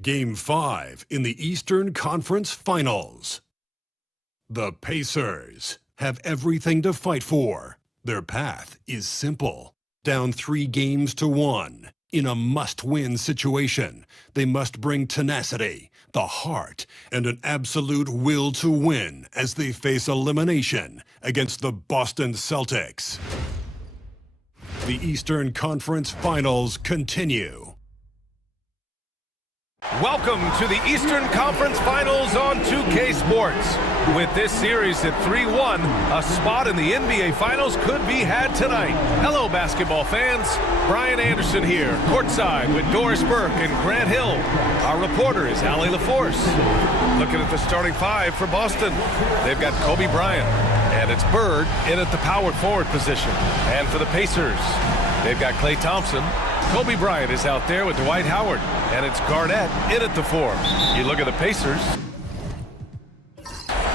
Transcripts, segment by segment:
Game 5 in the Eastern Conference Finals. The Pacers have everything to fight for. Their path is simple. Down 3-1 in a must-win situation, they must bring tenacity, the heart, and an absolute will to win as they face elimination against the Boston Celtics. The Eastern Conference Finals continue. Welcome to the Eastern Conference Finals on 2K Sports. With this series at 3-1, a spot in the NBA Finals could be had tonight. Hello, basketball fans. Brian Anderson here, courtside with Doris Burke and Grant Hill. Our reporter is Allie LaForce. Looking at the starting five for Boston, they've got Kobe Bryant, and it's Bird in at the power forward position. And for the Pacers, they've got Klay Thompson. Kobe Bryant is out there with Dwight Howard, and it's Garnett in at the 4. You look at the Pacers,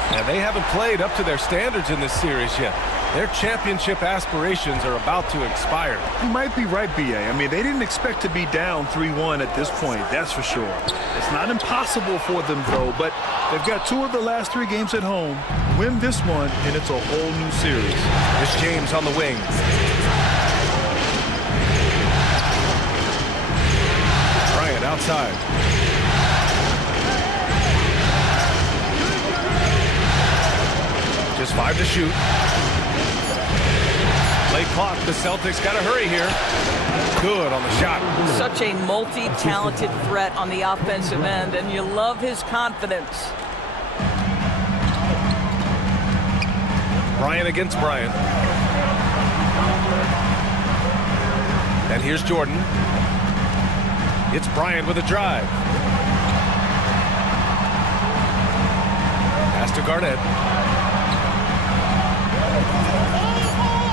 and they haven't played up to their standards in this series yet. Their championship aspirations are about to expire. You might be right, B.A. I mean, they didn't expect to be down 3-1 at this point, that's for sure. It's not impossible for them, though, but they've got 2 of the last 3 games at home. Win this one, and it's a whole new series. Here's James on the wing. Bryant outside. Just 5 to shoot. Late clock. The Celtics got to hurry here. Good on the shot. Such a multi-talented threat on the offensive end, and you love his confidence. Bryant against Bryant. And here's Jordan. It's Bryant with a drive. Pass to Garnett.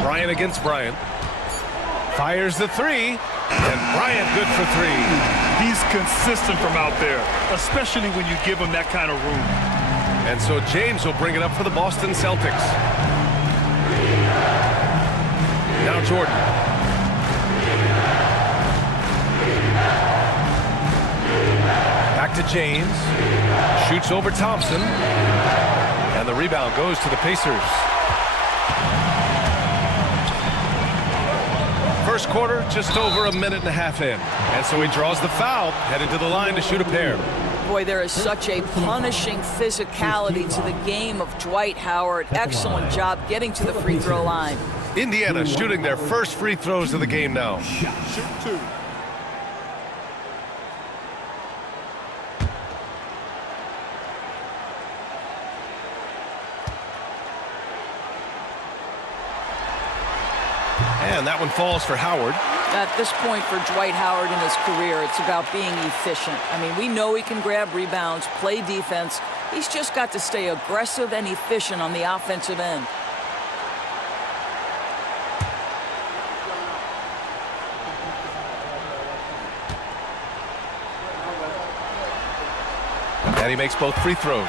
Bryant against Bryant. Fires the 3. And Bryant good for 3. He's consistent from out there, especially when you give him that kind of room. And so James will bring it up for the Boston Celtics. Now Jordan. Back to James. Shoots over Thompson. And the rebound goes to the Pacers. First quarter, just over a minute and a half in. And so he draws the foul, headed to the line to shoot a pair. Boy, there is such a punishing physicality to the game of Dwight Howard. Excellent job getting to the free throw line. Indiana shooting their first free throws of the game now. Shoot 2. And that one falls for Howard. At this point for Dwight Howard in his career, it's about being efficient. I mean, we know he can grab rebounds, play defense. He's just got to stay aggressive and efficient on the offensive end. And he makes both free throws.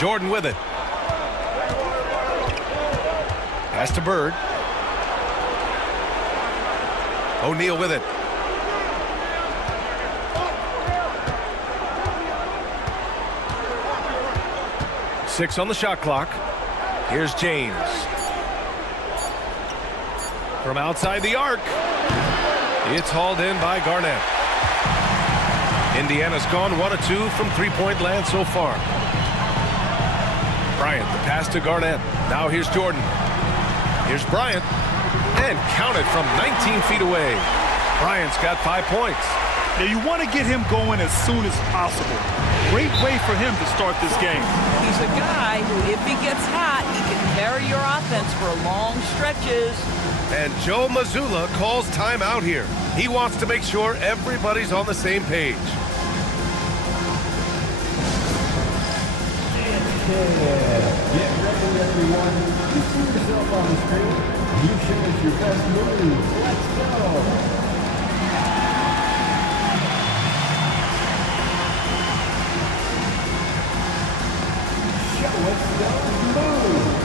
Jordan with it. Pass to Bird. O'Neal with it. Six on the shot clock. Here's James. From outside the arc. It's hauled in by Garnett. Indiana's gone 1 of 2 from three-point land so far. Bryant, the pass to Garnett. Now here's Jordan. Here's Bryant, and counted from 19 feet away. Bryant's got 5 points. Now you want to get him going as soon as possible. Great way for him to start this game. He's a guy who, if he gets hot, he can carry your offense for long stretches. And Joe Mazzulla calls timeout here. He wants to make sure everybody's on the same page. Get ready, everyone. You see yourself on the screen. You show us your best move. Let's go. Show us those moves.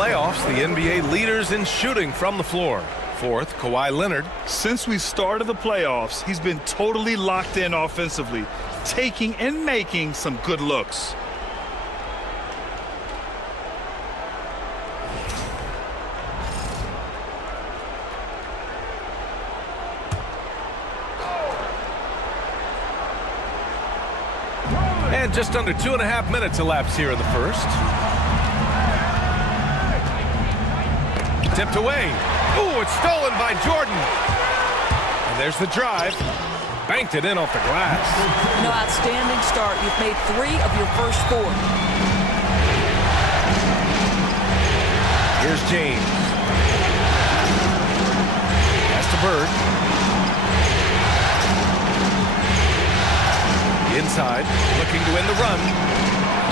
playoffs, the NBA leaders in shooting from the floor. Fourth, Kawhi Leonard. Since we started the playoffs, he's been totally locked in offensively, taking and making some good looks. And just under 2.5 minutes elapsed here in the first. Tipped away. Ooh, it's stolen by Jordan. And there's the drive. Banked it in off the glass. No, outstanding start. You've made 3 of your first 4. Here's James. Pass to Bird. Inside, looking to win the run.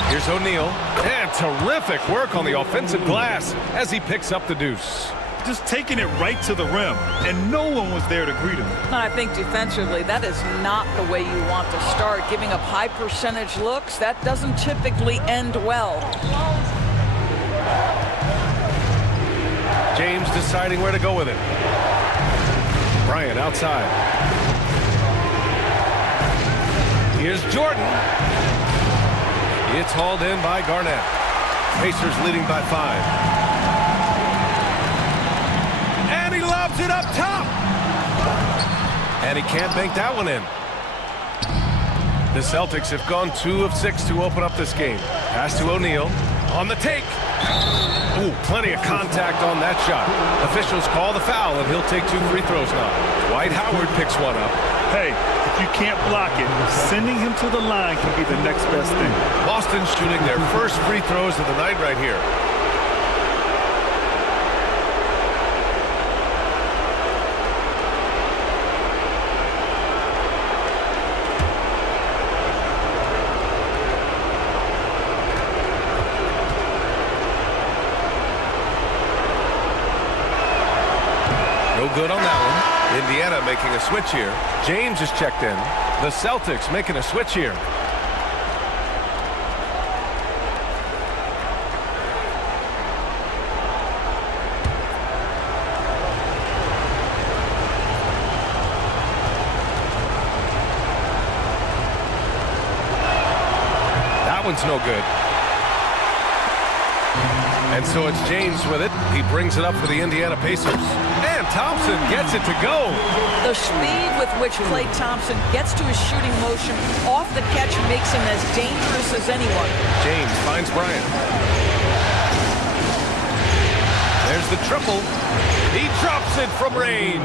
Here's O'Neal. And terrific work on the offensive glass as he picks up the deuce. Just taking it right to the rim, and no one was there to greet him. And I think defensively, that is not the way you want to start. Giving up high percentage looks, that doesn't typically end well. James deciding where to go with it. Bryant outside. Here's Jordan. It's hauled in by Garnett. Pacers leading by 5. And he lobs it up top. And he can't bank that one in. The Celtics have gone 2 of 6 to open up this game. Pass to O'Neal. On the take. Ooh, plenty of contact on that shot. Officials call the foul, and he'll take 2 free throws now. Dwight Howard picks one up. Hey, if you can't block it, sending him to the line can be the next best thing. Boston shooting their first free throws of the night right here. No good on that one. Indiana making a switch here. James is checked in. The Celtics making a switch here. That one's no good. And so it's James with it. He brings it up for the Indiana Pacers. And Thompson gets it to go. The speed with which Klay Thompson gets to his shooting motion off the catch makes him as dangerous as anyone. James finds Bryant. There's the triple. He drops it from range.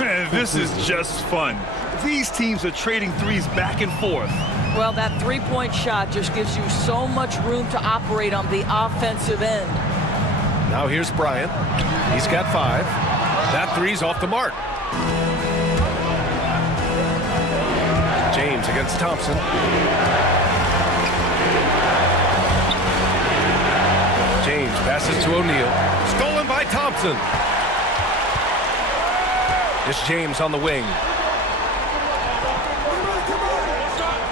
Man, this is just fun. These teams are trading threes back and forth. Well, that three-point shot just gives you so much room to operate on the offensive end. Now here's Bryant. He's got 5. That three's off the mark. James against Thompson. James passes to O'Neal. Stolen by Thompson. It's James on the wing.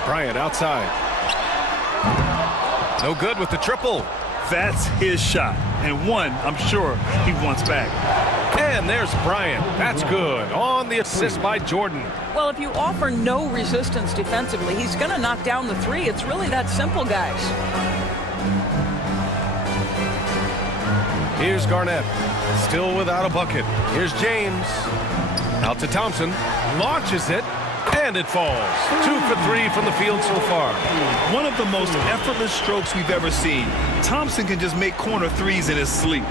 Bryant outside. No good with the triple. That's his shot, and one I'm sure he wants back. And there's Bryant. That's good. On the assist by Jordan. Well, if you offer no resistance defensively, he's going to knock down the 3. It's really that simple, guys. Here's Garnett. Still without a bucket. Here's James. Out to Thompson. Launches it. And it falls. 2 for 3 from the field so far. One of the most effortless strokes we've ever seen. Thompson can just make corner threes in his sleep.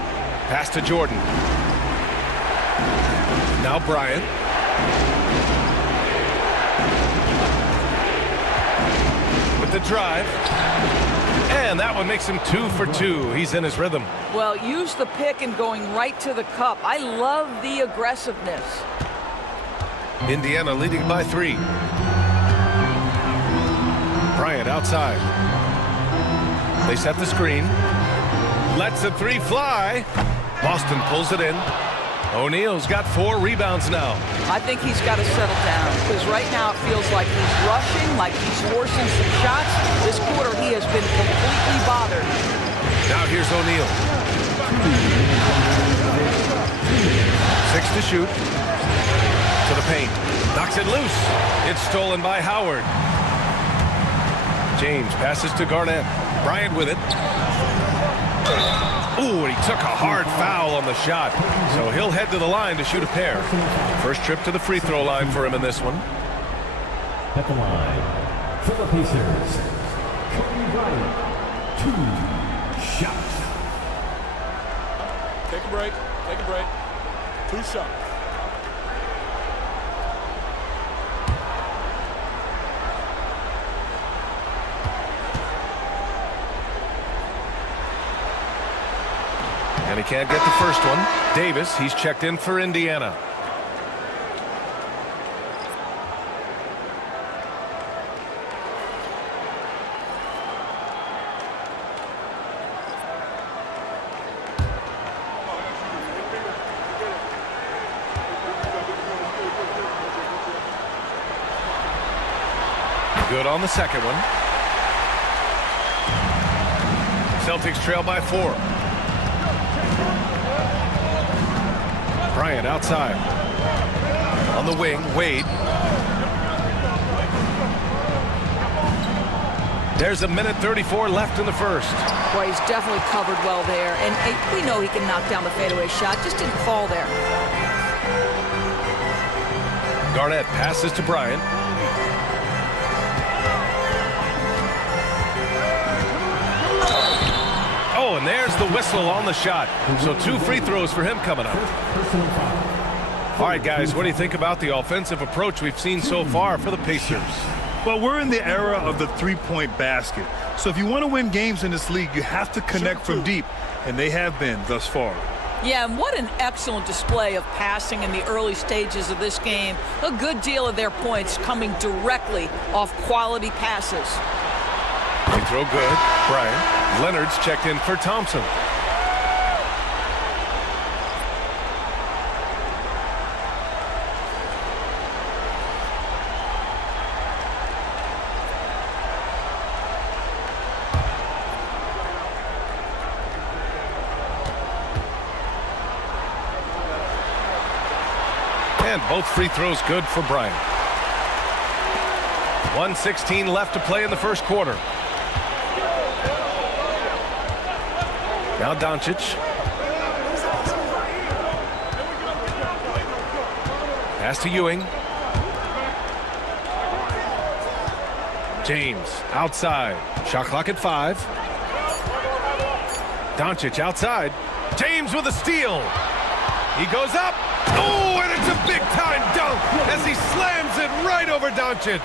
Pass to Jordan. Now Bryant. With the drive. And that one makes him 2 for 2. He's in his rhythm. Well, use the pick and going right to the cup. I love the aggressiveness. Indiana leading by 3. Bryant outside. They set the screen. Lets the 3 fly. Boston pulls it in. O'Neal's got 4 rebounds now. I think he's got to settle down because right now it feels like he's rushing, like he's forcing some shots. This quarter he has been completely bothered. Now here's O'Neal. Six to shoot. To the paint. Knocks it loose. It's stolen by Howard. James passes to Garnett. Bryant with it. Ooh, and he took a hard foul on the shot. So he'll head to the line to shoot a pair. First trip to the free throw line for him in this one. At the line, for the Pacers, Kobe Bryant, 2 shots. Take a break. Take a break. 2 shots. And he can't get the first one. Davis, he's checked in for Indiana. Good on the second one. Celtics trail by 4. Bryant outside. On the wing, Wade. There's a minute 34 left in the first. Boy, he's definitely covered well there. And we know he can knock down the fadeaway shot. Just didn't fall there. Garnett passes to Bryant. Oh, and there's the whistle on the shot. So 2 free throws for him coming up. All right, guys, what do you think about the offensive approach we've seen so far for the Pacers? Well, we're in the era of the three-point basket. So if you want to win games in this league, you have to connect from deep, and they have been thus far. Yeah, and what an excellent display of passing in the early stages of this game. A good deal of their points coming directly off quality passes. They throw good. Bryant. Leonard's checked in for Thompson. And both free throws good for Bryant. 1:16 left to play in the first quarter. Now Doncic. Pass to Ewing. James outside. Shot clock at 5. Doncic outside. James with a steal. He goes up. Oh, and it's a big-time dunk as he slams it right over Doncic.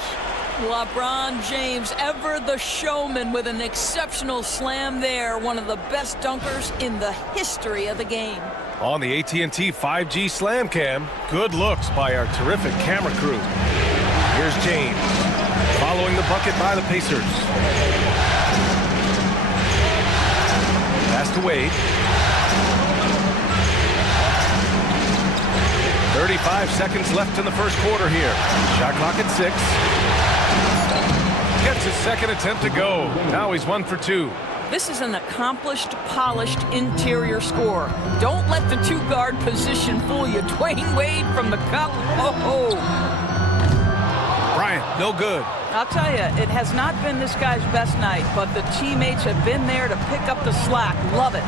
LeBron James, ever the showman, with an exceptional slam there. One of the best dunkers in the history of the game. On the AT&T 5G Slam Cam, good looks by our terrific camera crew. Here's James, following the bucket by the Pacers. Pass to Wade. 35 seconds left in the first quarter here. Shot clock at 6. Gets his second attempt to go. Now he's 1 for 2. This is an accomplished, polished interior scorer. Don't let the 2-guard position fool you. Dwayne Wade from the cup. Oh. Bryant, no good. I'll tell you, it has not been this guy's best night, but the teammates have been there to pick up the slack. Love it.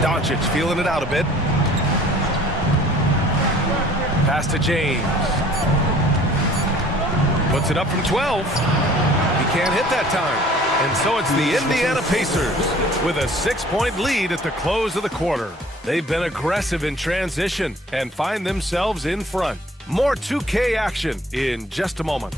Doncic feeling it out a bit. Pass to James. Puts it up from 12. He can't hit that time. And so it's the Indiana Pacers with a 6-point lead at the close of the quarter. They've been aggressive in transition and find themselves in front. More 2K action in just a moment.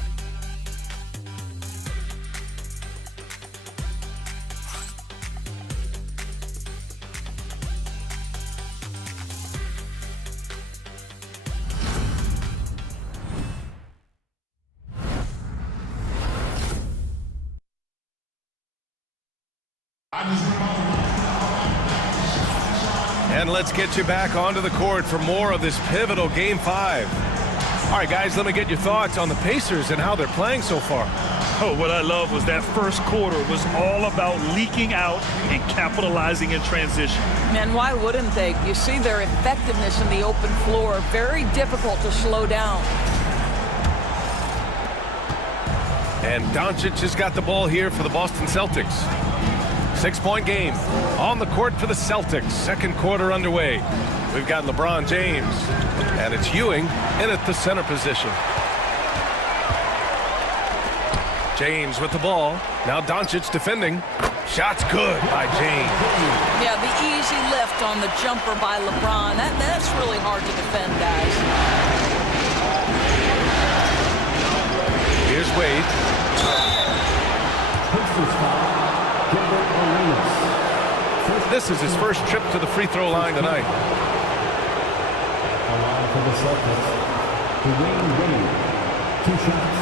And let's get you back onto the court for more of this pivotal Game 5. All right, guys, let me get your thoughts on the Pacers and how they're playing so far. Oh, what I love was that first quarter was all about leaking out and capitalizing in transition. Man, why wouldn't they? You see their effectiveness in the open floor. Very difficult to slow down. And Doncic has got the ball here for the Boston Celtics. 6-point game on the court for the Celtics. Second quarter underway. We've got LeBron James, and it's Ewing in at the center position. James with the ball. Now Doncic defending. Shot's good by James. Yeah, the easy lift on the jumper by LeBron. That's really hard to defend, guys. Here's Wade. This is his first trip to the free throw line tonight. A line for the Celtics. Dwayne Wade, 2 shots.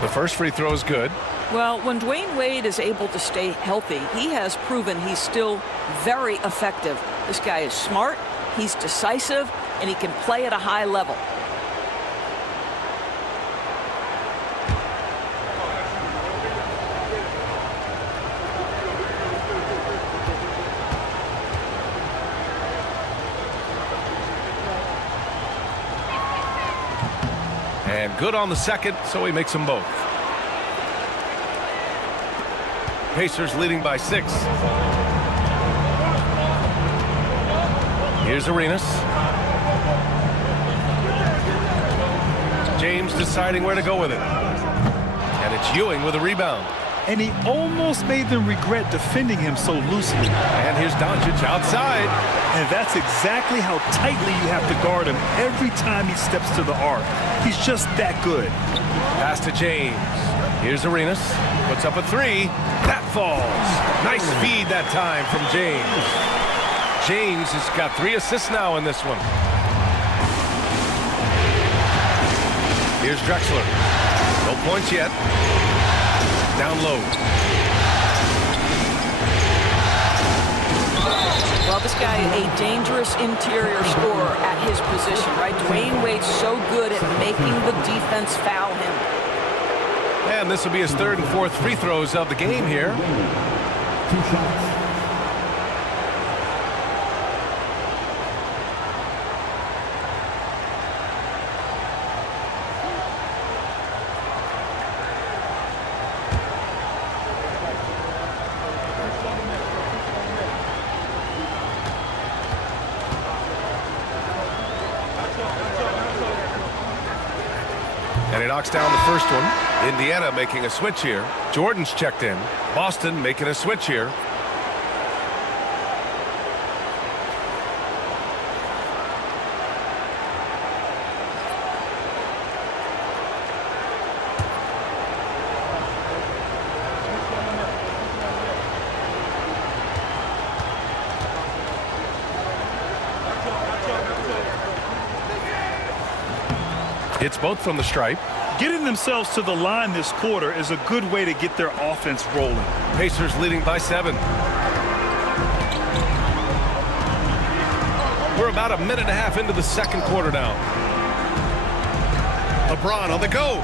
The first free throw is good. Well, when Dwayne Wade is able to stay healthy, he has proven he's still very effective. This guy is smart, he's decisive, and he can play at a high level. And good on the second, so he makes them both. Pacers leading by 6. Here's Arenas. James deciding where to go with it. And it's Ewing with a rebound. And he almost made them regret defending him so loosely. And here's Doncic outside. And that's exactly how tightly you have to guard him every time he steps to the arc. He's just that good. Pass to James. Here's Arenas. Puts up a 3. That falls. Nice feed that time from James. James has got 3 assists now in this one. Here's Drexler. No points yet. Down low. Well, this guy, a dangerous interior scorer at his position, right? Dwayne Wade's so good at making the defense foul him. And this will be his 3rd and 4th free throws of the game here. 2 shots. And he knocks down the first one. Indiana making a switch here. Jordan's checked in. Boston making a switch here. Hits both from the stripe. Getting themselves to the line this quarter is a good way to get their offense rolling. Pacers leading by 7. We're about a minute and a half into the second quarter now. LeBron on the go.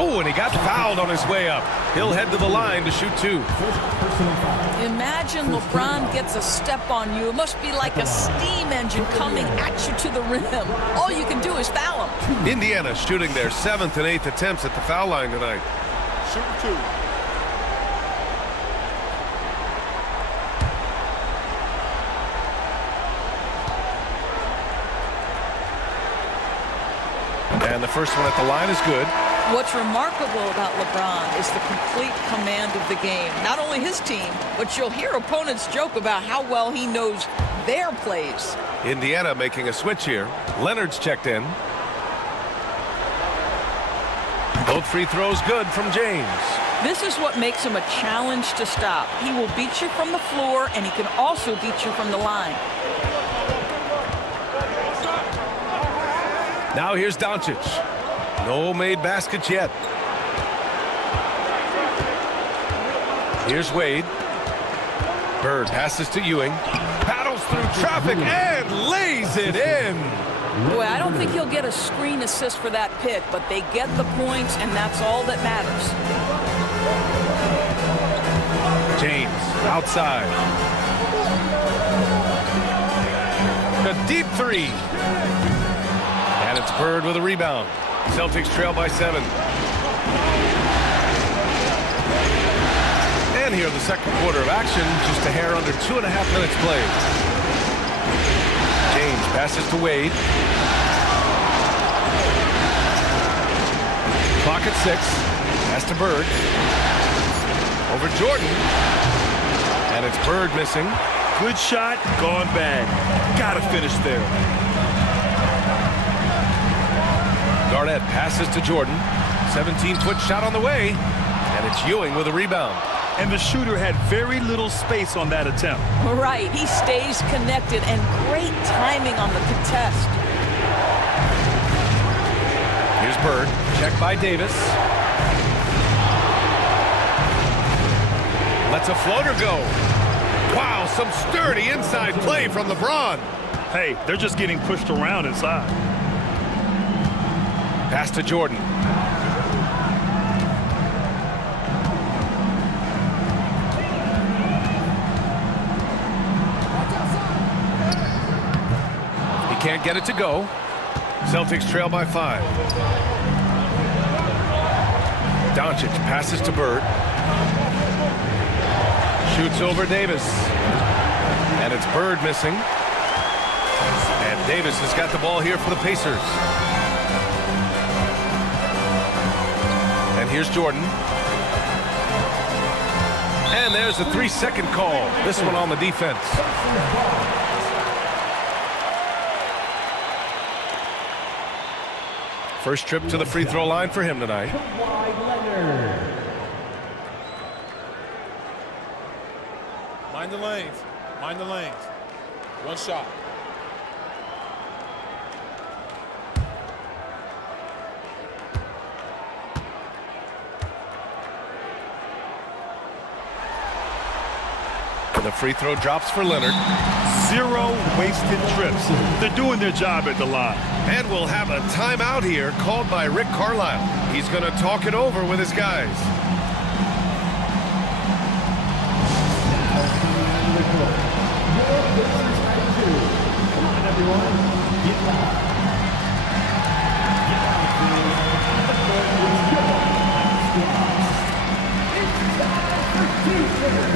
Oh, and he got fouled on his way up. He'll head to the line to shoot 2. Imagine LeBron gets a step on you. It must be like a steam engine coming at you to the rim. All you can do is foul him. Indiana shooting their 7th and 8th attempts at the foul line tonight. Shooting 2. And the first one at the line is good. What's remarkable about LeBron is the complete command of the game. Not only his team, but you'll hear opponents joke about how well he knows their plays. Indiana making a switch here. Leonard's checked in. Both free throws good from James. This is what makes him a challenge to stop. He will beat you from the floor, and he can also beat you from the line. Now here's Doncic. No made baskets yet. Here's Wade. Bird passes to Ewing. Paddles through traffic and lays it in. Boy, I don't think he'll get a screen assist for that pick, but they get the points, and that's all that matters. James outside. A deep three. And it's Bird with a rebound. Celtics trail by 7. And here the second quarter of action, just a hair under 2.5 minutes played. James passes to Wade. Clock at 6. Pass to Bird. Over Jordan. And it's Bird missing. Good shot, gone bad. Gotta finish there. Garnett passes to Jordan. 17-foot shot on the way. And it's Ewing with a rebound. And the shooter had very little space on that attempt. Right, he stays connected, and great timing on the contest. Here's Bird. Checked by Davis. Lets a floater go. Wow, some sturdy inside play from LeBron. Hey, they're just getting pushed around inside. Pass to Jordan. He can't get it to go. Celtics trail by 5. Doncic passes to Bird. Shoots over Davis. And it's Bird missing. And Davis has got the ball here for the Pacers. And here's Jordan. And there's a 3-second call. This one on the defense. First trip to the free throw line for him tonight. Mind the lanes. Mind the lanes. One shot. And the free throw drops for Leonard. 0 wasted trips. They're doing their job at the line. And we'll have a timeout here called by Rick Carlisle. He's going to talk it over with his guys. Come on, everyone. Get loud. It's time for defense.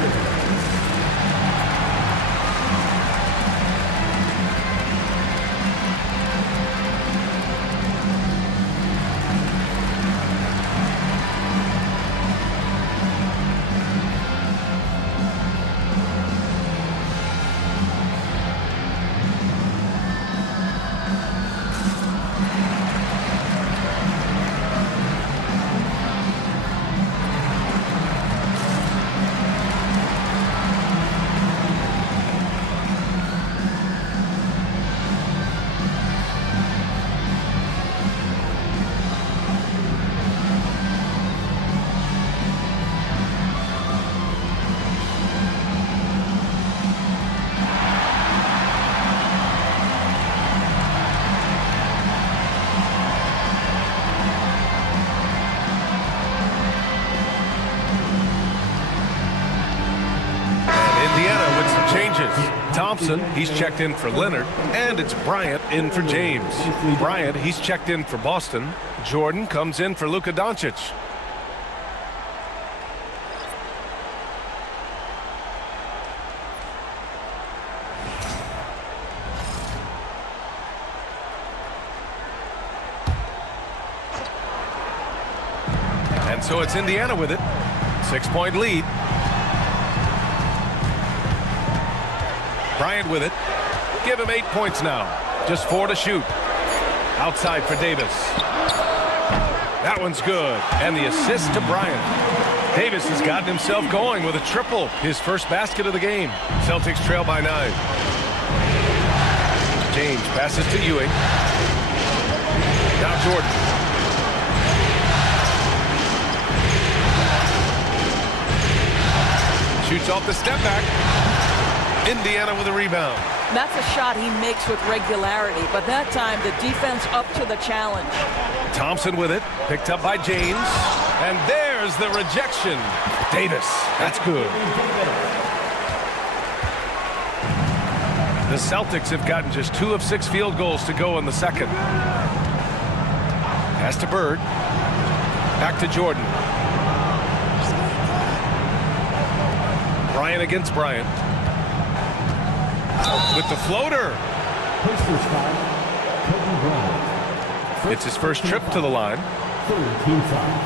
Thompson, he's checked in for Leonard, and it's Bryant in for James. Bryant, he's checked in for Boston. Jordan comes in for Luka Doncic. And so it's Indiana with it. 6-point lead. Bryant with it. Give him 8 points now. Just 4 to shoot. Outside for Davis. That one's good. And the assist to Bryant. Davis has gotten himself going with a triple. His first basket of the game. Celtics trail by 9. James passes to Ewing. Now Jordan. Shoots off the step back. Indiana with a rebound. That's a shot he makes with regularity, but that time the defense up to the challenge. Thompson with it, picked up by James. And there's the rejection. Davis, that's good. The Celtics have gotten just 2 of 6 field goals to go in the second. Pass to Bird. Back to Jordan. Bryant against Bryant. With the floater. Pacers foul. Kobe Bryant. It's his first trip to the line. Third team foul.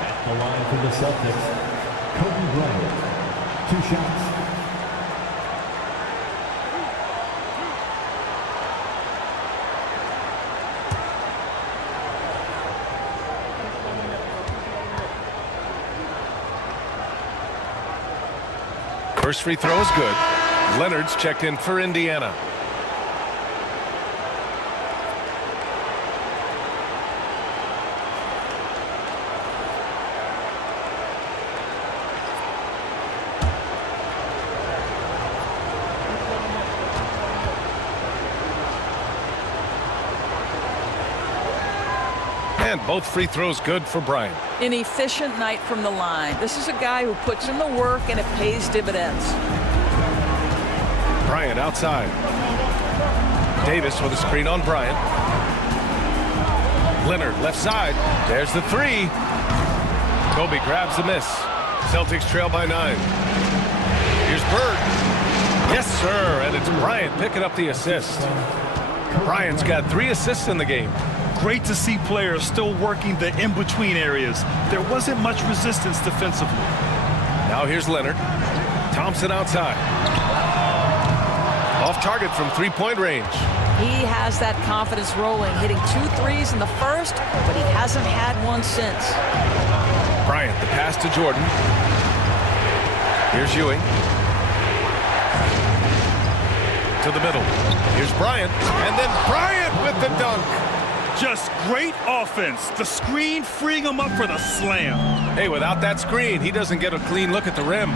At the line for the Celtics, Kobe Bryant. 2 shots. First free throw is good. Leonard's checked in for Indiana. And both free throws good for Bryant. An efficient night from the line. This is a guy who puts in the work and it pays dividends. Bryant outside. Davis with a screen on Bryant. Leonard left side. There's the 3. Kobe grabs the miss. Celtics trail by 9. Here's Bird. Yes, sir. And it's Bryant picking up the assist. Bryant's got 3 assists in the game. Great to see players still working the in-between areas. There wasn't much resistance defensively. Now here's Leonard. Thompson outside. Off target from 3-point range. He has that confidence rolling, hitting 2 threes in the first, but he hasn't had one since. Bryant, the pass to Jordan. Here's Ewing. To the middle. Here's Bryant. And then Bryant with the dunk. Just great offense. The screen freeing him up for the slam. Hey, without that screen, he doesn't get a clean look at the rim.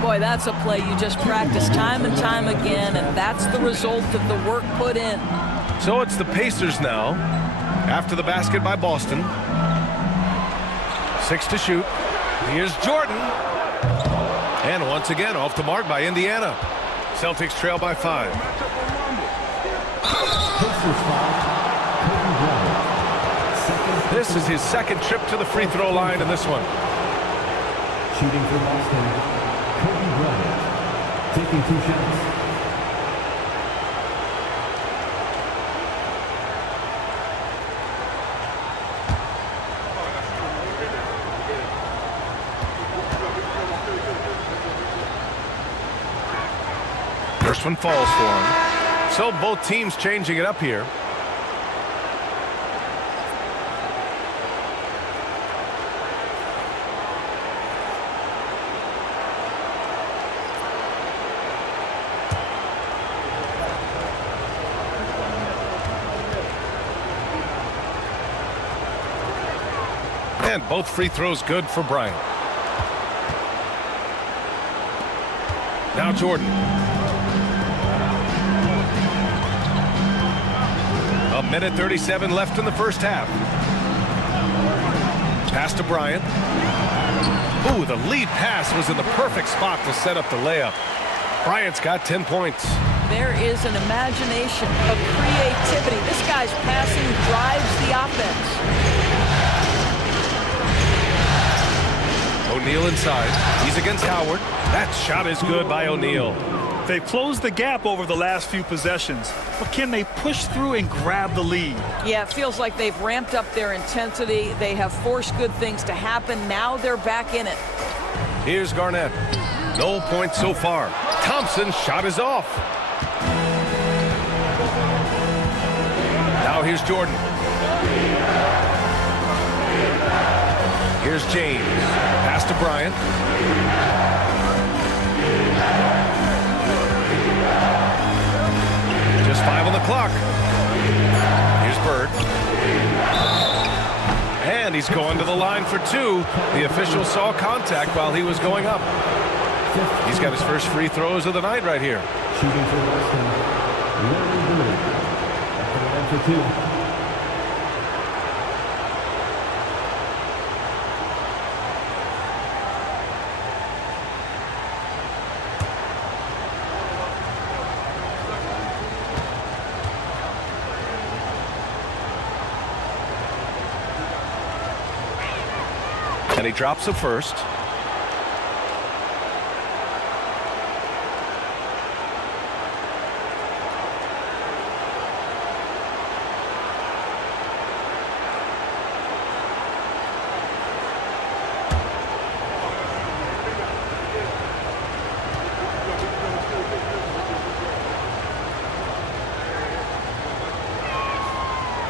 Boy, that's a play you just practice time and time again, and that's the result of the work put in. So it's the Pacers now, after the basket by Boston. 6 to shoot. Here's Jordan. And once again, off the mark by Indiana. Celtics trail by 5. Pacers foul. Kobe Bryant. This is his second trip to the free throw line in this one. Shooting for Boston, Kobe Bryant. Taking 2 shots. First one falls for him. So both teams changing it up here. And both free throws good for Bryant. Now Jordan. A minute 37 left in the first half. Pass to Bryant. Ooh, the lead pass was in the perfect spot to set up the layup. Bryant's got 10 points. There is an imagination of creativity. This guy's passing drives the offense. O'Neal inside. He's against Howard. That shot is good by O'Neal. They've closed the gap over the last few possessions, but can they push through and grab the lead? Yeah, it feels like they've ramped up their intensity. They have forced good things to happen. Now they're back in it. Here's Garnett. No points so far. Thompson's shot is off. Now here's Jordan. Here's James. Pass to Bryant. Just 5 on the clock. Here's Bird. he's going to the line for two. The official saw contact while he was going up. He's got his first free throws of the night right here. Shooting for Weston. Very good. At the line for two. And he drops the first.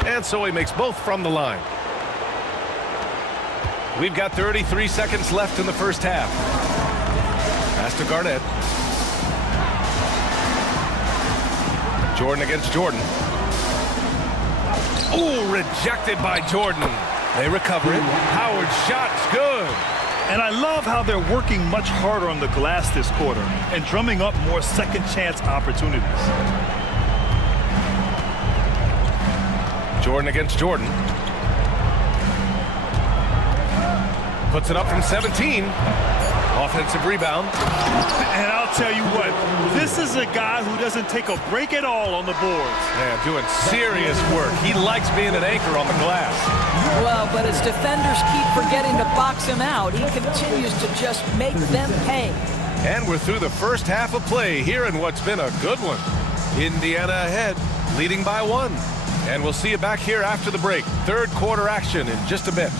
And so he makes both from the line. We've got 33 seconds left in the first half. Pass to Garnett. Jordan against Jordan. Ooh, rejected by Jordan. They recover it. Howard's shot's good. And I love how they're working much harder on the glass this quarter and drumming up more second chance opportunities. Jordan against Jordan. Puts it up from 17. Offensive rebound. And I'll tell you what, this is a guy who doesn't take a break at all on the boards. Man, doing serious work. He likes being an anchor on the glass. Well, but as defenders keep forgetting to box him out, he continues to just make them pay. And we're through the first half of play here in what's been a good one. Indiana ahead, leading by 1. And we'll see you back here after the break. Third quarter action in just a bit.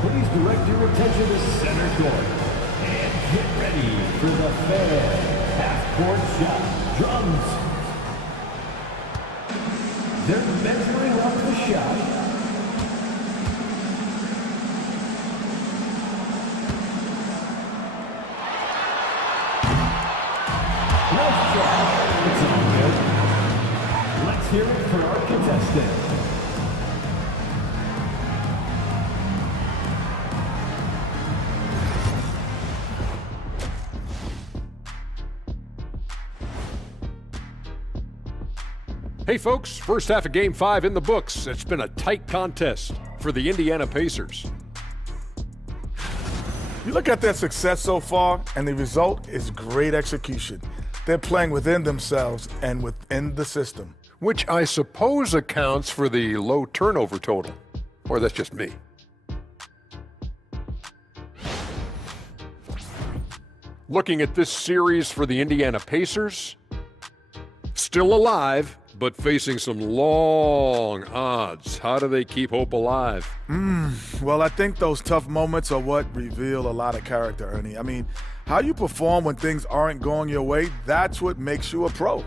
Please direct your attention to center court and get ready for the Fan half-court shot. Drums. They're measuring up the shot. Nice try. It's all good. Let's hear it for our contestant. Hey folks, first half of Game 5 in the books. It's been a tight contest for the Indiana Pacers. You look at their success so far, and the result is great execution. They're playing within themselves and within the system. Which I suppose accounts for the low turnover total. Or that's just me. Looking at this series for the Indiana Pacers, still alive, but facing some long odds. How do they keep hope alive? Well, I think those tough moments are what reveal a lot of character, Ernie. I mean, how you perform when things aren't going your way, that's what makes you a pro.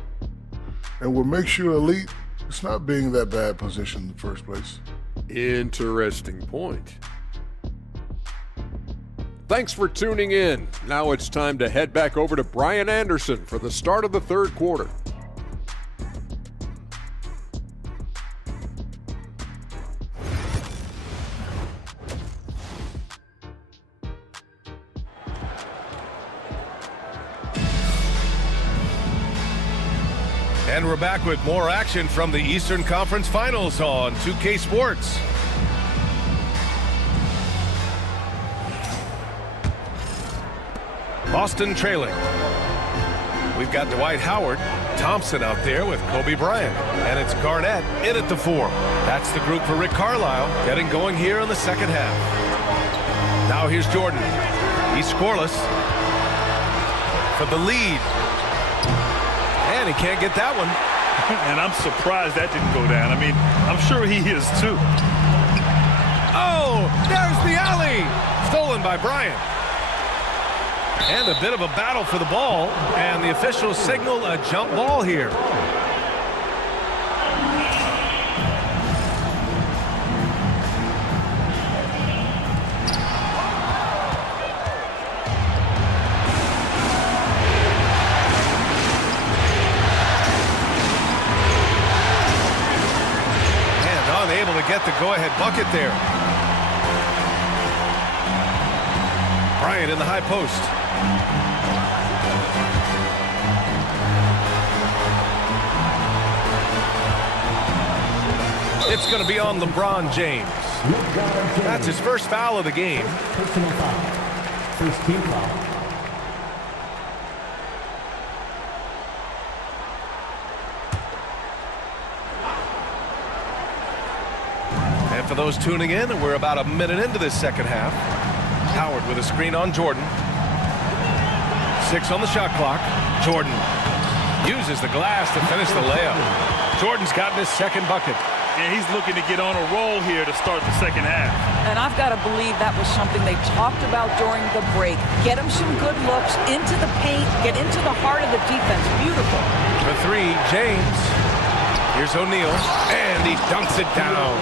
And what makes you elite, it's not being that bad position in the first place. Interesting point. Thanks for tuning in. Now it's time to head back over to Brian Anderson for the start of the third quarter. And we're back with more action from the Eastern Conference Finals on 2K Sports. Boston trailing. We've got Dwight Howard, Thompson out there with Kobe Bryant, and it's Garnett in at the 4. That's the group for Rick Carlisle getting going here in the second half. Now here's Jordan. He's scoreless for the lead. And he can't get that one. And I'm surprised that didn't go down. I mean, I'm sure he is too. Oh, there's the alley. Stolen by Bryant. And a bit of a battle for the ball. And the officials signal a jump ball here. bucket there. Bryant in the high post. It's going to be on LeBron James. That's his first foul of the game. Personal foul. First team foul. And for those tuning in, we're about a minute into this second half. Howard with a screen on Jordan. 6 on the shot clock. Jordan uses the glass to finish the layup. Jordan's gotten his second bucket. And he's looking to get on a roll here to start the second half. And I've got to believe that was something they talked about during the break. Get him some good looks into the paint, get into the heart of the defense. Beautiful. For 3, James. Here's O'Neal, and he dunks it down.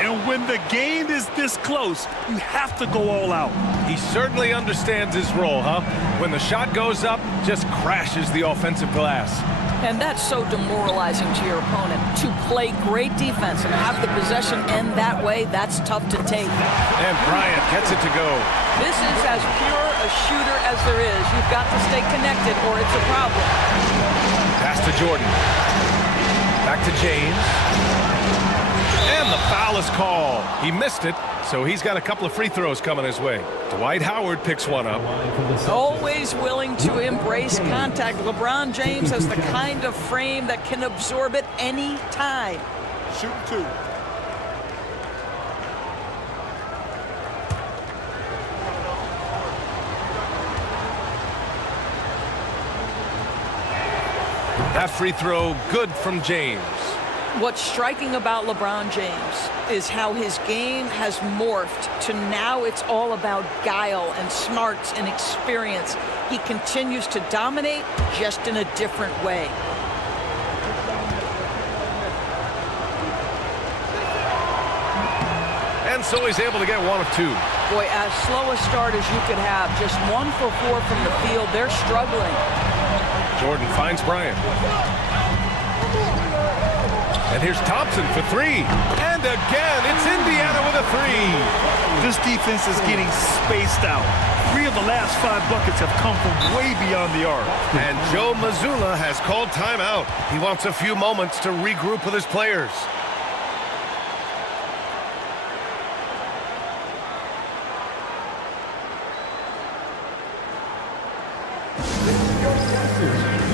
And when the game is this close, you have to go all out. He certainly understands his role, huh? When the shot goes up, just crashes the offensive glass. And that's so demoralizing to your opponent. To play great defense and have the possession end that way, that's tough to take. And Bryant gets it to go. This is as pure a shooter as there is. You've got to stay connected or it's a problem. Pass to Jordan. Back to James. And the foul is called. He missed it, so he's got a couple of free throws coming his way. Dwight Howard picks one up. Always willing to embrace contact. LeBron James has the kind of frame that can absorb it any time. Shoot 2. That free throw good from James. What's striking about LeBron James is how his game has morphed to now it's all about guile and smarts and experience. He continues to dominate just in a different way. And so he's able to get 1 of 2. Boy, as slow a start as you could have, just 1 for 4 from the field. They're struggling. Jordan finds Bryant. And here's Thompson for 3. And again, it's Indiana with a 3. This defense is getting spaced out. 3 of the last 5 buckets have come from way beyond the arc. And Joe Mazzulla has called timeout. He wants a few moments to regroup with his players.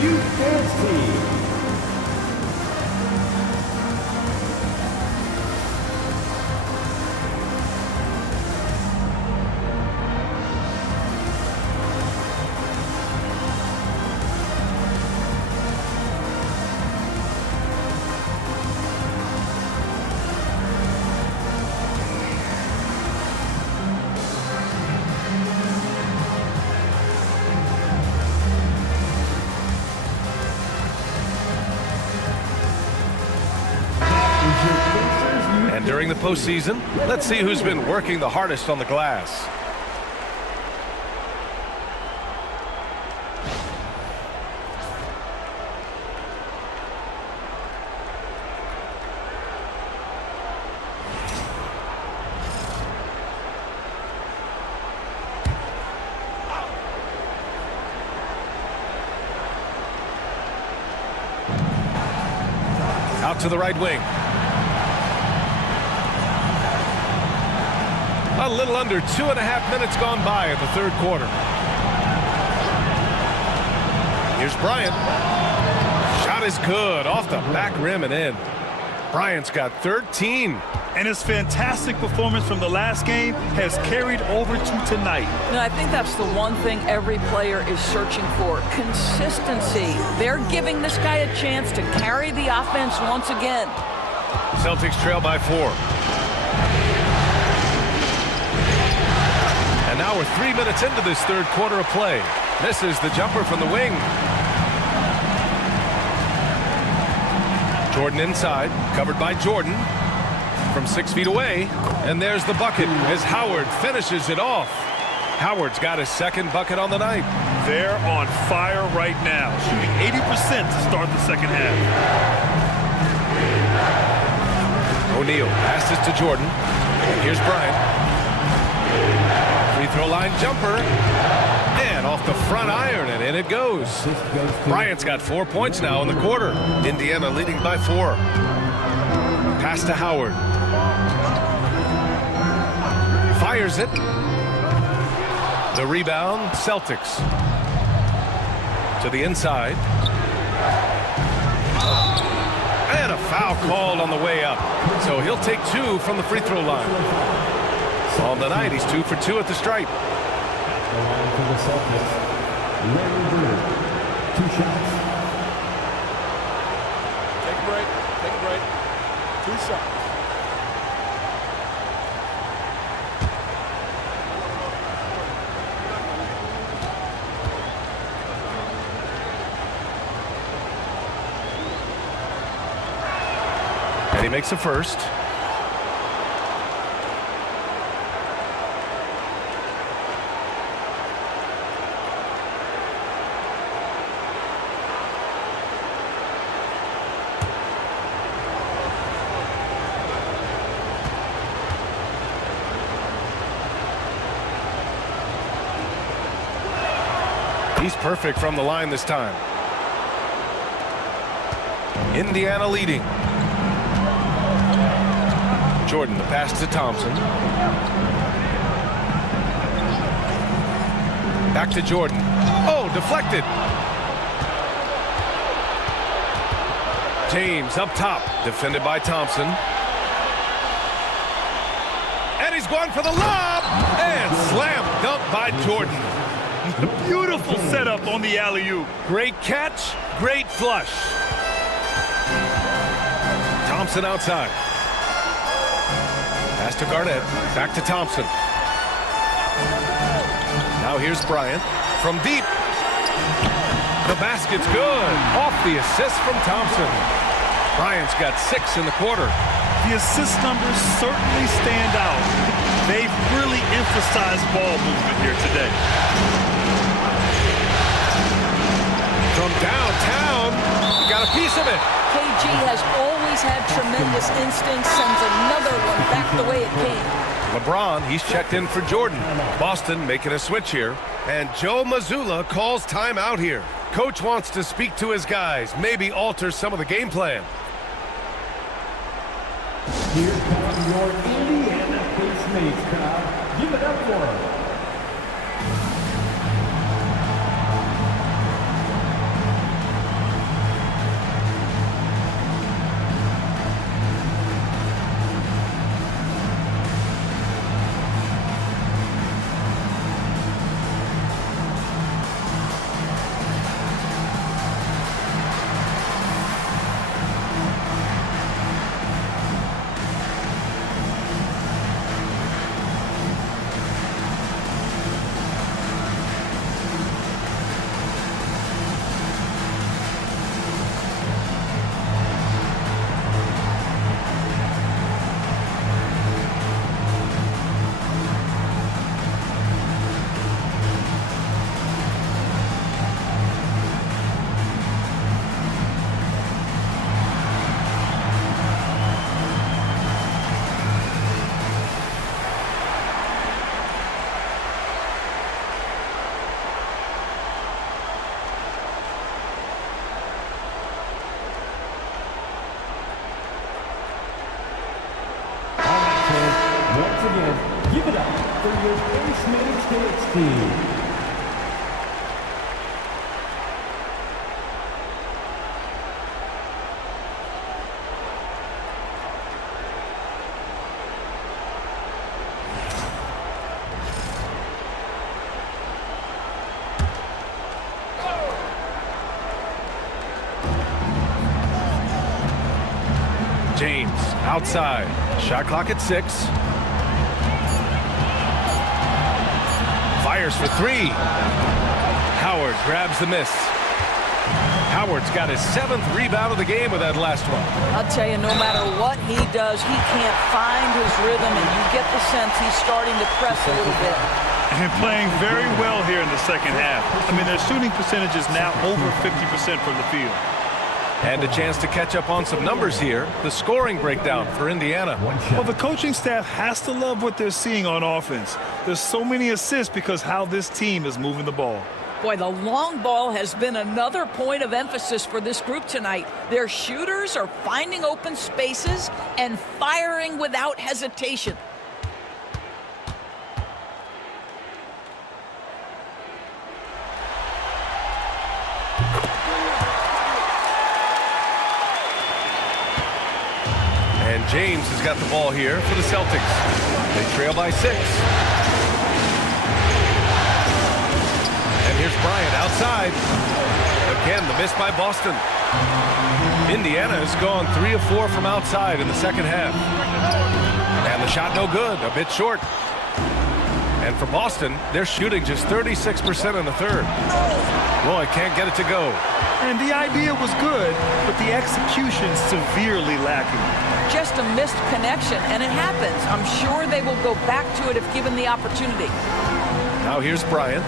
Youth Dance Team. And during the postseason, let's see who's been working the hardest on the glass. Out to the right wing. A little under 2.5 minutes gone by in the third quarter. Here's Bryant. Shot is good. Off the back rim and in. Bryant's got 13. And his fantastic performance from the last game has carried over to tonight. And I think that's the one thing every player is searching for. Consistency. They're giving this guy a chance to carry the offense once again. Celtics trail by 4. And now we're 3 minutes into this third quarter of play. Misses the jumper from the wing. Jordan inside, covered by Jordan from 6 feet away. And there's the bucket as Howard finishes it off. Howard's got his second bucket on the night. They're on fire right now, shooting 80% to start the second half. O'Neal passes to Jordan. Here's Bryant. Free throw line jumper. And off the front iron, and in it goes. Bryant's got 4 points now in the quarter. Indiana leading by 4. Pass to Howard. Fires it. The rebound, Celtics. To the inside. And a foul called on the way up. So he'll take 2 from the free throw line. On the night, he's 2 for 2 at the stripe. The line for the Celtics. Larry Bird. 2 shots. Take a break. Take a break. 2 shots. And he makes the first. He's perfect from the line this time. Indiana leading. Jordan, the pass to Thompson. Back to Jordan. Oh, deflected. James up top, defended by Thompson. And he's going for the lob. And slam dunk by Jordan. Beautiful setup on the alley-oop. Great catch, great flush. Thompson outside. Pass to Garnett, back to Thompson. Now here's Bryant from deep. The basket's good. Off the assist from Thompson. Bryant's got 6 in the quarter. The assist numbers certainly stand out. They've really emphasized ball movement here today. From downtown, got a piece of it. KG has always had tremendous instincts, sends another one back the way it came. LeBron, he's checked in for Jordan. Boston making a switch here. And Joe Mazzulla calls timeout here. Coach wants to speak to his guys, maybe alter some of the game plan. Here come your Indiana Pacemates crowd. Give it up for them. Once again, give it up for your Pacemates Hits team. James outside. Shot clock at 6. Fires for 3. Howard grabs the miss. Howard's got his 7th rebound of the game with that last one. I'll tell you, no matter what he does, he can't find his rhythm, and you get the sense he's starting to press a little bit. And playing very well here in the second half. I mean, their shooting percentage is now over 50% from the field. And a chance to catch up on some numbers here. The scoring breakdown for Indiana. Well, the coaching staff has to love what they're seeing on offense. There's so many assists because how this team is moving the ball. Boy, the long ball has been another point of emphasis for this group tonight. Their shooters are finding open spaces and firing without hesitation. And James has got the ball here for the Celtics. They trail by 6. And here's Bryant outside. Again, the miss by Boston. Indiana has gone 3 of 4 from outside in the second half. And the shot no good, a bit short. And for Boston, they're shooting just 36% in the third. Roy can't get it to go. And the idea was good, but the execution severely lacking. Just a missed connection, and it happens. I'm sure they will go back to it if given the opportunity. Now here's Bryant.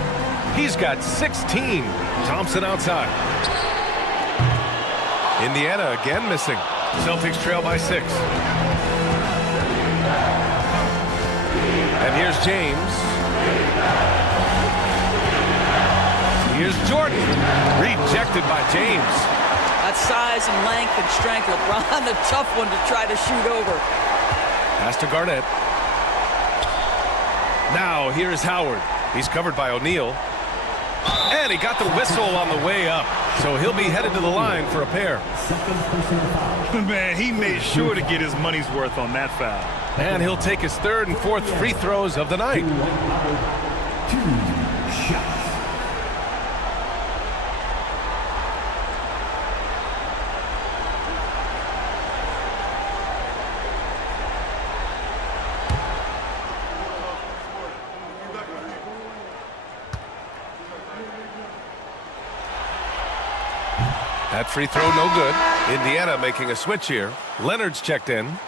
He's got 16. Thompson outside. Indiana again missing. Celtics trail by 6. And here's James. Here's Jordan. Rejected by James. That size and length and strength, LeBron, a tough one to try to shoot over. Pass to Garnett. Now here is Howard. He's covered by O'Neal. And he got the whistle on the way up. So he'll be headed to the line for a pair. Man, he made sure to get his money's worth on that foul. And he'll take his 3rd and 4th free throws of the night. 2 shots. That free throw no good. Indiana making a switch here. Leonard's checked in.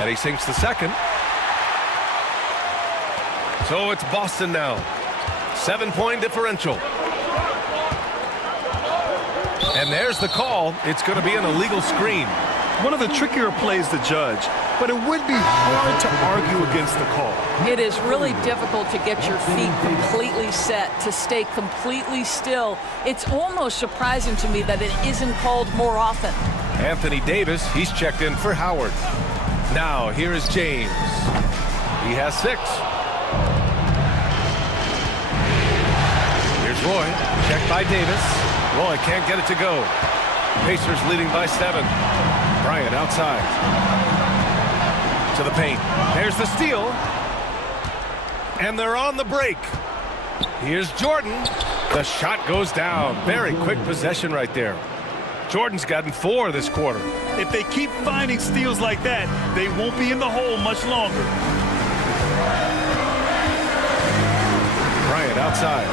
And he sinks the second. So it's Boston now. 7-point differential. And there's the call. It's going to be an illegal screen. One of the trickier plays to judge, but it would be hard to argue against the call. It is really difficult to get your feet completely set, to stay completely still. It's almost surprising to me that it isn't called more often. Anthony Davis, he's checked in for Howard. Now, here is James. He has 6. Here's Roy, checked by Davis. Roy can't get it to go. Pacers leading by 7. Bryant outside. To the paint. There's the steal. And they're on the break. Here's Jordan. The shot goes down. Very quick possession right there. Jordan's gotten 4 this quarter. If they keep finding steals like that, they won't be in the hole much longer. Bryant outside.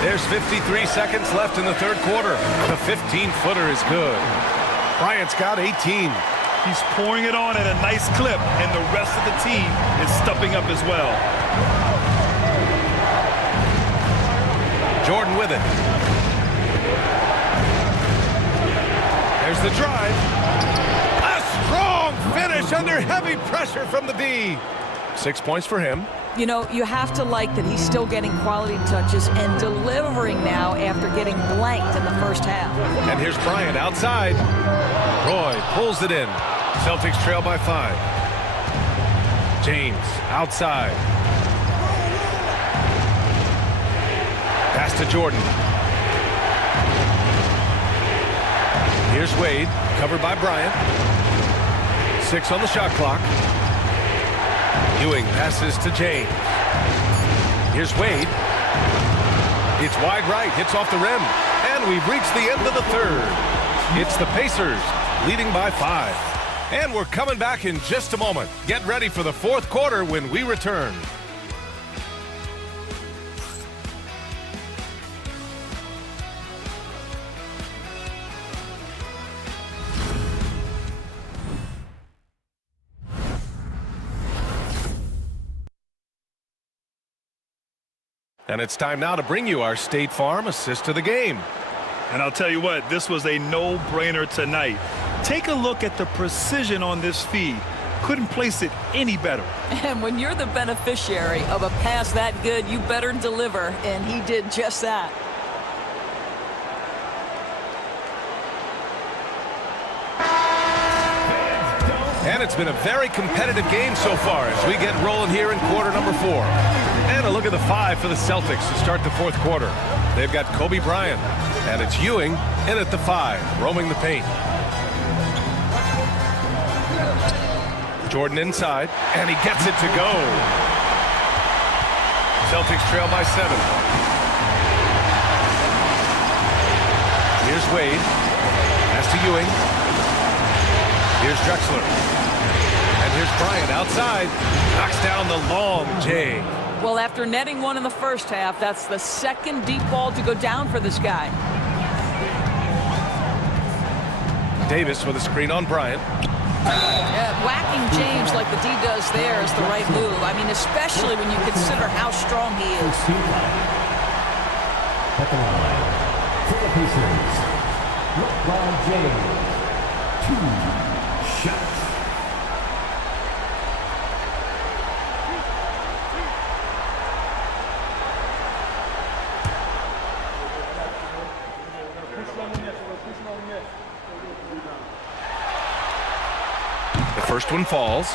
There's 53 seconds left in the third quarter. The 15-footer is good. Bryant's got 18. He's pouring it on at a nice clip, and the rest of the team is stepping up as well. Jordan with it. There's the drive. A strong finish under heavy pressure from the D. 6 points for him. You know, you have to like that he's still getting quality touches and delivering now after getting blanked in the first half. And here's Bryant outside. Roy pulls it in. Celtics trail by 5. James outside. Pass to Jordan. Here's Wade, covered by Bryant. 6 on the shot clock. Ewing passes to James. Here's Wade. It's wide right, hits off the rim. And we've reached the end of the third. It's the Pacers leading by 5. And we're coming back in just a moment. Get ready for the fourth quarter when we return. And it's time now to bring you our State Farm assist of the game. And I'll tell you what, this was a no-brainer tonight. Take a look at the precision on this feed. Couldn't place it any better. And when you're the beneficiary of a pass that good, you better deliver, and he did just that. And it's been a very competitive game so far as we get rolling here in quarter number 4. And a look at the 5 for the Celtics to start the 4th quarter. They've got Kobe Bryant, and it's Ewing in at the 5, roaming the paint. Jordan inside, and he gets it to go. Celtics trail by 7. Here's Wade. Pass to Ewing. Here's Drexler. And here's Bryant outside. Knocks down the long J. Well, after netting one in the first half, that's the second deep ball to go down for this guy. Davis with a screen on Bryant. Whacking James like the D does there is the right move. I mean, especially when you consider how strong he is. At the line, for the Pacers, LeBron James, 2 shots. The first one falls.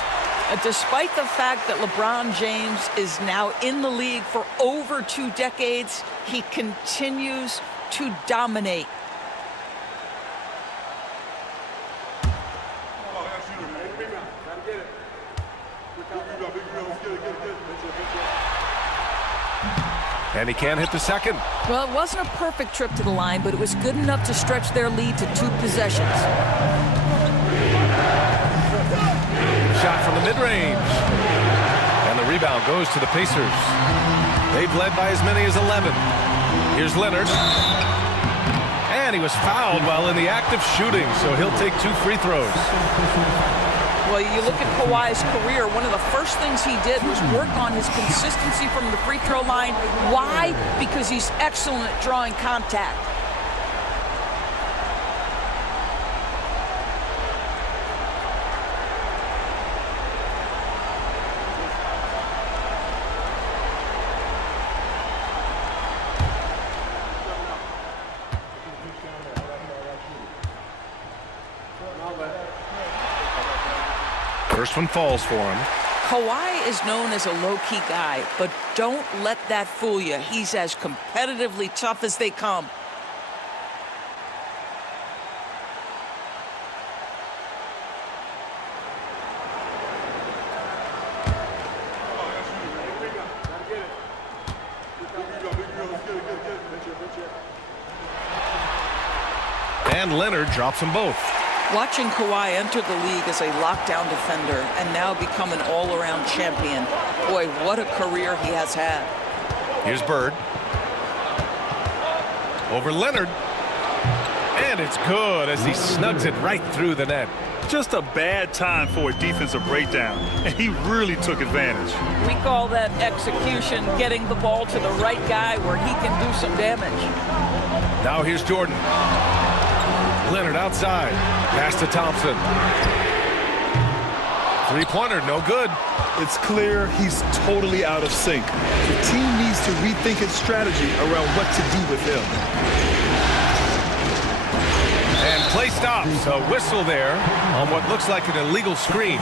Despite the fact that LeBron James is now in the league for over 2 decades, he continues to dominate. And he can't hit the second. Well, it wasn't a perfect trip to the line, but it was good enough to stretch their lead to 2 possessions. Shot from the mid-range. And the rebound goes to the Pacers. They've led by as many as 11. Here's Leonard. And he was fouled while in the act of shooting, so he'll take 2 free throws. Well, you look at Kawhi's career, one of the first things he did was work on his consistency from the free throw line. Why? Because he's excellent at drawing contact. First one falls for him. Kawhi is known as a low-key guy, but don't let that fool you. He's as competitively tough as they come. And Leonard drops them both. Watching Kawhi enter the league as a lockdown defender and now become an all-around champion, boy, what a career he has had. Here's Bird. Over Leonard. And it's good as he snugs it right through the net. Just a bad time for a defensive breakdown, and he really took advantage. We call that execution, getting the ball to the right guy where he can do some damage. Now here's Jordan. Leonard outside. Pass to Thompson. Three-pointer, no good. It's clear he's totally out of sync. The team needs to rethink its strategy around what to do with him. And play stops. A whistle there on what looks like an illegal screen.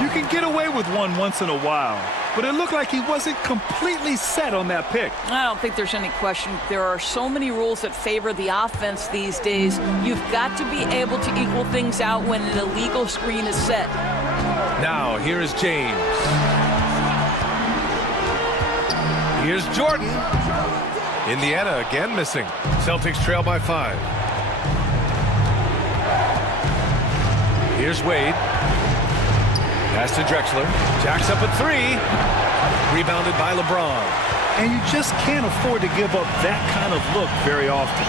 You can get away with one once in a while, but it looked like he wasn't completely set on that pick. I don't think there's any question. There are so many rules that favor the offense these days. You've got to be able to equal things out when an illegal screen is set. Now, here is James. Here's Jordan. Indiana again missing. Celtics trail by 5. Here's Wade. Pass to Drexler. Jacks up at 3. Rebounded by LeBron. And you just can't afford to give up that kind of look very often.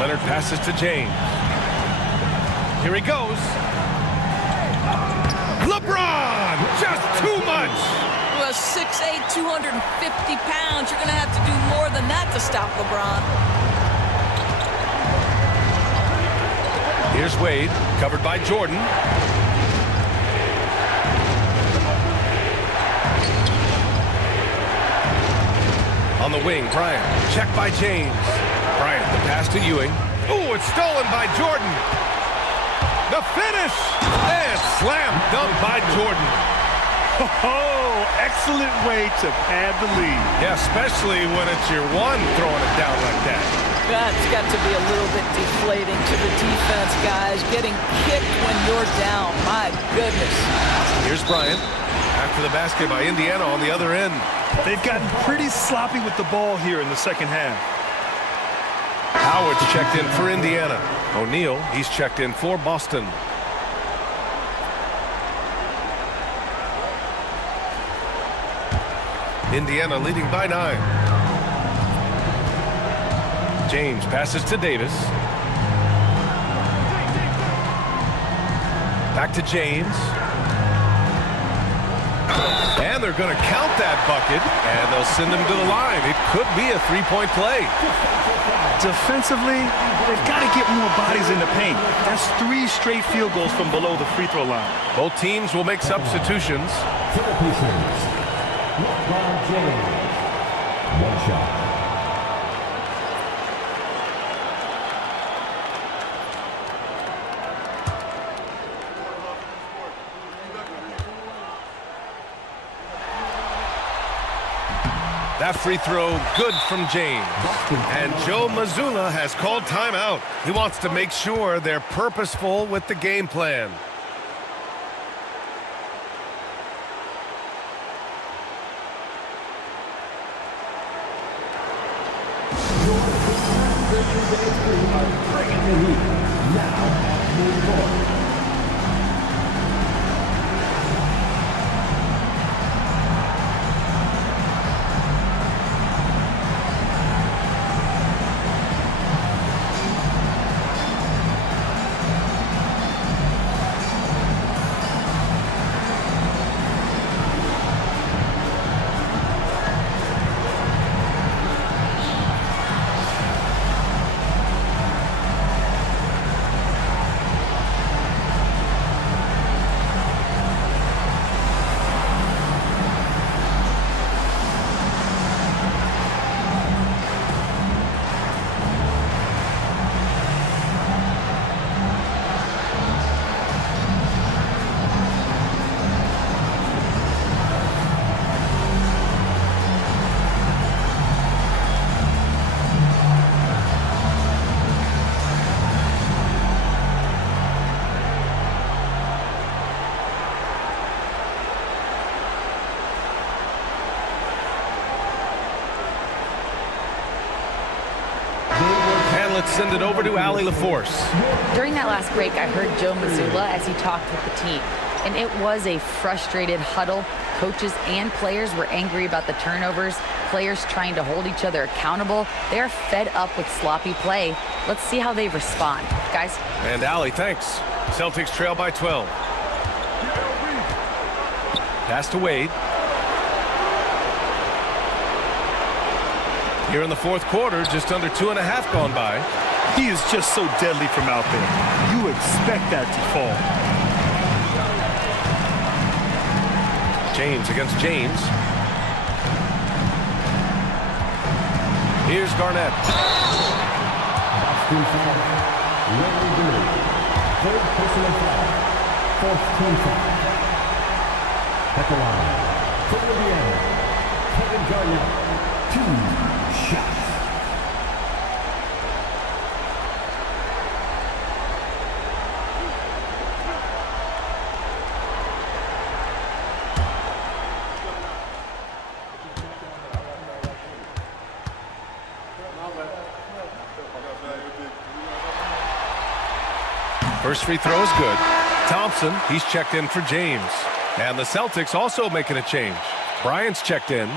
Leonard passes to James. Here he goes. LeBron! Just too much! Well, 6'8", 250 pounds. You're going to have to do more than that to stop LeBron. Here's Wade, covered by Jordan. On the wing, Bryant. Checked by James. Bryant, the pass to Ewing. Ooh, it's stolen by Jordan. The finish! And slam dunk by Jordan. Oh, excellent way to pad the lead. Yeah, especially when it's your one throwing it down like that. That's got to be a little bit deflating to the defense, guys. Getting kicked when you're down. My goodness. Here's Bryant. After the basket by Indiana on the other end. They've gotten pretty sloppy with the ball here in the second half. Howard's checked in for Indiana. O'Neal, he's checked in for Boston. Indiana leading by 9. James passes to Davis. Back to James. And they're going to count that bucket, and they'll send him to the line. It could be a three-point play. Defensively, they've got to get more bodies in the paint. That's 3 straight field goals from below the free throw line. Both teams will make substitutions. For the Pacers, LeBron James. One shot. That free throw good from James. And Joe Mazzulla has called timeout. He wants to make sure they're purposeful with the game plan. Bringing the heat. Now, move on. Let's send it over to Allie LaForce. During that last break, I heard Joe Mazzulla as he talked with the team, and it was a frustrated huddle. Coaches and players were angry about the turnovers, players trying to hold each other accountable. They're fed up with sloppy play. Let's see how they respond. Guys? And Allie, thanks. Celtics trail by 12. Pass to Wade. Here in the fourth quarter, just under 2.5 gone by. He is just so deadly from out there. You expect that to fall. James against James. Here's Garnett. Boston foul. Larry Bird. Third personal foul. Fourth team foul. At the line. For Indiana, Kevin Garnett. 2 shots. First free throw is good. Thompson, he's checked in for James. And the Celtics also making a change. Bryant's checked in.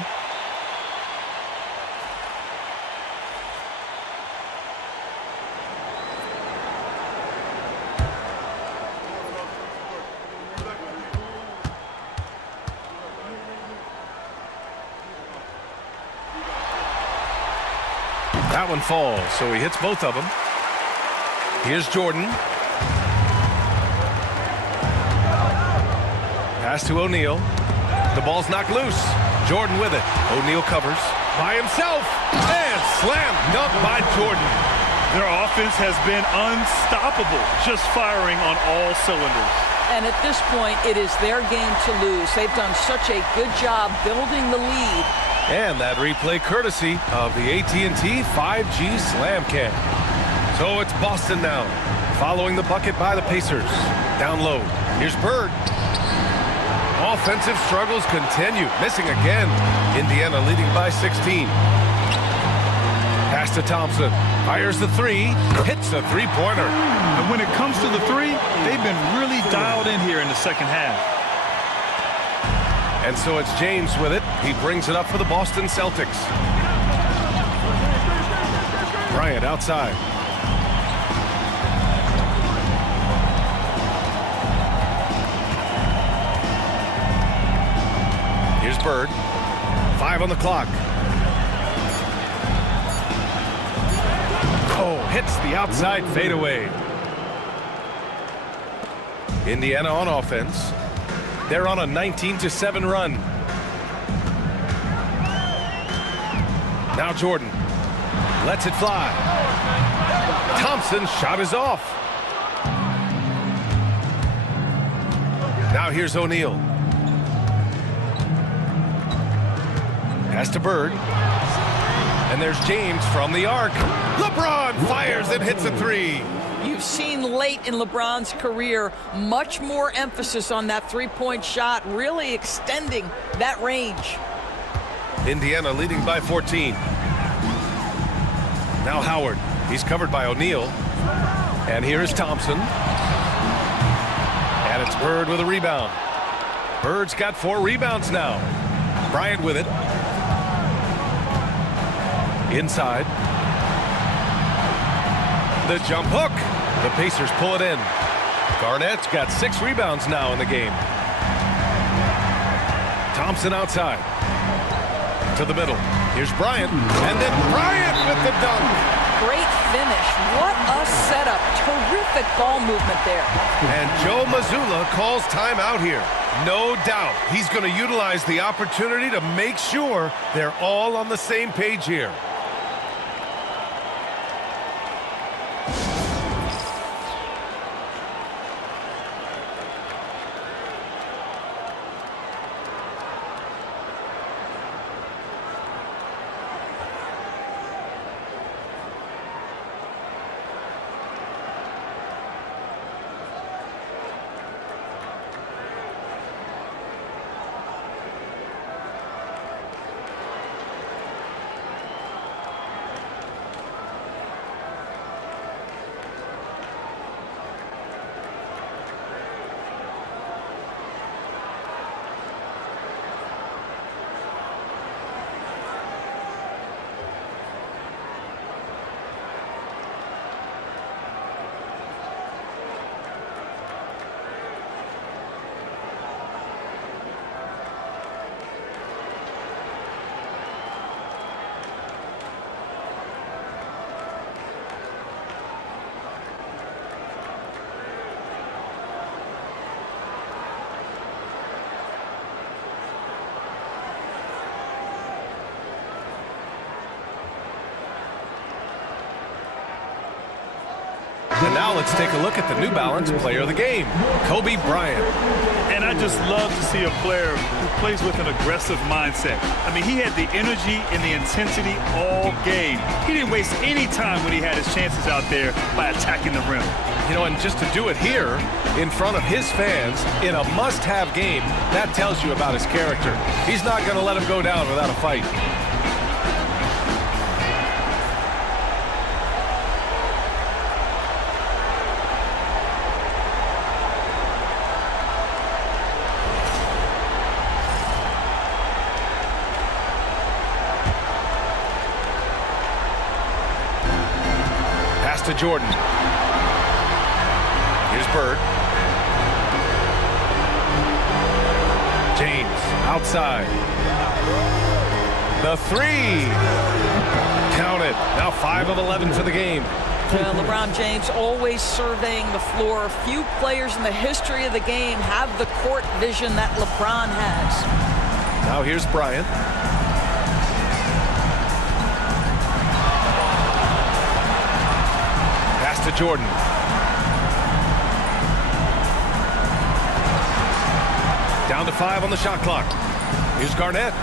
That one falls, so he hits both of them. Here's Jordan. Pass to O'Neal. The ball's knocked loose. Jordan with it. O'Neal covers by himself. And slam dunk by Jordan. Their offense has been unstoppable, just firing on all cylinders. And at this point, it is their game to lose. They've done such a good job building the lead. And that replay courtesy of the AT&T 5G Slam Cam. So it's Boston now, following the bucket by the Pacers. Down low. Here's Bird. Offensive struggles continue. Missing again. Indiana leading by 16. Pass to Thompson. Fires the three. Hits the three-pointer. And when it comes to the three, they've been really dialed in here in the second half. And so it's James with it. He brings it up for the Boston Celtics. Bryant outside. Here's Bird. 5 on the clock. Oh, hits the outside fadeaway. Indiana on offense. They're on a 19-7 run. Now Jordan lets it fly. Thompson's shot is off. Now here's O'Neal. Pass to Bird. And there's James from the arc. LeBron fires and hits a three. You've seen late in LeBron's career much more emphasis on that three-point shot, really extending that range. Indiana leading by 14. Now Howard. He's covered by O'Neal. And here is Thompson. And it's Bird with a rebound. Bird's got 4 rebounds now. Bryant with it. Inside. The jump hook. The Pacers pull it in. Garnett's got 6 rebounds now in the game. Thompson outside. To the middle. Here's Bryant. And then Bryant with the dunk. Great finish. What a setup. Terrific ball movement there. And Joe Mazzulla calls timeout here. No doubt he's going to utilize the opportunity to make sure they're all on the same page here. And now let's take a look at the New Balance player of the game, Kobe Bryant. And I just love to see a player who plays with an aggressive mindset. I mean, he had the energy and the intensity all game. He didn't waste any time when he had his chances out there by attacking the rim. You know, and just to do it here in front of his fans in a must-have game, that tells you about his character. He's not going to let him go down without a fight. To Jordan. Here's Bird. James outside. The three. Counted. Now 5 of 11 for the game. Yeah, LeBron James always surveying the floor. Few players in the history of the game have the court vision that LeBron has. Now here's Bryant. Pass to Jordan. Down to 5 on the shot clock. Here's Garnett.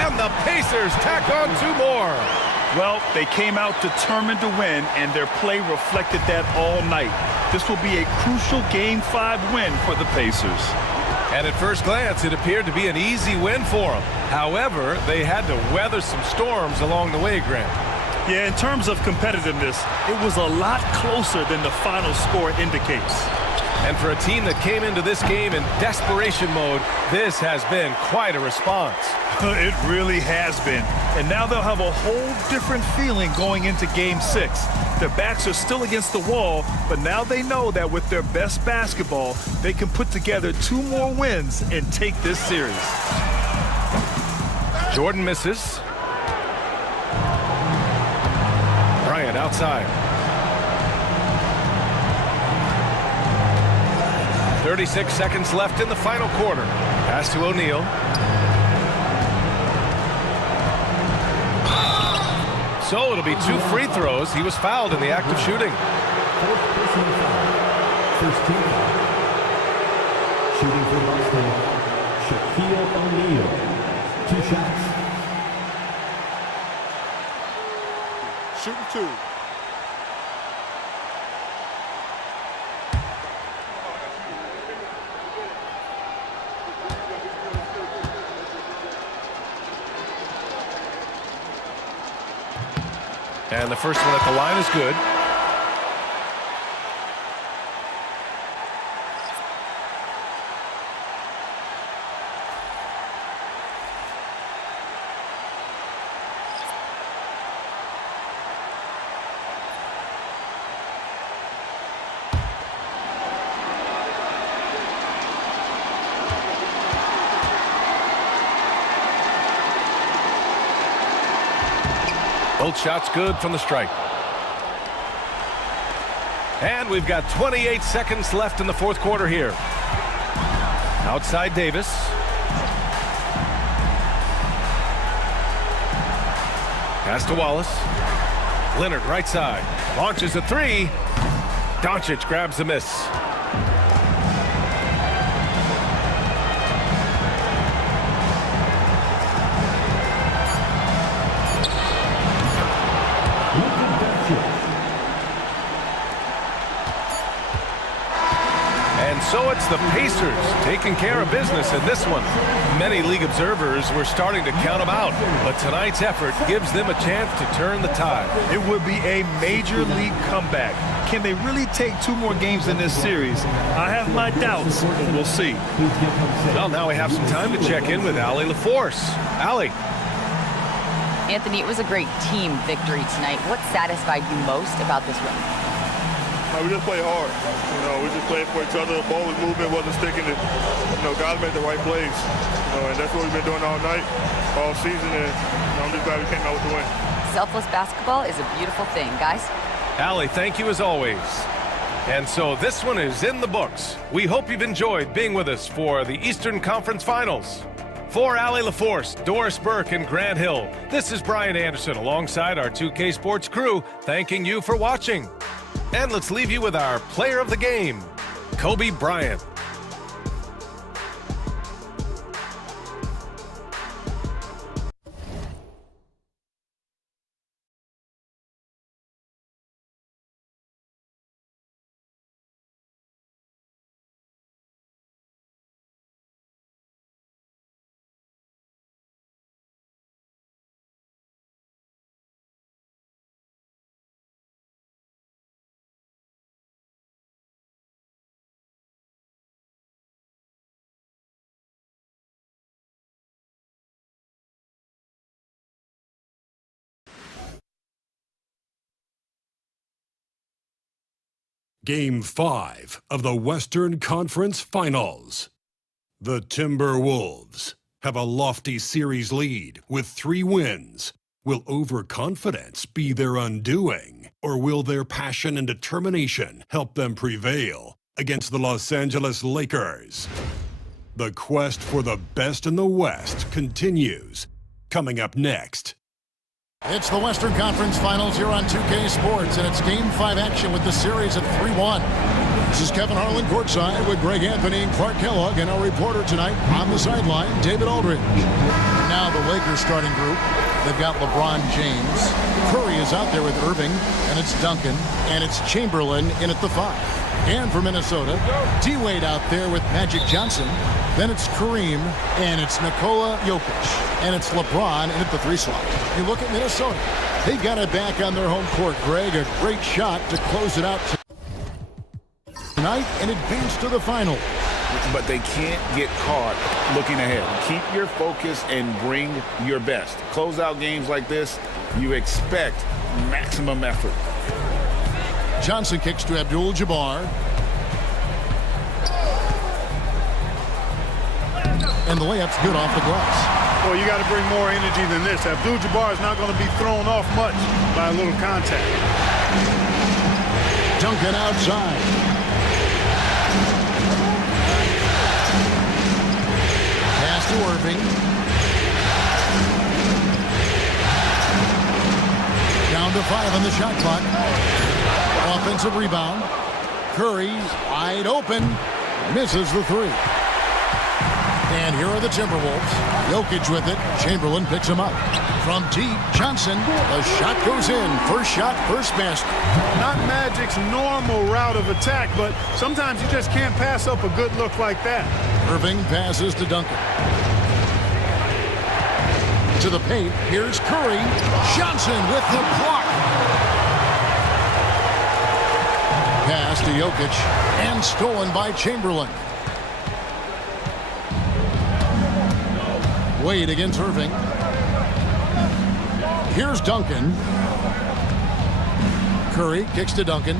And the Pacers tack on 2 more. Well, they came out determined to win, and their play reflected that all night. This will be a crucial Game 5 win for the Pacers. And at first glance, it appeared to be an easy win for them. However, they had to weather some storms along the way, Grant. Yeah, in terms of competitiveness, it was a lot closer than the final score indicates. And for a team that came into this game in desperation mode, this has been quite a response. It really has been. And now they'll have a whole different feeling going into Game 6. Their backs are still against the wall, but now they know that with their best basketball, they can put together 2 more wins and take this series. Jordan misses. Bryant outside. 36 seconds left in the final quarter. Pass to O'Neal. So it'll be 2 free throws. He was fouled in the act of shooting. First team foul. Shooting for Boston, Shaquille O'Neal. 2 shots. Shooting 2. And the first one at the line is good. Both shots good from the stripe. And we've got 28 seconds left in the fourth quarter here. Outside Davis. Pass to Wallace. Leonard right side. Launches a 3. Doncic grabs the miss. So it's the Pacers taking care of business in this one. Many league observers were starting to count them out, but tonight's effort gives them a chance to turn the tide. It would be a major league comeback. Can they really take 2 more games in this series? I have my doubts. We'll see. Well, now we have some time to check in with Allie LaForce. Allie. Anthony, it was a great team victory tonight. What satisfied you most about this win? We just play hard. We just played for each other. The ball movement wasn't sticking. Guys made the right plays. And that's what we've been doing all night, all season. And I'm just glad we came out with the win. Selfless basketball is a beautiful thing, guys. Allie, thank you as always. And so this one is in the books. We hope you've enjoyed being with us for the Eastern Conference Finals. For Allie LaForce, Doris Burke, and Grant Hill, this is Brian Anderson alongside our 2K Sports crew, thanking you for watching. And let's leave you with our player of the game, Kobe Bryant. Game 5 of the Western Conference Finals. The Timberwolves have a lofty series lead with 3 wins, Will overconfidence be their undoing? Or will their passion and determination help them prevail against the Los Angeles Lakers? The quest for the best in the West continues. Coming up next. It's the Western Conference Finals here on 2K Sports, and it's Game 5 action with the series at 3-1. This is Kevin Harlan courtside with Greg Anthony and Clark Kellogg, and our reporter tonight on the sideline, David Aldridge. Now the Lakers starting group. They've got LeBron James. Curry is out there with Irving, and it's Duncan, and it's Chamberlain in at the 5. And for Minnesota, D-Wade out there with Magic Johnson. Then it's Kareem, and it's Nikola Jokic, and it's LeBron in at the 3 slot. You look at Minnesota. They've got it back on their home court, Greg. A great shot to close it out tonight and advance to the final. But they can't get caught looking ahead. Keep your focus and bring your best. Close out games like this, you expect maximum effort. Johnson kicks to Abdul-Jabbar. And the layup's good off the glass. Well, you got to bring more energy than this. Abdul-Jabbar is not going to be thrown off much by a little contact. Duncan outside. Pass to Irving. Down to 5 on the shot clock. Offensive rebound. Curry wide open. Misses the 3. And here are the Timberwolves. Jokic with it. Chamberlain picks him up. From deep, Johnson. The shot goes in. First shot, first basket. Not Magic's normal route of attack, but sometimes you just can't pass up a good look like that. Irving passes to Duncan. To the paint. Here's Curry. Johnson with the block. Pass to Jokic. And stolen by Chamberlain. Wade against Irving. Here's Duncan. Curry kicks to Duncan.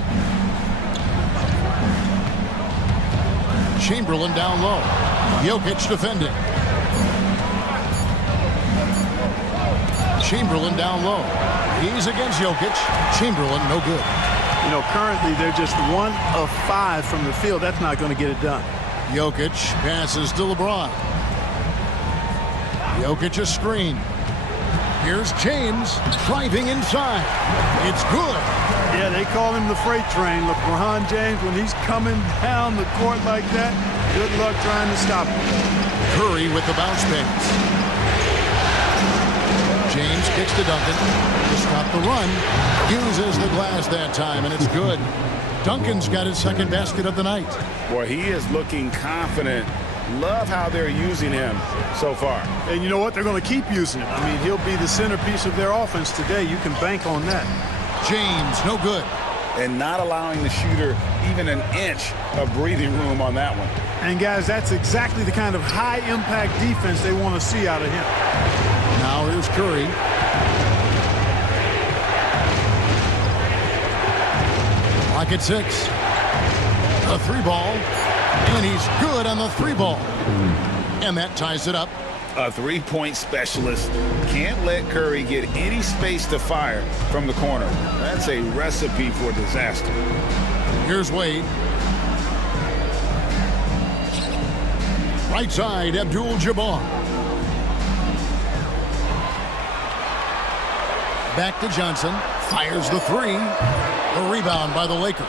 Chamberlain down low. Jokic defending. Chamberlain down low. He's against Jokic. Chamberlain no good. You know, currently they're just 1 of 5 from the field. That's not going to get it done. Jokic passes to LeBron. Jokic a screen. Here's James driving inside. It's good. Yeah, they call him the freight train. LeBron James, when he's coming down the court like that, good luck trying to stop him. Curry with the bounce pass. James kicks to Duncan to stop the run. Uses the glass that time, and it's good. Duncan's got his second basket of the night. Boy, he is looking confident. Love how they're using him so far. And you know what? They're going to keep using him. I mean, he'll be the centerpiece of their offense today. You can bank on that. James, no good. And not allowing the shooter even an inch of breathing room on that one. And, guys, that's exactly the kind of high-impact defense they want to see out of him. Now here's Curry. Lock at 6. A 3-ball. And he's good on the 3-ball. And that ties it up. A 3-point specialist can't let Curry get any space to fire from the corner. That's a recipe for disaster. Here's Wade. Right side, Abdul-Jabbar. Back to Johnson. Fires the 3. A rebound by the Lakers.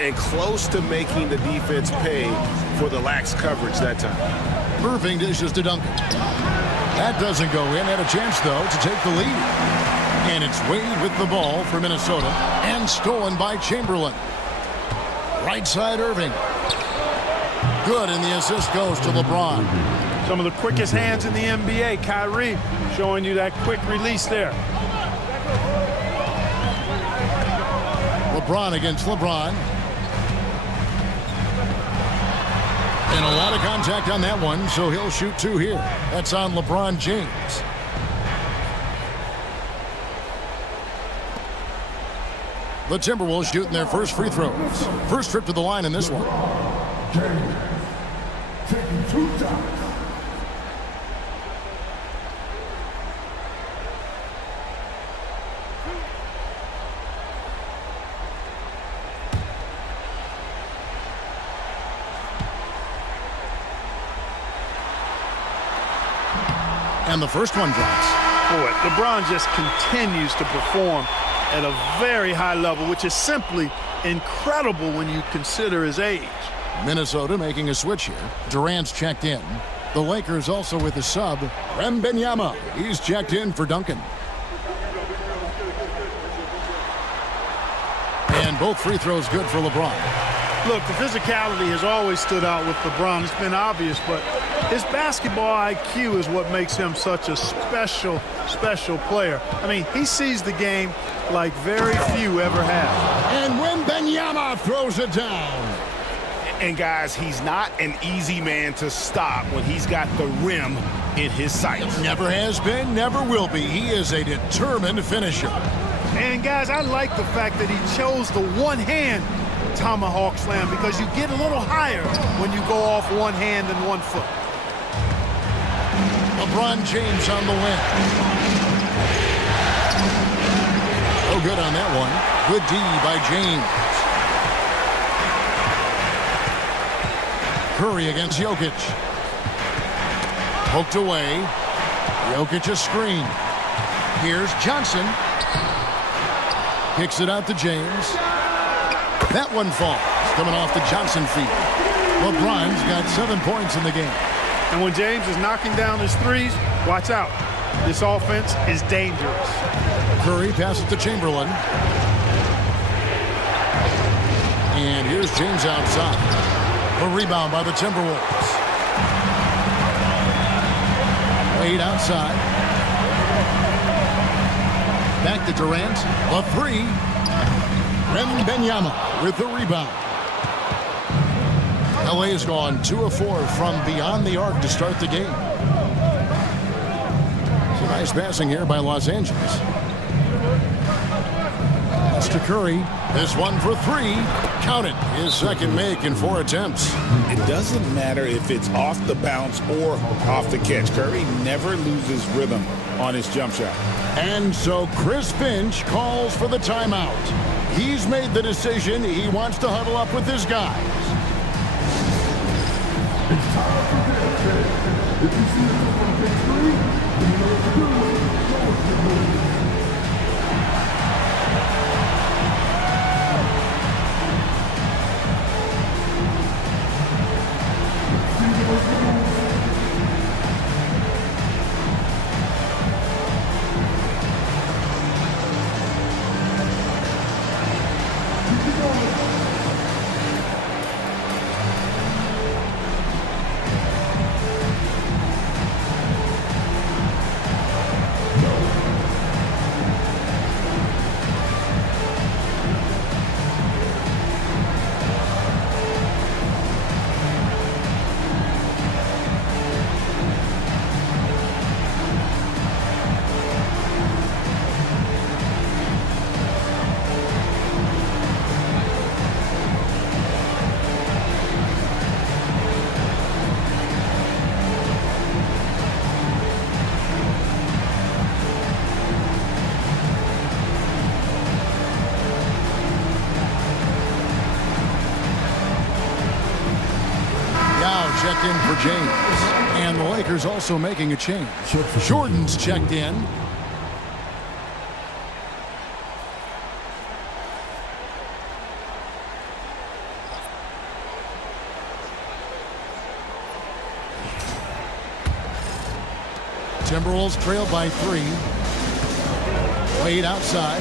And close to making the defense pay for the lax coverage that time. Irving dishes to Duncan. That doesn't go in. Had a chance, though, to take the lead. And it's Wade with the ball for Minnesota. And stolen by Chamberlain. Right side, Irving. Good, and the assist goes to LeBron. Some of the quickest hands in the NBA. Kyrie showing you that quick release there. LeBron against LeBron. And a lot of contact on that one, so he'll shoot 2 here. That's on LeBron James. The Timberwolves shooting their first free throws. First trip to the line in this one. James taking 2 shots. And the first one drops. Boy, LeBron just continues to perform at a very high level, which is simply incredible when you consider his age. Minnesota making a switch here. Durant's checked in. The Lakers also with a sub. Wembanyama. He's checked in for Duncan. And both free throws good for LeBron. Look, the physicality has always stood out with LeBron. It's been obvious, but his basketball IQ is what makes him such a special player. I mean, he sees the game like very few ever have. And Wembanyama throws it down. And guys, he's not an easy man to stop when he's got the rim in his sights. Never has been, never will be. He is a determined finisher. And guys, I like the fact that he chose the one-hand tomahawk slam because you get a little higher when you go off one hand and 1 foot. LeBron James on the win. Oh, good on that one. Good D by James. Curry against Jokic. Poked away. Jokic a screen. Here's Johnson. Kicks it out to James. That one falls. Coming off the Johnson feet. LeBron's got 7 points in the game. And when James is knocking down his threes, watch out. This offense is dangerous. Curry passes to Chamberlain. And here's James outside. A rebound by the Timberwolves. Wade outside. Back to Durant. A three. Wembanyama with the rebound. LA has gone 2 of 4 from beyond the arc to start the game. Some nice passing here by Los Angeles. That's to Curry. This one for 3. Count it. His second make in 4 attempts. It doesn't matter if it's off the bounce or off the catch. Curry never loses rhythm on his jump shot. And so Chris Finch calls for the timeout. He's made the decision. He wants to huddle up with his guys. It's time for this. If you see it from victory, you know what to do. Checked in for James. And the Lakers also making a change. Jordan's checked in. Timberwolves trail by 3. Wade outside.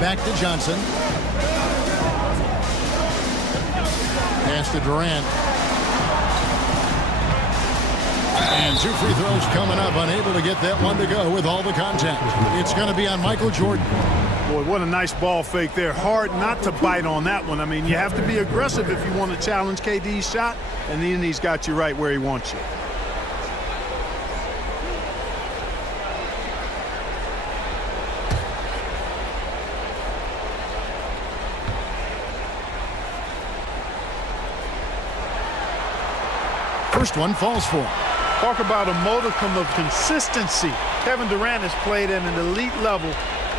Back to Johnson. Pass to Durant. And 2 free throws coming up. Unable to get that one to go with all the contact. It's going to be on Michael Jordan. Boy, what a nice ball fake there. Hard not to bite on that one. I mean, you have to be aggressive if you want to challenge KD's shot. And then he's got you right where he wants you. First one falls for him. Talk about a modicum of consistency. Kevin Durant has played at an elite level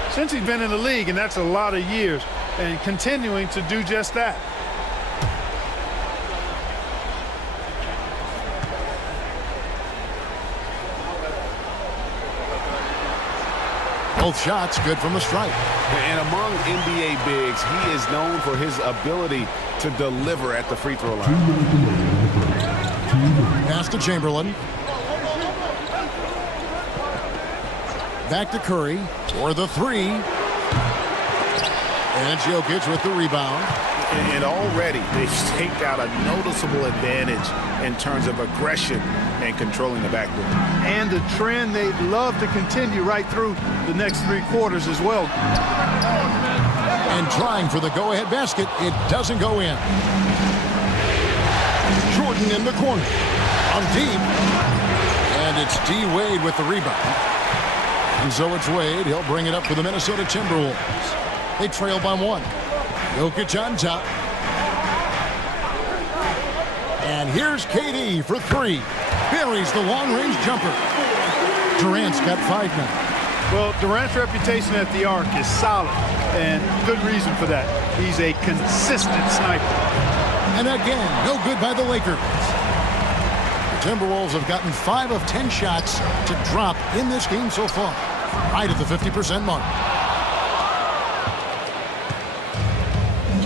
since he's been in the league, and that's a lot of years, and continuing to do just that. Both shots good from the stripe. And among NBA bigs, he is known for his ability to deliver at the free throw line. Pass to Chamberlain. Back to Curry for the three. And Jokic with the rebound. And already they've staked out a noticeable advantage in terms of aggression and controlling the backboard. And the trend they'd love to continue right through the next 3 quarters as well. And trying for the go-ahead basket. It doesn't go in. Jordan in the corner. On deep. And it's D. Wade with the rebound. And so it's Wade. He'll bring it up for the Minnesota Timberwolves. They trail by 1. Jokic on top. And here's KD for 3. Buries the long-range jumper. Durant's got 5 now. Well, Durant's reputation at the arc is solid, and good reason for that. He's a consistent sniper. And again, no good by the Lakers. The Timberwolves have gotten 5 of 10 shots to drop in this game so far. Right at the 50% mark.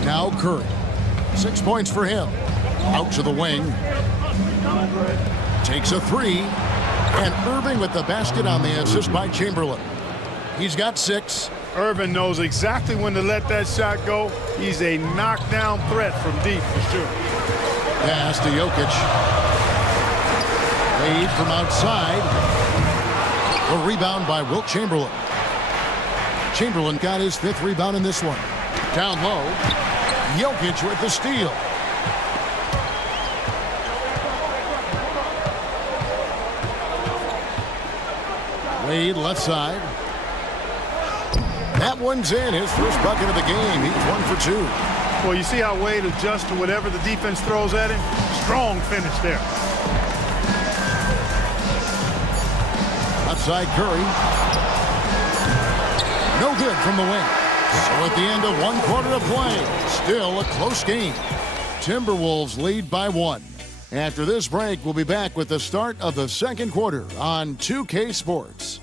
Now Curry. 6 points for him. Out to the wing. Takes a 3. And Irving with the basket on the assist by Chamberlain. He's got 6. Irving knows exactly when to let that shot go. He's a knockdown threat from deep for sure. Pass to Jokic. Wade from outside. A rebound by Wilt Chamberlain. Chamberlain got his 5th rebound in this one. Down low. Jokic with the steal. Wade left side. That one's in. His first bucket of the game. He's 1 for 2. Well, you see how Wade adjusts to whatever the defense throws at him? Strong finish there. Outside Curry. No good from the wing. So at the end of 1 quarter of play, still a close game. Timberwolves lead by 1. After this break, we'll be back with the start of the 2nd quarter on 2K Sports.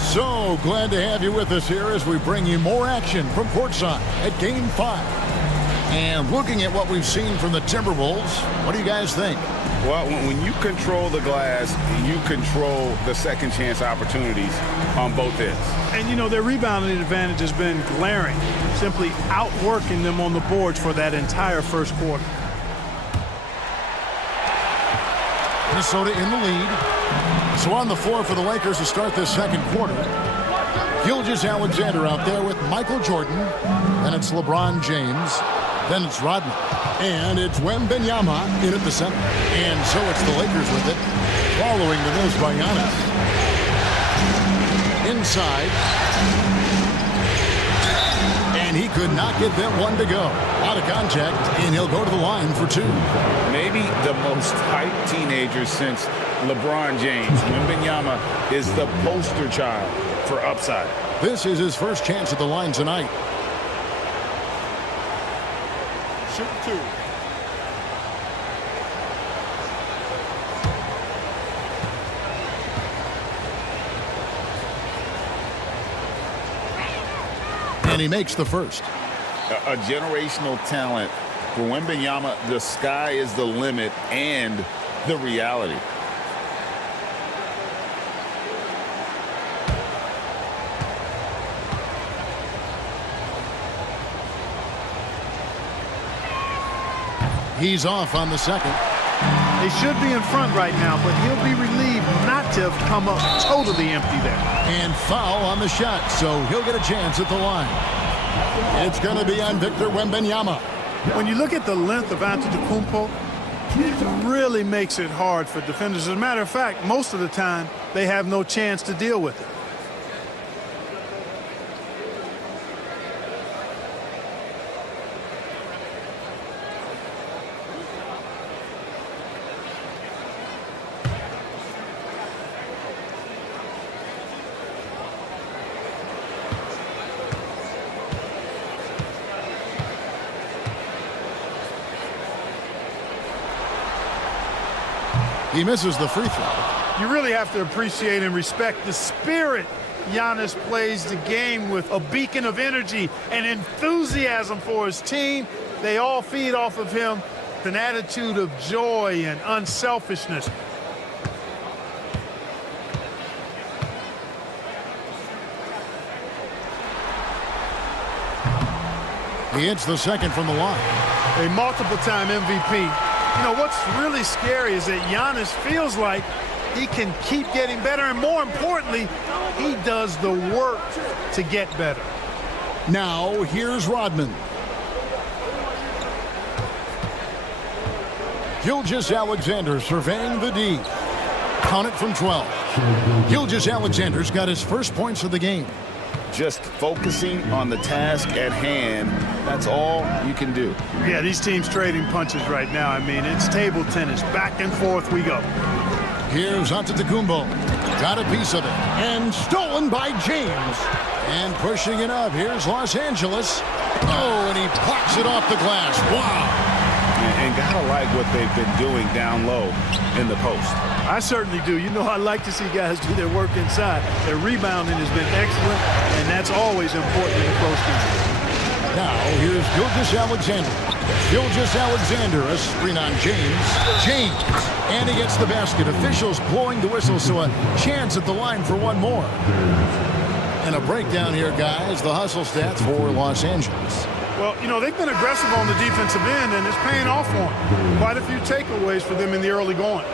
So glad to have you with us here as we bring you more action from courtside at Game 5. And looking at what we've seen from the Timberwolves, what do you guys think? Well, when you control the glass, you control the second chance opportunities on both ends. And, you know, their rebounding advantage has been glaring, simply outworking them on the boards for that entire first quarter. Minnesota in the lead. So on the floor for the Lakers to start this 2nd quarter. Gilgeous-Alexander out there with Michael Jordan. Then it's LeBron James. Then it's Rodman. And it's Wembanyama in at the center. And so it's the Lakers with it. Following to this by Giannis. Inside. And he could not get that one to go. Out of contact, and he'll go to the line for 2. Maybe the most hyped teenager since LeBron James. Wembanyama is the poster child for upside. This is his first chance at the line tonight. Shoot 2. And he makes the first. A generational talent. For Wembanyama, the sky is the limit and the reality. He's off on the second. They should be in front right now, but he'll be relieved not to have come up totally empty there. And foul on the shot, so he'll get a chance at the line. It's going to be on Victor Wembanyama. When you look at the length of Antetokounmpo, it really makes it hard for defenders. As a matter of fact, most of the time, they have no chance to deal with it. He misses the free throw. You really have to appreciate and respect the spirit Giannis plays the game with, a beacon of energy and enthusiasm for his team. They all feed off of him with an attitude of joy and unselfishness. He hits the second from the line. A multiple-time MVP. You know, what's really scary is that Giannis feels like he can keep getting better, and more importantly, he does the work to get better. Now, here's Rodman. Gilgeous-Alexander surveying the D. Count it from 12. Gilgeous-Alexander's got his first points of the game. Just focusing on the task at hand, that's all you can do. Yeah, these teams trading punches right now. I mean, it's table tennis. Back and forth we go. Here's Antetokounmpo. Got a piece of it. And stolen by James. And pushing it up. Here's Los Angeles. Oh, and he plucks it off the glass. Wow. And gotta like what they've been doing down low in the post. I certainly do. You know, I like to see guys do their work inside. Their rebounding has been excellent, and that's always important in a close game. Now, here's Gilgeous-Alexander. Gilgeous-Alexander, a screen on James. James. And he gets the basket. Officials blowing the whistle, so a chance at the line for one more. And a breakdown here, guys. The hustle stats for Los Angeles. Well, you know, they've been aggressive on the defensive end, and it's paying off for them. Quite a few takeaways for them in the early going.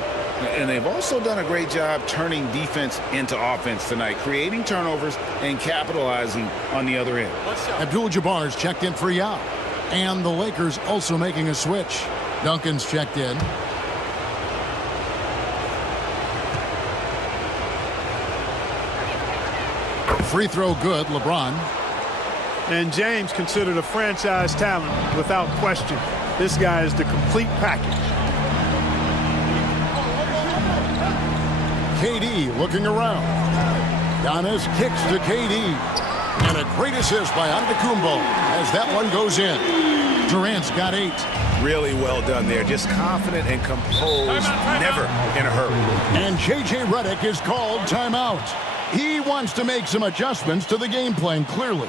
And they've also done a great job turning defense into offense tonight, creating turnovers and capitalizing on the other end. Abdul-Jabbar's checked in for Yao. And the Lakers also making a switch. Duncan's checked in. Free throw good, LeBron. And James considered a franchise talent without question. This guy is the complete package. KD looking around. Giannis kicks to KD. And a great assist by Antetokounmpo as that one goes in. Durant's got 8. Really well done there. Just confident and composed, never in a hurry. And J.J. Redick is called timeout. He wants to make some adjustments to the game plan, clearly.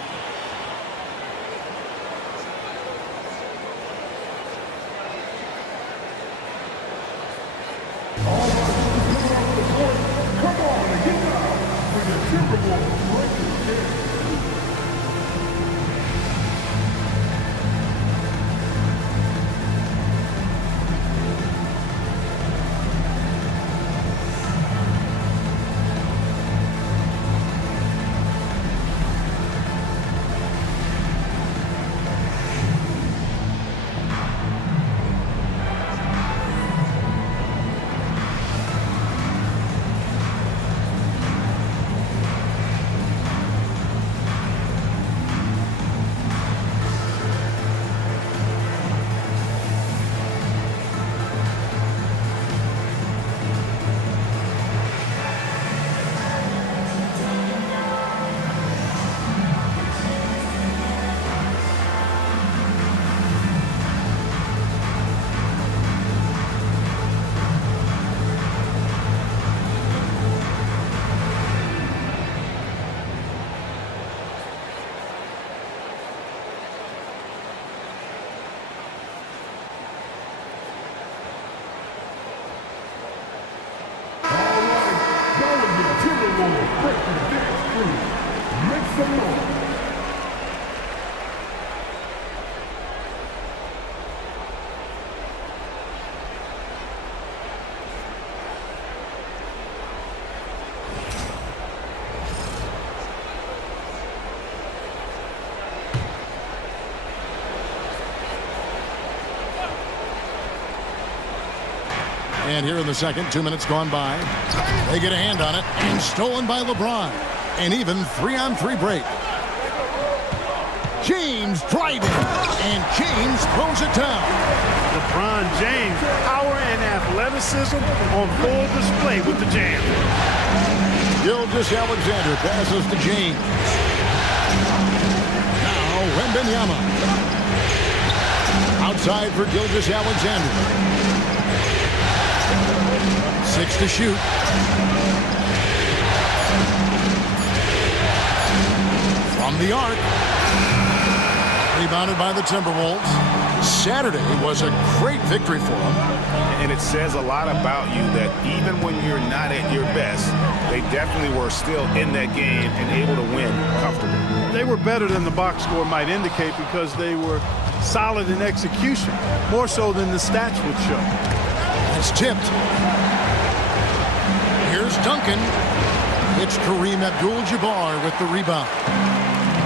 And here in the second, 2 minutes gone by. They get a hand on it, and stolen by LeBron. An even 3-on-3 break. James driving, and James throws it down. LeBron James, power and athleticism on full display with the jam. Gilgeous-Alexander passes to James. Now Wembanyama. Outside for Gilgeous-Alexander. Fakes to shoot. From the arc. Rebounded by the Timberwolves. Saturday was a great victory for them. And it says a lot about you that even when you're not at your best, they definitely were still in that game and able to win comfortably. They were better than the box score might indicate because they were solid in execution, more so than the stats would show. It's tipped. Here's Duncan. It's Kareem Abdul-Jabbar with the rebound.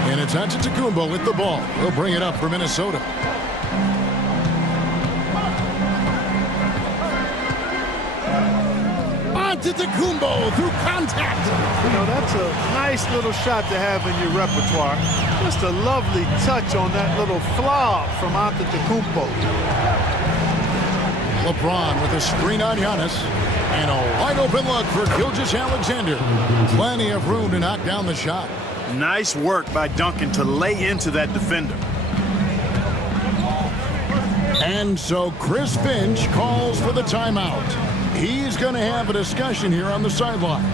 And it's Antetokounmpo with the ball. He'll bring it up for Minnesota. Antetokounmpo through contact. You know, that's a nice little shot to have in your repertoire. Just a lovely touch on that little flob from Antetokounmpo. LeBron with a screen on Giannis. And a wide open look for Gilgeous-Alexander. Plenty of room to knock down the shot. Nice work by Duncan to lay into that defender. And so Chris Finch calls for the timeout. He's going to have a discussion here on the sideline.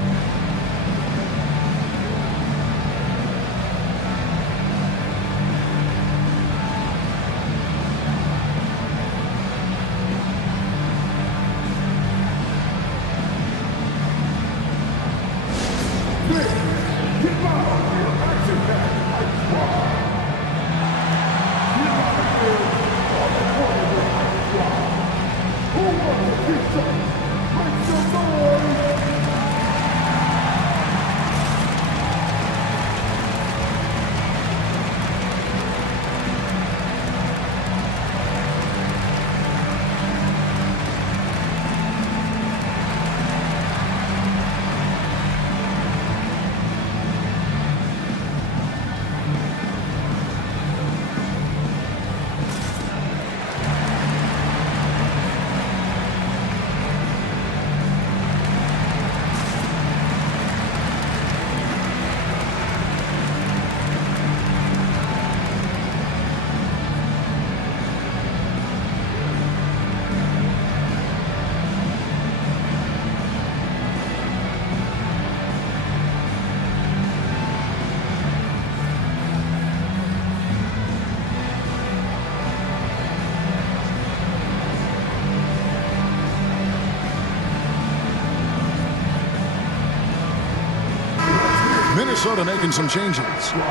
Minnesota making some changes.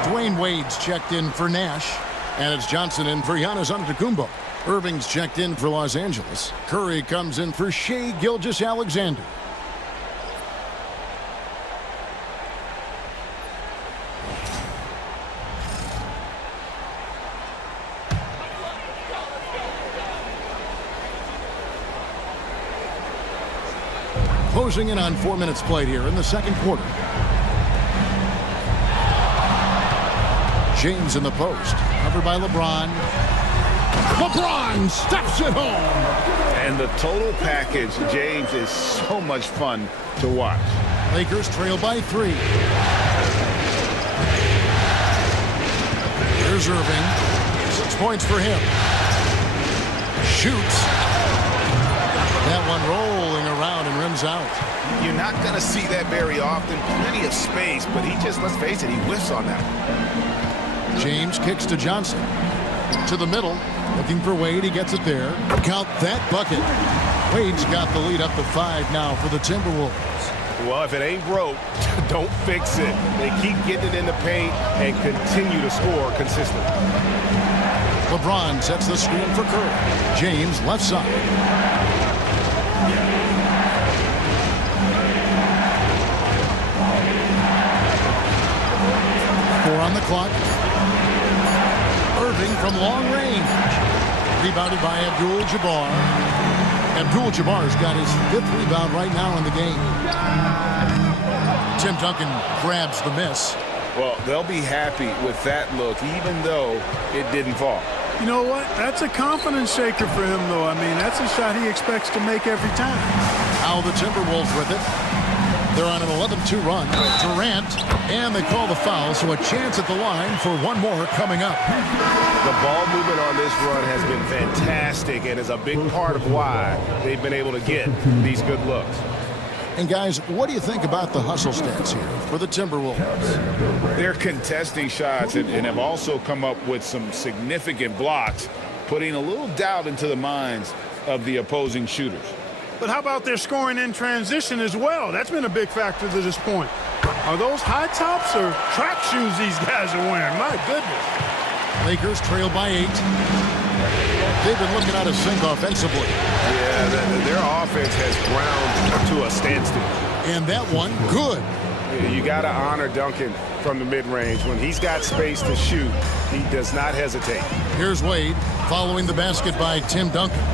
Dwayne Wade's checked in for Nash. And it's Johnson in for Giannis Antetokounmpo. Irving's checked in for Los Angeles. Curry comes in for Shai Gilgeous-Alexander. Closing in on 4 minutes played here in the second quarter. James in the post, covered by LeBron. LeBron stuffs it home. And the total package, James, is so much fun to watch. Lakers trail by 3. Here's Irving. 6 points for him. Shoots. That one rolling around and rims out. You're not going to see that very often. Plenty of space, but he just, let's face it, he whiffs on that one. James kicks to Johnson. To the middle. Looking for Wade. He gets it there. Count that bucket. Wade's got the lead up to 5 now for the Timberwolves. Well, if it ain't broke, don't fix it. They keep getting it in the paint and continue to score consistently. LeBron sets the screen for Curry. James left side. Four on the clock. Irving from long range. Rebounded by Abdul-Jabbar. Abdul-Jabbar's got his 5th rebound right now in the game. Tim Duncan grabs the miss. Well, they'll be happy with that look, even though it didn't fall. You know what? That's a confidence shaker for him, though. I mean, that's a shot he expects to make every time. Now the Timberwolves with it. They're on an 11-2 run. Durant, and they call the foul, so a chance at the line for one more coming up. The ball movement on this run has been fantastic and is a big part of why they've been able to get these good looks. And guys, what do you think about the hustle stats here for the Timberwolves? They're contesting shots and have also come up with some significant blocks, putting a little doubt into the minds of the opposing shooters. But how about their scoring in transition as well? That's been a big factor to this point. Are those high tops or track shoes these guys are wearing? My goodness. Lakers trail by 8. They've been looking out of sync offensively. Yeah, their offense has ground to a standstill. And that one, good. You got to honor Duncan from the mid-range. When he's got space to shoot, he does not hesitate. Here's Wade following the basket by Tim Duncan.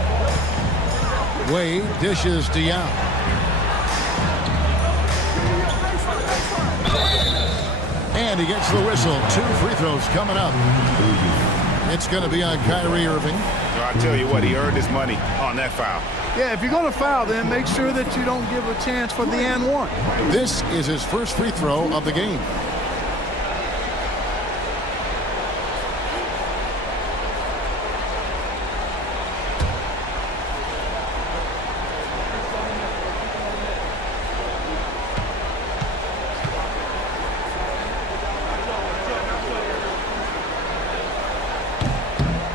Wade dishes to Young. And he gets the whistle. 2 free throws coming up. It's going to be on Kyrie Irving. I tell you what, he earned his money on that foul. Yeah, if you're going to foul, then make sure that you don't give a chance for the and one. This is his first free throw of the game.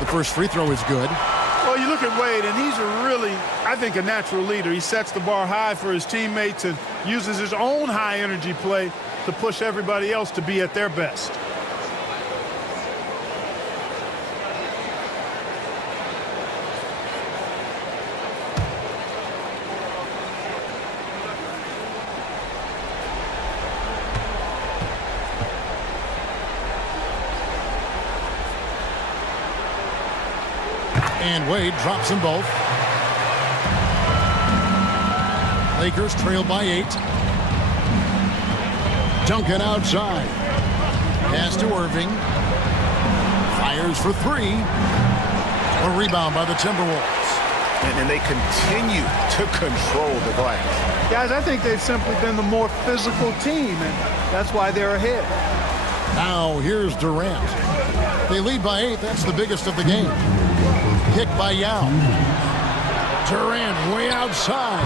First free throw is good. Well, you look at Wade, and he's really, I think, a natural leader. He sets the bar high for his teammates and uses his own high-energy play to push everybody else to be at their best. And Wade drops them both. Lakers trail by 8. Duncan outside. Pass to Irving. Fires for 3. A rebound by the Timberwolves. And they continue to control the glass. Guys, I think they've simply been the more physical team, and that's why they're ahead. Now here's Durant. They lead by 8. That's the biggest of the game. Kick by Yao. Durant way outside.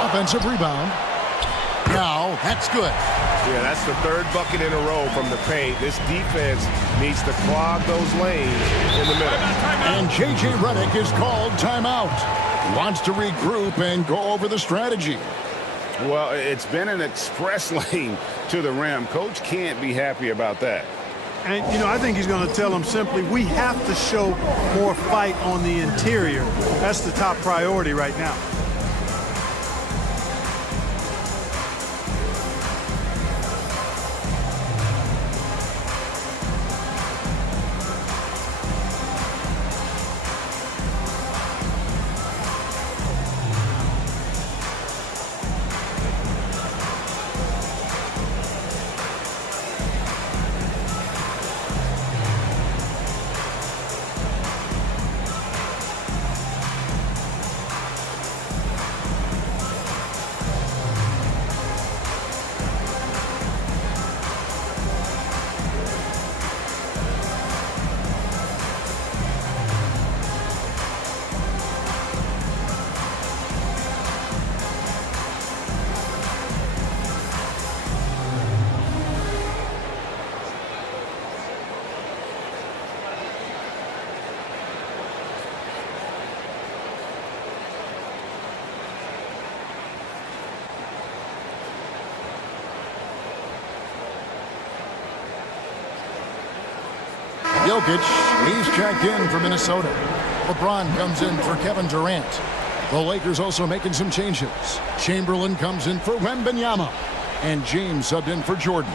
Offensive rebound. Yao, that's good. Yeah, that's the 3rd bucket in a row from the paint. This defense needs to clog those lanes in the middle. And J.J. Redick is called timeout. Wants to regroup and go over the strategy. Well, it's been an express lane to the rim. Coach can't be happy about that. And, you know, I think he's going to tell them simply, we have to show more fight on the interior. That's the top priority right now. Jokic, he's checked in for Minnesota. LeBron comes in for Kevin Durant. The Lakers also making some changes. Chamberlain comes in for Wembanyama. And James subbed in for Jordan.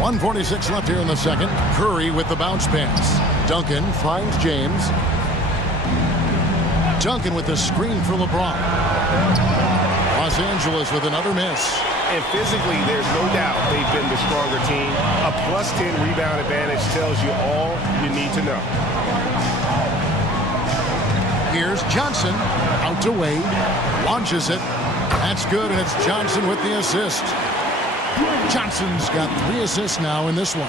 .146 left here in the second. Curry with the bounce pass. Duncan finds James. Duncan with the screen for LeBron. Los Angeles with another miss. And physically, there's no doubt they've been the stronger team. A +10 rebound advantage tells you all you need to know. Here's Johnson. Out to Wade. Launches it. That's good, and it's Johnson with the assist. Johnson's got 3 assists now in this one.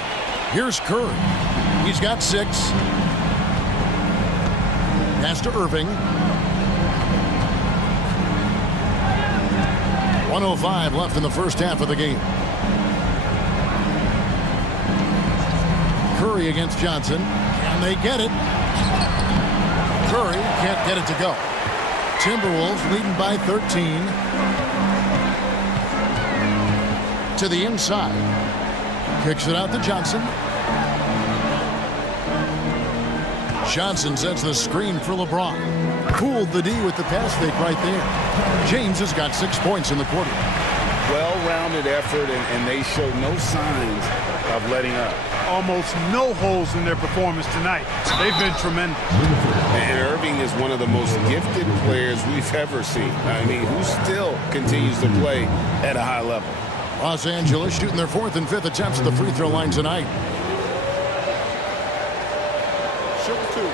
Here's Curry. He's got 6. Pass to Irving. 1:05 left in the first half of the game. Curry against Johnson. Can they get it? Curry can't get it to go. Timberwolves leading by 13. To the inside. Kicks it out to Johnson. Johnson sets the screen for LeBron. Cooled the D with the pass fake right there. James has got 6 points in the quarter. Well-rounded effort, and they showed no signs of letting up. Almost no holes in their performance tonight. They've been tremendous. And Irving is one of the most gifted players we've ever seen. I mean, who still continues to play at a high level. Los Angeles shooting their 4th and 5th attempts at the free throw line tonight. Shoot 2.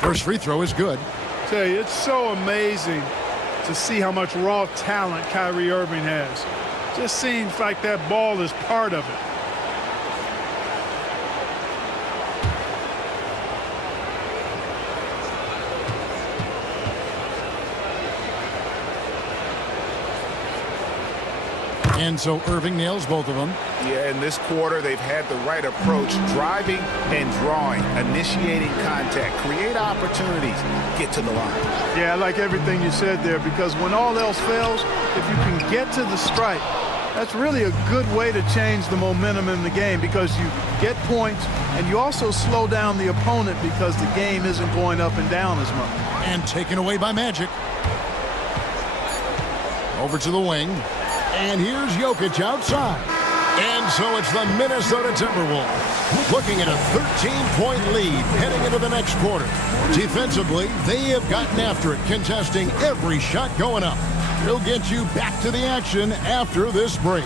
First free throw is good. Tell you, it's so amazing to see how much raw talent Kyrie Irving has. Just seems like that ball is part of it. And so Irving nails both of them. Yeah, in this quarter, they've had the right approach, driving and drawing, initiating contact, create opportunities, get to the line. Yeah, I like everything you said there, because when all else fails, if you can get to the stripe, that's really a good way to change the momentum in the game, because you get points and you also slow down the opponent because the game isn't going up and down as much. And taken away by Magic. Over to the wing. And here's Jokic outside. And so it's the Minnesota Timberwolves looking at a 13-point lead heading into the next quarter. Defensively, they have gotten after it, contesting every shot going up. We'll get you back to the action after this break.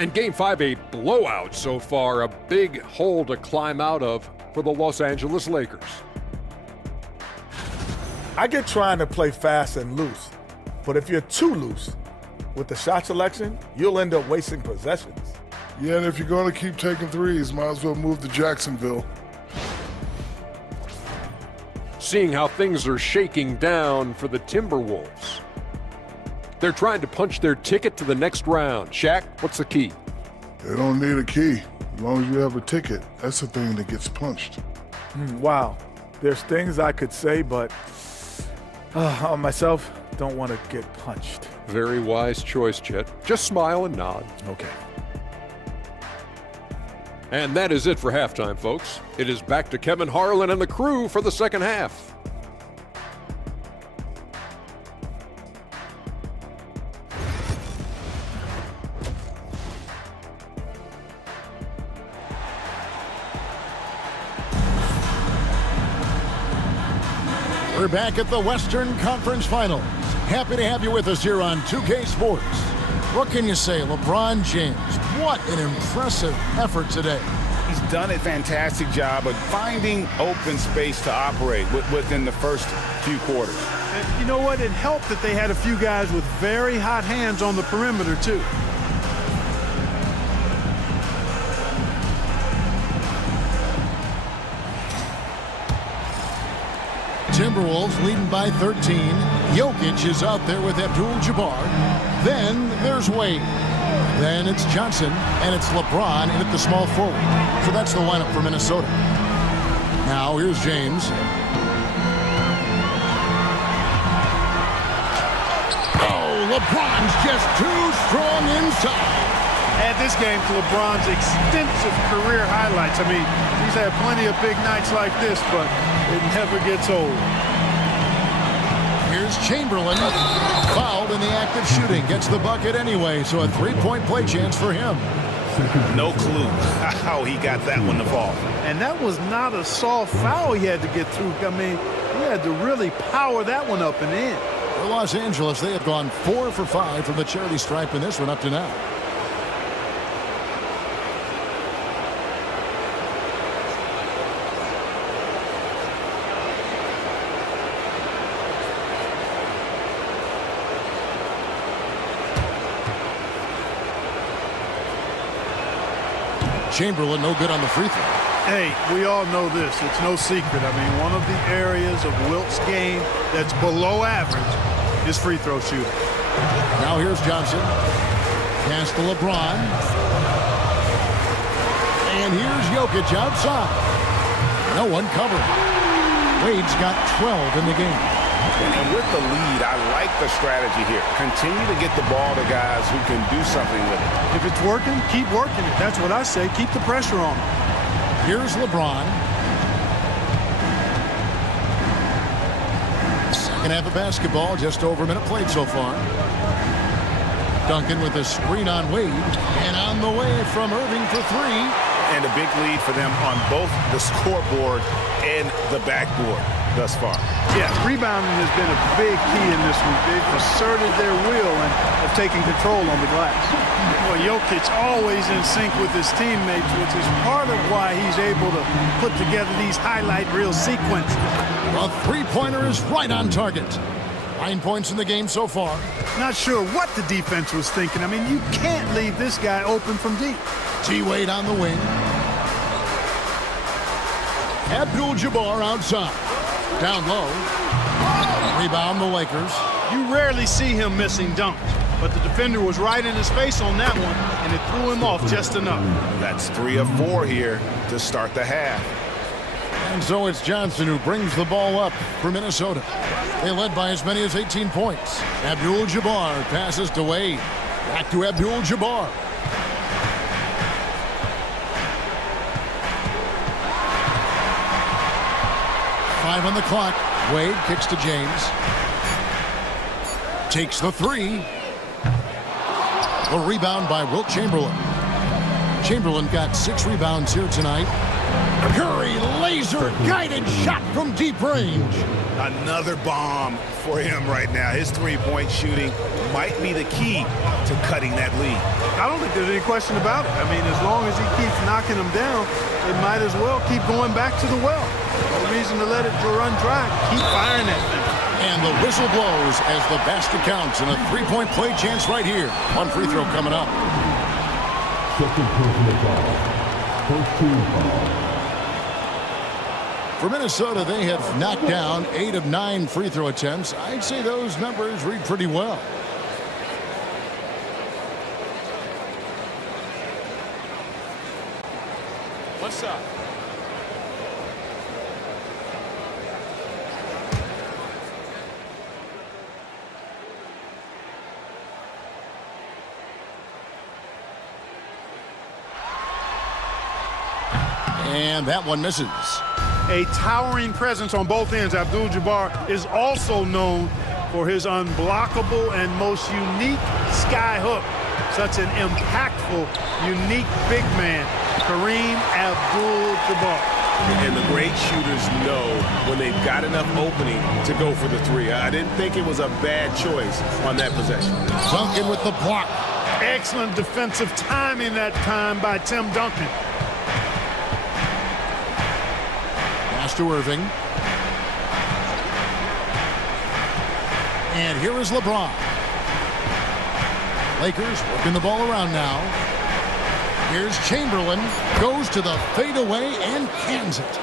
And Game 5, a blowout so far, a big hole to climb out of for the Los Angeles Lakers. I get trying to play fast and loose, but if you're too loose with the shot selection, you'll end up wasting possessions. Yeah, and if you're going to keep taking threes, might as well move to Jacksonville. Seeing how things are shaking down for the Timberwolves. They're trying to punch their ticket to the next round. Shaq, what's the key? They don't need a key. As long as you have a ticket, that's the thing that gets punched. Wow. There's things I could say, but on myself, don't want to get punched. Very wise choice, Chet. Just smile and nod. Okay. And that is it for halftime, folks. It is back to Kevin Harlan and the crew for the second half. We're back at the Western Conference Finals. Happy to have you with us here on 2K Sports. What can you say, LeBron James? What an impressive effort today. He's done a fantastic job of finding open space to operate within the first few quarters. And you know what? It helped that they had a few guys with very hot hands on the perimeter, too. Timberwolves leading by 13. Jokic is out there with Abdul-Jabbar. Then there's Wade. Then it's Johnson, and it's LeBron in at the small forward. So that's the lineup for Minnesota. Now here's James. Oh, LeBron's just too strong inside. At this game to LeBron's extensive career highlights. I mean, he's had plenty of big nights like this, but it never gets old. Here's Chamberlain, fouled in the act of shooting. Gets the bucket anyway, so a three-point play chance for him. No clue how he got that one to fall. And that was not a soft foul he had to get through. I mean, he had to really power that one up and in. For Los Angeles, they have gone 4 for 5 from the charity stripe in this one up to now. Chamberlain no good on the free throw. Hey, we all know this. It's no secret. I mean, one of the areas of Wilt's game that's below average is free throw shooting. Now here's Johnson. Pass to LeBron. And here's Jokic outside. No one covered. Wade's got 12 in the game. And with the lead, I like the strategy here. Continue to get the ball to guys who can do something with it. If it's working, keep working it. That's what I say. Keep the pressure on. Here's LeBron. Second half of basketball, just over a minute played so far. Duncan with a screen on Wade. And on the way from Irving for three. And a big lead for them on both the scoreboard and the backboard thus far. Yeah, rebounding has been a big key in this one. They've asserted their will and have taken control on the glass. Well, Jokic always in sync with his teammates, which is part of why he's able to put together these highlight reel sequences. The three-pointer is right on target. 9 points in the game so far. Not sure what the defense was thinking. I mean, you can't leave this guy open from deep. T-Wade on the wing. Abdul-Jabbar outside. Down low. Rebound the Lakers. You rarely see him missing dunks, but the defender was right in his face on that one, and it threw him off just enough. That's 3 of 4 here to start the half. And so it's Johnson who brings the ball up for Minnesota. They led by as many as 18 points. Abdul-Jabbar passes to Wade. Back to Abdul-Jabbar. Five on the clock. Wade kicks to James. Takes the three. A rebound by Wilt Chamberlain. Chamberlain got 6 rebounds here tonight. Curry laser guided shot from deep range. Another bomb for him right now. His three-point shooting might be the key to cutting that lead. I don't think there's any question about it. I mean, as long as he keeps knocking them down, they might as well keep going back to the well. No reason to let it run dry. Keep firing that thing. And the whistle blows as the basket counts and a three-point play chance right here. One free throw coming up. Second personal foul. First team foul. For Minnesota, they have knocked down 8 of 9 free throw attempts. I'd say those numbers read pretty well. What's up? And that one misses. A towering presence on both ends. Abdul-Jabbar is also known for his unblockable and most unique sky hook. Such an impactful, unique big man, Kareem Abdul-Jabbar. And the great shooters know when they've got enough opening to go for the three. I didn't think it was a bad choice on that possession. Duncan with the block. Excellent defensive timing that time by Tim Duncan. Pass to Irving. And here is LeBron. Lakers working the ball around now. Here's Chamberlain. Goes to the fadeaway and cans it.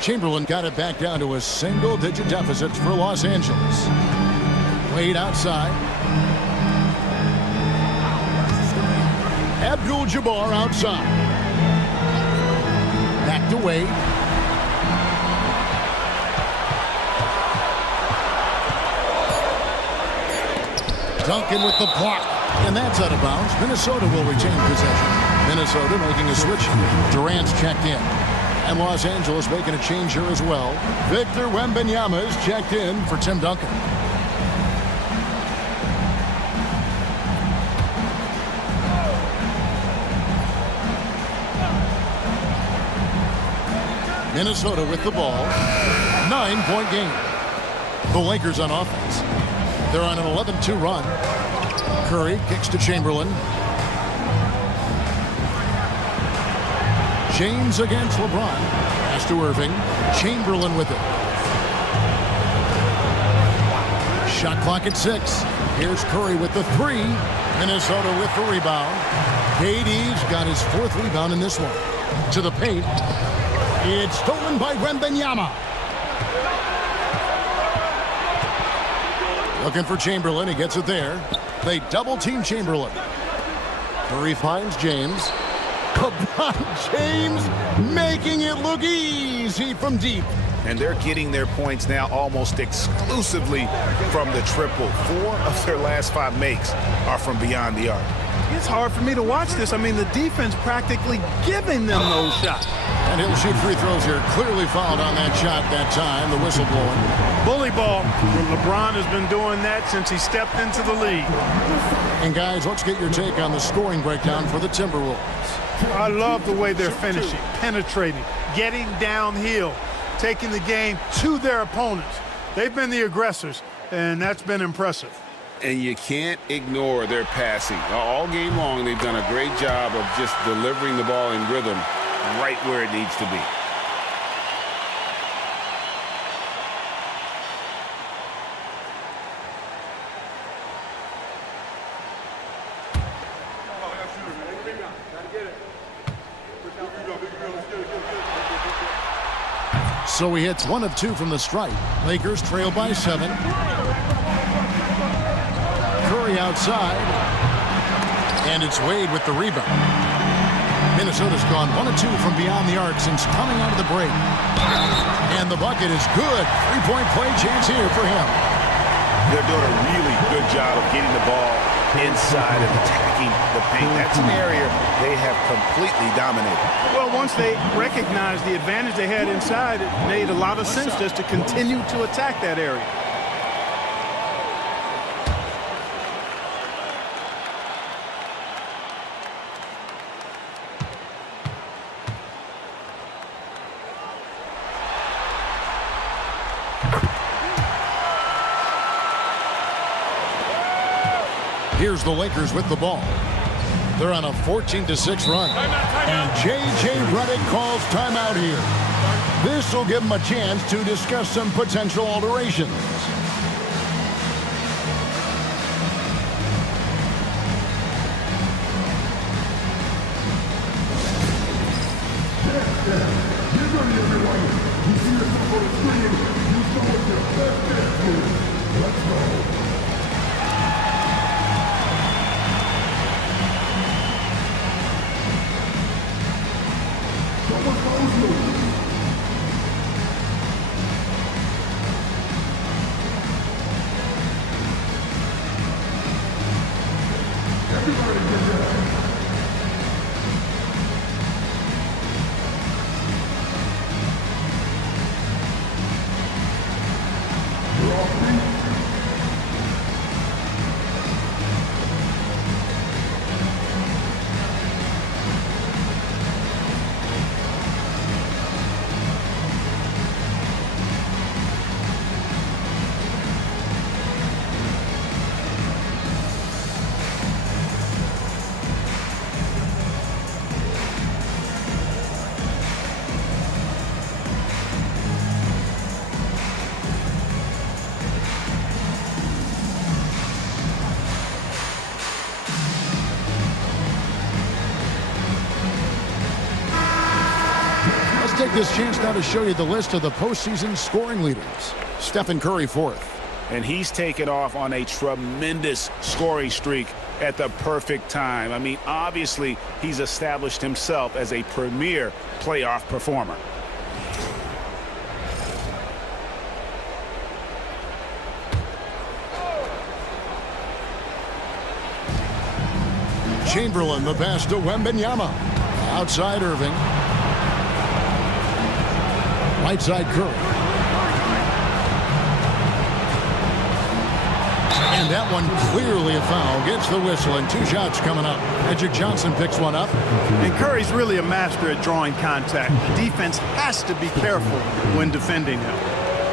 Chamberlain got it back down to a single-digit deficit for Los Angeles. Wade outside. Abdul-Jabbar outside. Back to Wade. Duncan with the block. And that's out of bounds. Minnesota will retain possession. Minnesota making a switch. Durant's checked in. And Los Angeles making a change here as well. Victor Wembanyama is checked in for Tim Duncan. Minnesota with the ball. 9-point game. The Lakers on offense. They're on an 11-2 run. Curry kicks to Chamberlain. James against LeBron. Pass to Irving. Chamberlain with it. Shot clock at 6. Here's Curry with the 3. Minnesota with the rebound. KD's got his 4th rebound in this one. To the paint. It's stolen by Wembanyama. Looking for Chamberlain. He gets it there. They double-team Chamberlain. Curry finds James. LeBron James making it look easy from deep. And they're getting their points now almost exclusively from the triple. 4 of their last 5 makes are from beyond the arc. It's hard for me to watch this. I mean, the defense practically giving them those shots. And he'll shoot free throws here. Clearly fouled on that shot that time. The whistle blowing. Bully ball. LeBron has been doing that since he stepped into the league. And guys, let's get your take on the scoring breakdown for the Timberwolves. I love the way they're finishing, penetrating, getting downhill, taking the game to their opponents. They've been the aggressors, and that's been impressive. And you can't ignore their passing. All game long, they've done a great job of just delivering the ball in rhythm right where it needs to be. So he hits 1 of 2 from the stripe. Lakers trail by 7. Curry outside. And it's Wade with the rebound. Minnesota's gone 1 of 2 from beyond the arc since coming out of the break. And the bucket is good. 3-point play chance here for him. They're doing a really good job of getting the ball inside and attacking the paint. That's an area they have completely dominated. Well, once they recognized the advantage they had inside, it made a lot of sense just to continue to attack that area. Here's the Lakers with the ball. They're on a 14-6 run. And J.J. Redick calls timeout here. This will give them a chance to discuss some potential alterations. Let's go. Take this chance now to show you the list of the postseason scoring leaders. Stephen Curry 4th. And he's taken off on a tremendous scoring streak at the perfect time. I mean, obviously, he's established himself as a premier playoff performer. Chamberlain, the pass to Wembanyama. Outside Irving. Right side Curry. And that one clearly a foul. Gets the whistle and 2 shots coming up. Magic Johnson picks one up. And Curry's really a master at drawing contact. Defense has to be careful when defending him.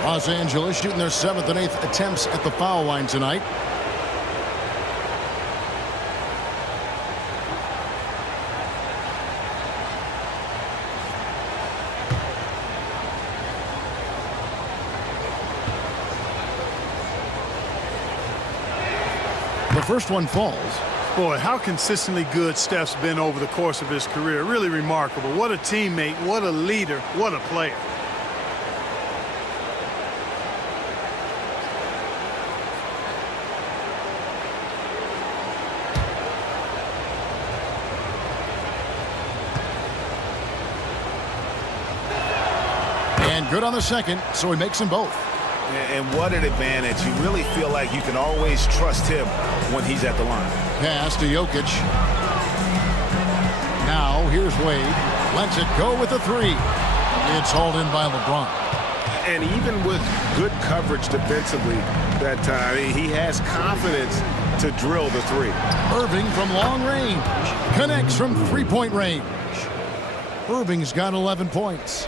Los Angeles shooting their 7th and 8th attempts at the foul line tonight. The first one falls. Boy, how consistently good Steph's been over the course of his career. Really remarkable. What a teammate, what a leader, what a player. And good on the second, so he makes them both. And what an advantage. You really feel like you can always trust him when he's at the line. Pass to Jokic. Now here's Wade. Lets it go with a 3. It's hauled in by LeBron. And even with good coverage defensively that time, he has confidence to drill the 3. Irving from long range. Connects from 3-point range. Irving's got 11 points.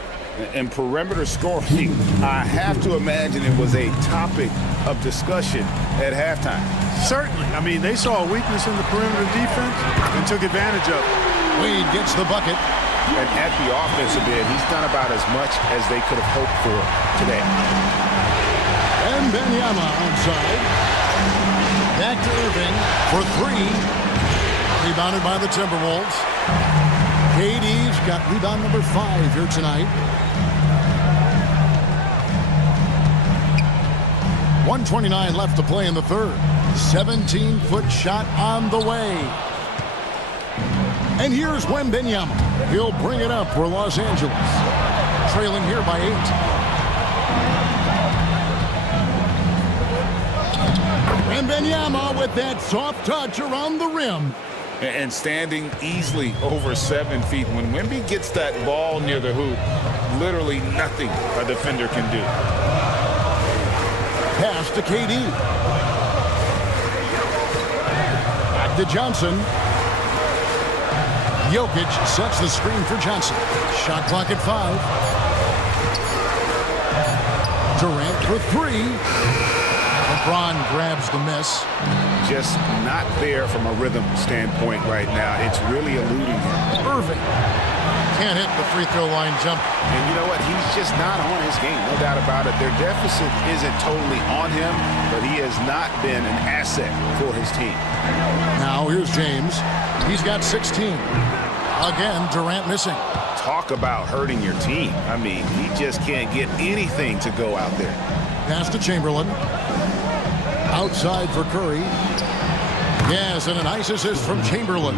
And perimeter scoring, I have to imagine it was a topic of discussion at halftime. Certainly. I mean, they saw a weakness in the perimeter defense and took advantage of it. Wade gets the bucket. And at the offensive end, he's done about as much as they could have hoped for today. And Wembanyama outside. Back to Irving for 3. Rebounded by the Timberwolves. KD's got rebound number 5 here tonight. 1:29 left to play in the third. 17-foot shot on the way. And here's Wembanyama. He'll bring it up for Los Angeles. Trailing here by 8. Wembanyama with that soft touch around the rim. And standing easily over 7 feet. When Wemby gets that ball near the hoop, literally nothing a defender can do. Pass to KD. Back to Johnson. Jokic sets the screen for Johnson. Shot clock at 5. Durant for 3. LeBron grabs the miss. Just not there from a rhythm standpoint right now. It's really eluding him. Irving can't hit the free throw line jump. And you know what? He's just not on his game. No doubt about it. Their deficit isn't totally on him, but he has not been an asset for his team. Now here's James. He's got 16. Again, Durant missing. Talk about hurting your team. I mean, he just can't get anything to go out there. Pass to Chamberlain. Outside for Curry. Yes, and a nice assist from Chamberlain.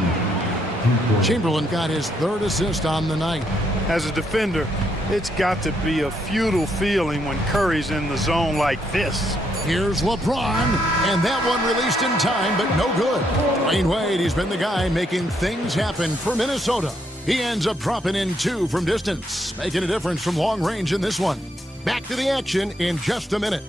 Chamberlain got his 3rd assist on the night. As a defender, it's got to be a futile feeling when Curry's in the zone like this. Here's LeBron, and that one released in time, but no good. Dwayne Wade, he's been the guy making things happen for Minnesota. He ends up dropping in 2 from distance, making a difference from long range in this one. Back to the action in just a minute.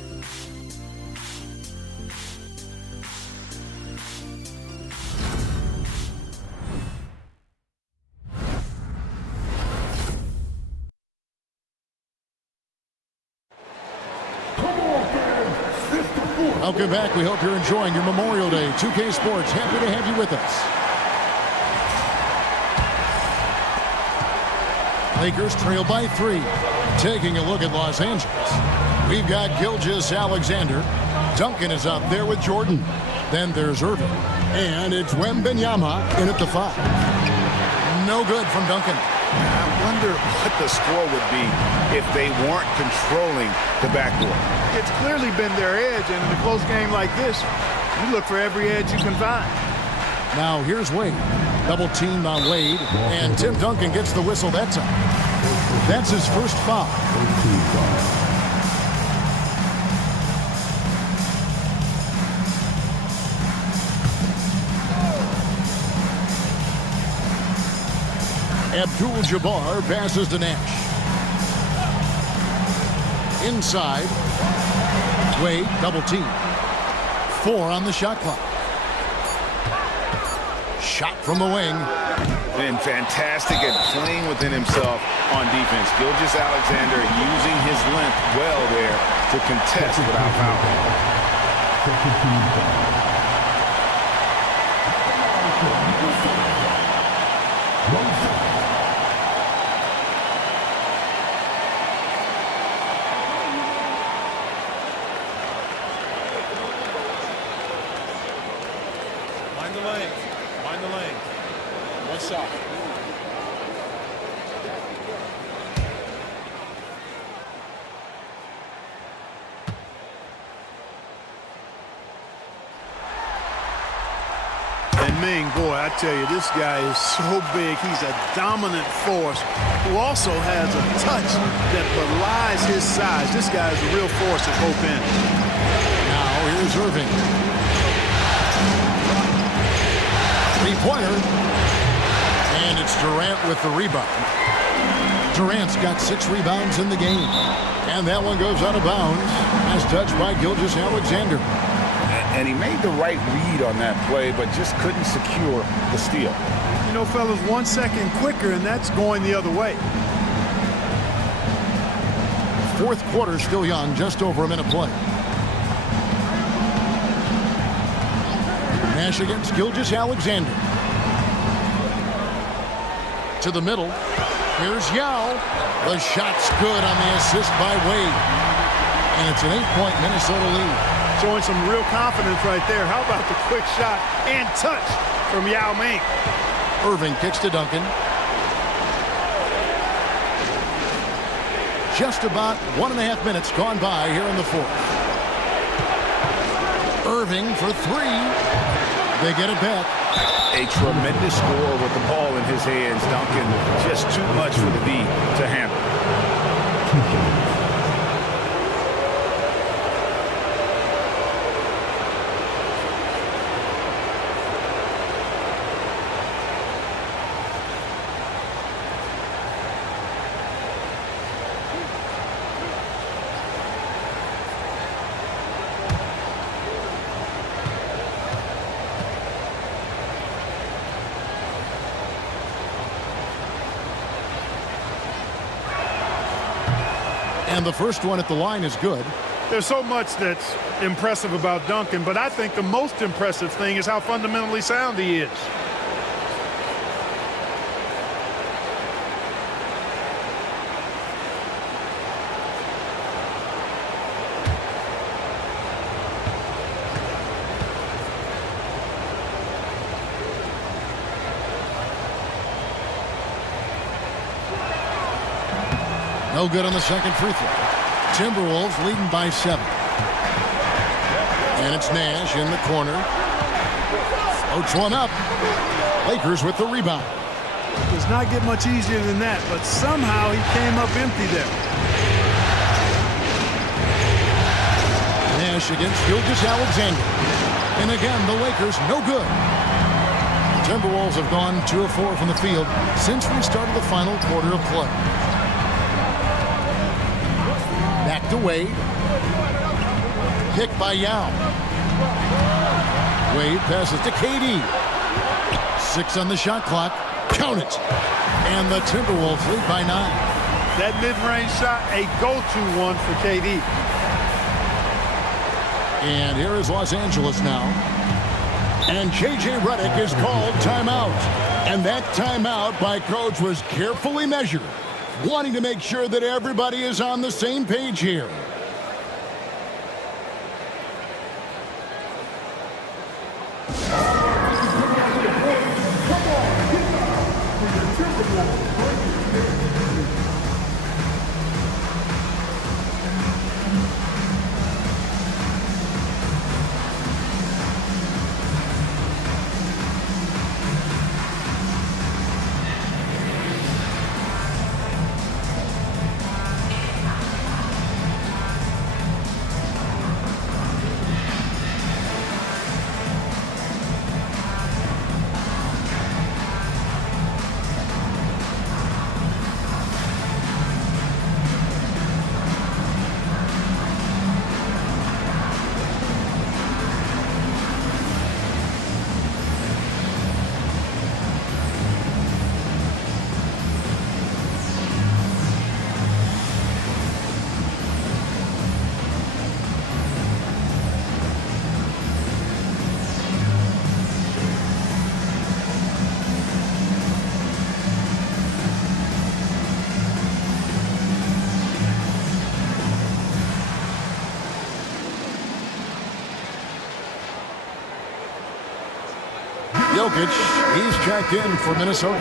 Welcome back. We hope you're enjoying your Memorial Day. 2K Sports, happy to have you with us. Lakers trail by 3. Taking a look at Los Angeles. We've got Gilgeous-Alexander. Duncan is out there with Jordan. Then there's Irving. And it's Wembanyama in at the 5. No good from Duncan. I wonder what the score would be if they weren't controlling the backcourt. It's clearly been their edge, and in a close game like this, you look for every edge you can find. Now here's Wade. Double teamed on Wade, and Tim Duncan gets the whistle that time. That's his first foul. Abdul-Jabbar passes to Nash. Inside. Wade, double team. 4 on the shot clock. Shot from the wing. Been fantastic at playing within himself on defense. Gilgeous-Alexander using his length well there to contest without fouling. Mind the lane. Mind the lane. One shot. And Ming, boy, I tell you, this guy is so big. He's a dominant force who also has a touch that belies his size. This guy is a real force at both ends. Now here's Irving. Three-pointer. And it's Durant with the rebound. Durant's got 6 rebounds in the game. And that one goes out of bounds as touched by Gilgeous-Alexander. And he made the right read on that play, but just couldn't secure the steal. You know, fellas, 1 second quicker, and that's going the other way. Fourth quarter still young, just over a minute play. Nash against Gilgeous-Alexander. To the middle. Here's Yao. The shot's good on the assist by Wade. And it's an 8-point Minnesota lead. Showing some real confidence right there. How about the quick shot and touch from Yao Ming? Irving kicks to Duncan. Just about 1.5 minutes gone by here in the fourth. Irving for 3. They get it back. A tremendous score with the ball in his hands. Duncan, just too much for the D to handle. And the first one at the line is good. There's so much that's impressive about Duncan, but I think the most impressive thing is how fundamentally sound he is. No good on the second free throw. Timberwolves leading by 7. And it's Nash in the corner. Floats one up. Lakers with the rebound. Does not get much easier than that, but somehow he came up empty there. Nash against Gilgeous-Alexander. And again, the Lakers no good. The Timberwolves have gone 2 of 4 from the field since we started the final quarter of play. Back to Wade. Pick by Yao. Wade passes to KD. 6 on the shot clock. Count it. And the Timberwolves lead by 9. That mid-range shot, a go-to one for KD. And here is Los Angeles now. And J.J. Redick is called timeout. And that timeout by coach was carefully measured, wanting to make sure that everybody is on the same page here. Jokic, he's checked in for Minnesota.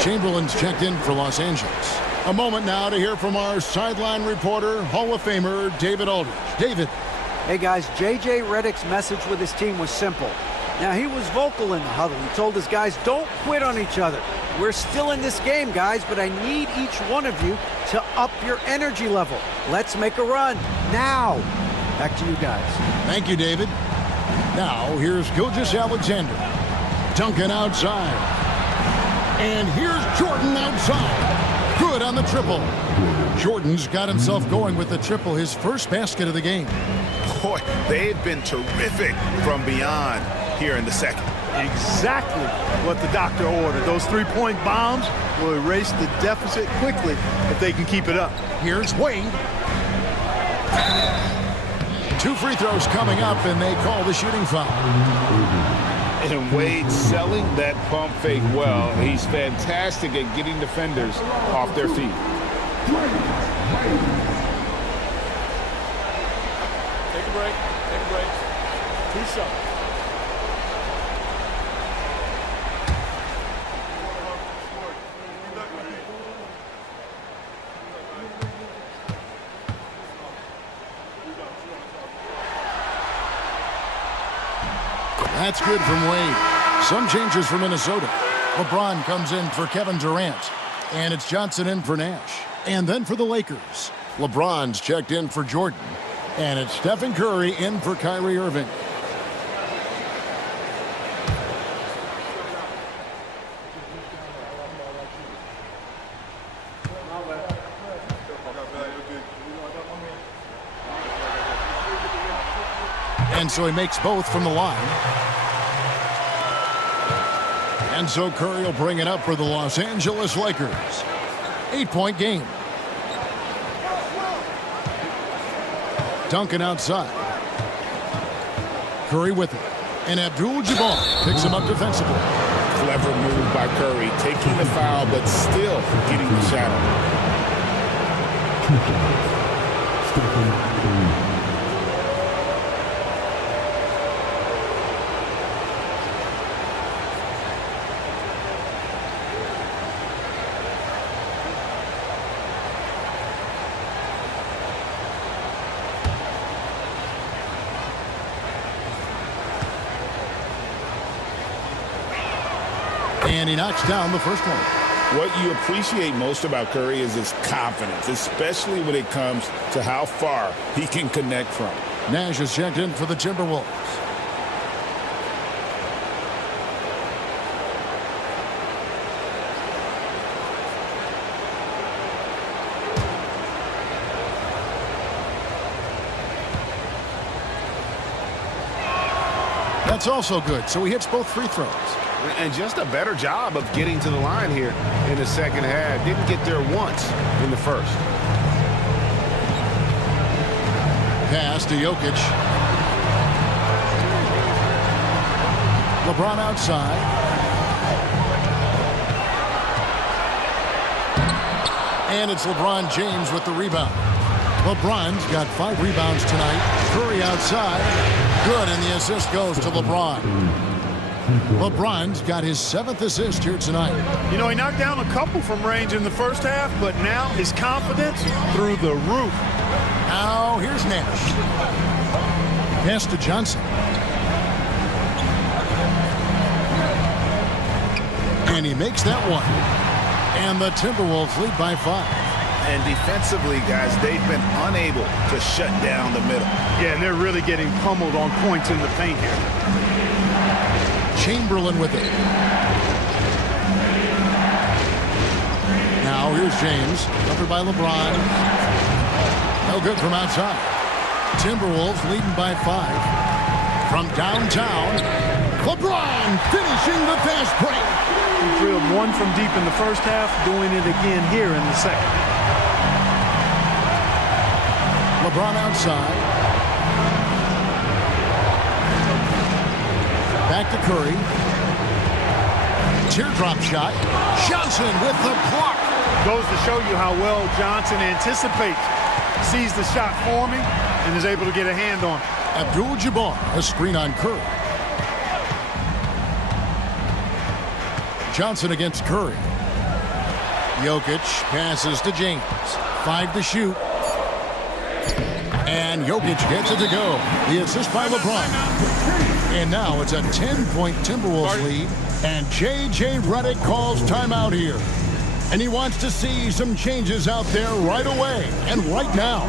Chamberlain's checked in for Los Angeles. A moment now to hear from our sideline reporter, Hall of Famer David Aldridge. David. Hey guys, J.J. Redick's message with his team was simple. Now, he was vocal in the huddle. He told his guys, don't quit on each other. We're still in this game, guys, but I need each one of you to up your energy level. Let's make a run now. Back to you guys. Thank you, David. Now, here's Gilgeous-Alexander. Duncan outside. And here's Jordan outside. Good on the triple. Jordan's got himself going with the triple, his first basket of the game. Boy, they've been terrific from beyond here in the second. Exactly what the doctor ordered. Those three-point bombs will erase the deficit quickly if they can keep it up. Here's Wade. 2 free throws coming up, and they call the shooting foul. And Wade selling that pump fake well. He's fantastic at getting defenders off their feet. Take a break. Take a break. 2 shots. That's good from Wade. Some changes for Minnesota. LeBron comes in for Kevin Durant. And it's Johnson in for Nash. And then for the Lakers, LeBron's checked in for Jordan. And it's Stephen Curry in for Kyrie Irving. And so he makes both from the line. And so Curry will bring it up for the Los Angeles Lakers. 8-point game. Duncan outside. Curry with it. And Abdul-Jabbar picks him up defensively. Clever move by Curry, taking the foul, but still getting the shadow. And he knocks down the first one. What you appreciate most about Curry is his confidence, especially when it comes to how far he can connect from. Nash is checked in for the Timberwolves. That's also good, so he hits both free throws. And just a better job of getting to the line here in the second half. Didn't get there once in the first. Pass to Jokic. LeBron outside. And it's LeBron James with the rebound. LeBron's got 5 rebounds tonight. Curry outside. Good, and the assist goes to LeBron. LeBron's got his 7th assist here tonight. You know, he knocked down a couple from range in the first half, but now his confidence through the roof. Now here's Nash. Pass to Johnson. And he makes that one. And the Timberwolves lead by 5. And defensively, guys, they've been unable to shut down the middle. Yeah, and they're really getting pummeled on points in the paint here. Chamberlain with it. Now here's James, covered by LeBron. No good from outside. Timberwolves leading by 5. From downtown, LeBron finishing the fast break. He drilled 1 from deep in the first half, doing it again here in the second. LeBron outside. Back to Curry. Teardrop shot. Johnson with the block. Goes to show you how well Johnson anticipates. Sees the shot forming and is able to get a hand on it. Abdul-Jabbar, a screen on Curry. Johnson against Curry. Jokic passes to James. 5 to shoot. And Jokic gets it to go. The assist by LeBron. And now it's a 10-point Timberwolves lead. And J.J. Redick calls timeout here. And he wants to see some changes out there right away and right now.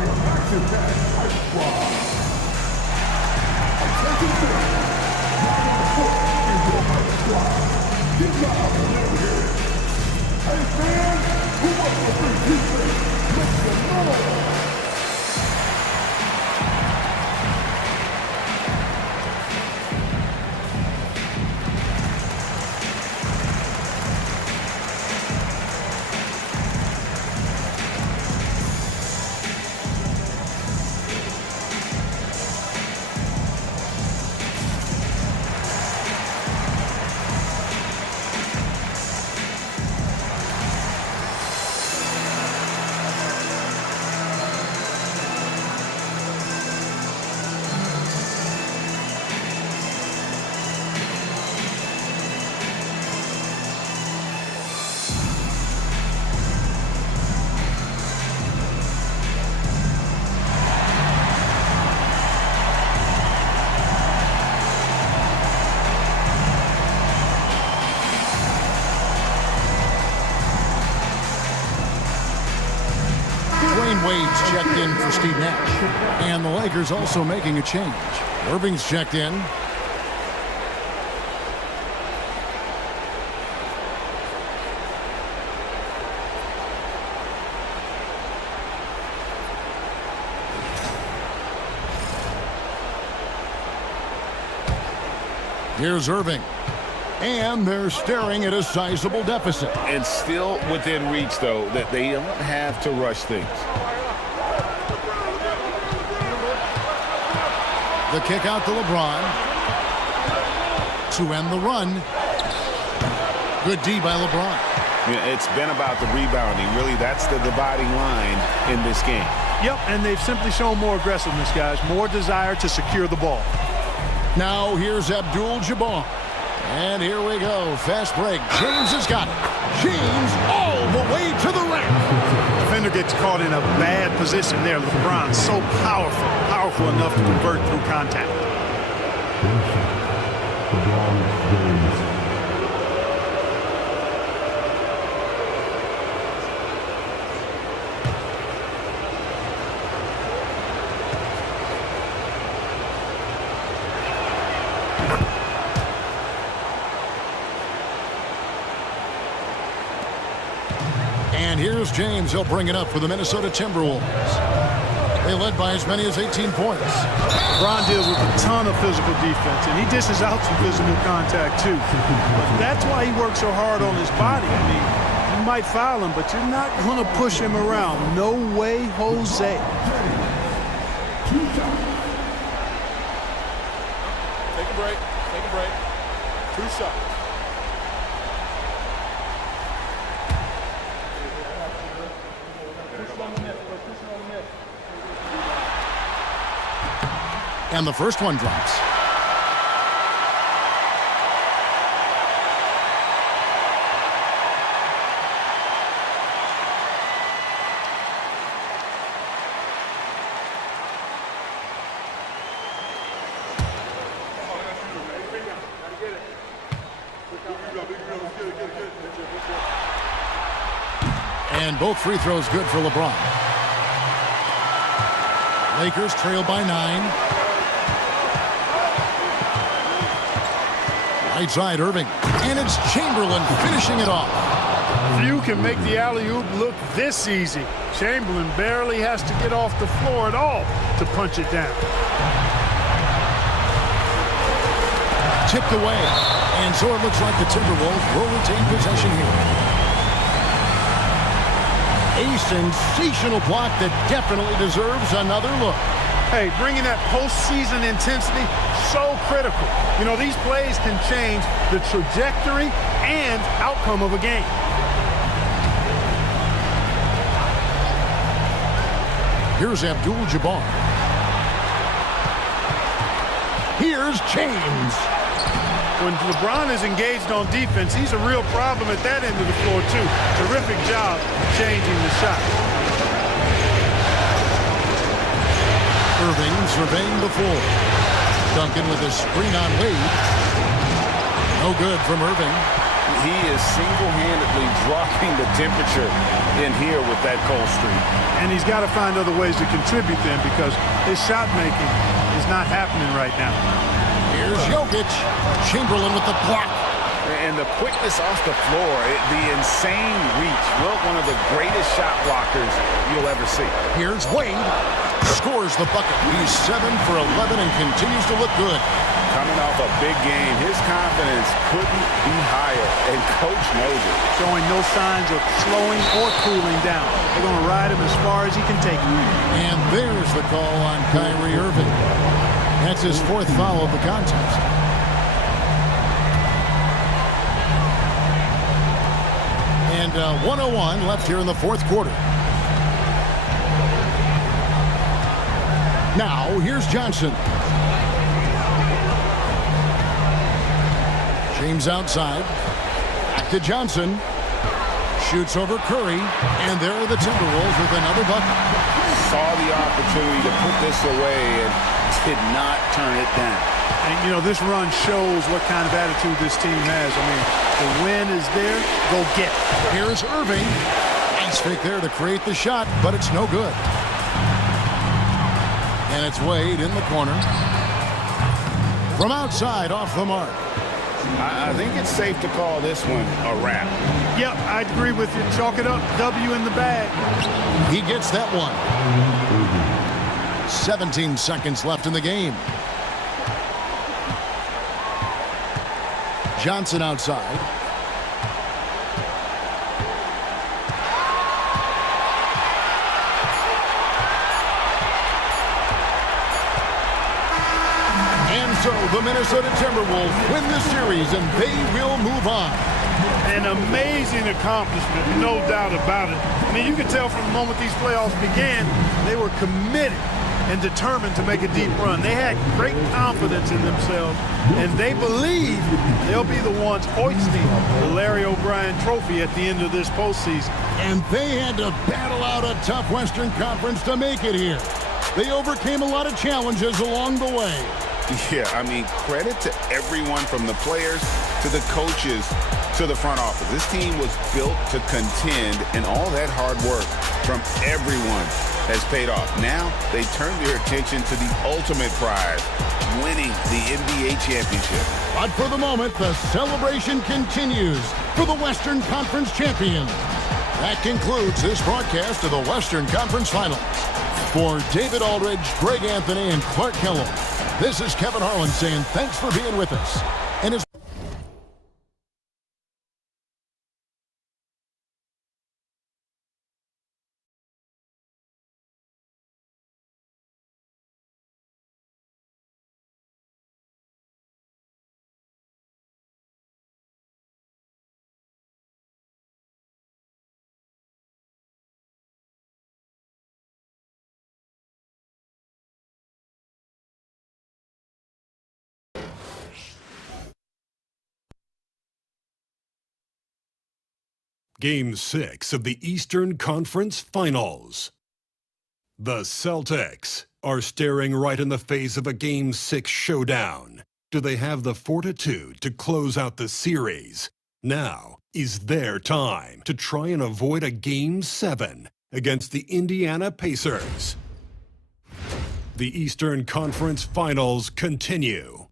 Wade's checked in for Steve Nash. And the Lakers also making a change. Irving's checked in. Here's Irving. And they're staring at a sizable deficit. And still within reach, though, that they don't have to rush things. The kick out to LeBron. To end the run. Good D by LeBron. Yeah, it's been about the rebounding. Really, that's the dividing line in this game. Yep, and they've simply shown more aggressiveness, guys. More desire to secure the ball. Now here's Abdul-Jabbar. And here we go. Fast break. James has got it. James all the way to the rim. Defender gets caught in a bad position there. LeBron so powerful enough to convert through contact. And here's James. He'll bring it up for the Minnesota Timberwolves. They led by as many as 18 points. LeBron deals with a ton of physical defense, and he dishes out some physical contact, too. But that's why he works so hard on his body. I mean, you might foul him, but you're not going to push him around. No way, Jose. Take a break. Take a break. 2 shots. And the first one drops. And both free throws good for LeBron. Lakers trail by 9. Right side, Irving. And it's Chamberlain finishing it off. Few can make the alley-oop look this easy. Chamberlain barely has to get off the floor at all to punch it down. Tipped away. And so it looks like the Timberwolves will retain possession here. A sensational block that definitely deserves another look. Hey, bringing that postseason intensity, so critical. You know, these plays can change the trajectory and outcome of a game. Here's Abdul-Jabbar. Here's James. when LeBron is engaged on defense, he's a real problem at that end of the floor, too. Terrific job changing the shot. Irving surveying the floor. Duncan with a screen on Wade. No good from Irving. He is single-handedly dropping the temperature in here with that cold streak. And he's got to find other ways to contribute then, because his shot making is not happening right now. Here's Jokic. Chamberlain with the block. And the quickness off the floor, the insane reach. Well, one of the greatest shot blockers you'll ever see. Here's Wade. Scores the bucket. He's 7 for 11 and continues to look good. Coming off a big game, his confidence couldn't be higher, and Coach knows it. Showing no signs of slowing or cooling down. They're going to ride him as far as he can take him. And there's the call on Kyrie Irving. That's his 4th foul of the contest. And 1:01 left here in the 4th quarter. Now, here's Johnson. James outside. Back to Johnson. Shoots over Curry. And there are the Timberwolves with another bucket. Saw the opportunity to put this away and did not turn it down. And, you know, this run shows what kind of attitude this team has. I mean, the win is there. Go get it. Here's Irving. Nice fake there to create the shot, but it's no good. And it's Wade in the corner. From outside, off the mark. I think it's safe to call this one a wrap. Yep, I agree with you. Chalk it up. W in the bag. He gets that one. 17 seconds left in the game. Johnson outside. So the Minnesota Timberwolves win the series, and they will move on. An amazing accomplishment, no doubt about it. I mean, you can tell from the moment these playoffs began, they were committed and determined to make a deep run. They had great confidence in themselves, and they believe they'll be the ones hoisting the Larry O'Brien trophy at the end of this postseason. And they had to battle out a tough Western Conference to make it here. They overcame a lot of challenges along the way. Yeah, I mean, credit to everyone from the players to the coaches to the front office. This team was built to contend, and all that hard work from everyone has paid off. Now they turn their attention to the ultimate prize, winning the NBA championship. But for the moment, the celebration continues for the Western Conference champions. That concludes this broadcast of the Western Conference Finals. For David Aldridge, Greg Anthony, and Clark Kellogg, this is Kevin Harlan saying thanks for being with us. And as Game 6 of the Eastern Conference Finals. The Celtics are staring right in the face of a Game 6 showdown. Do they have the fortitude to close out the series? Now is their time to try and avoid a Game 7 against the Indiana Pacers. The Eastern Conference Finals continue.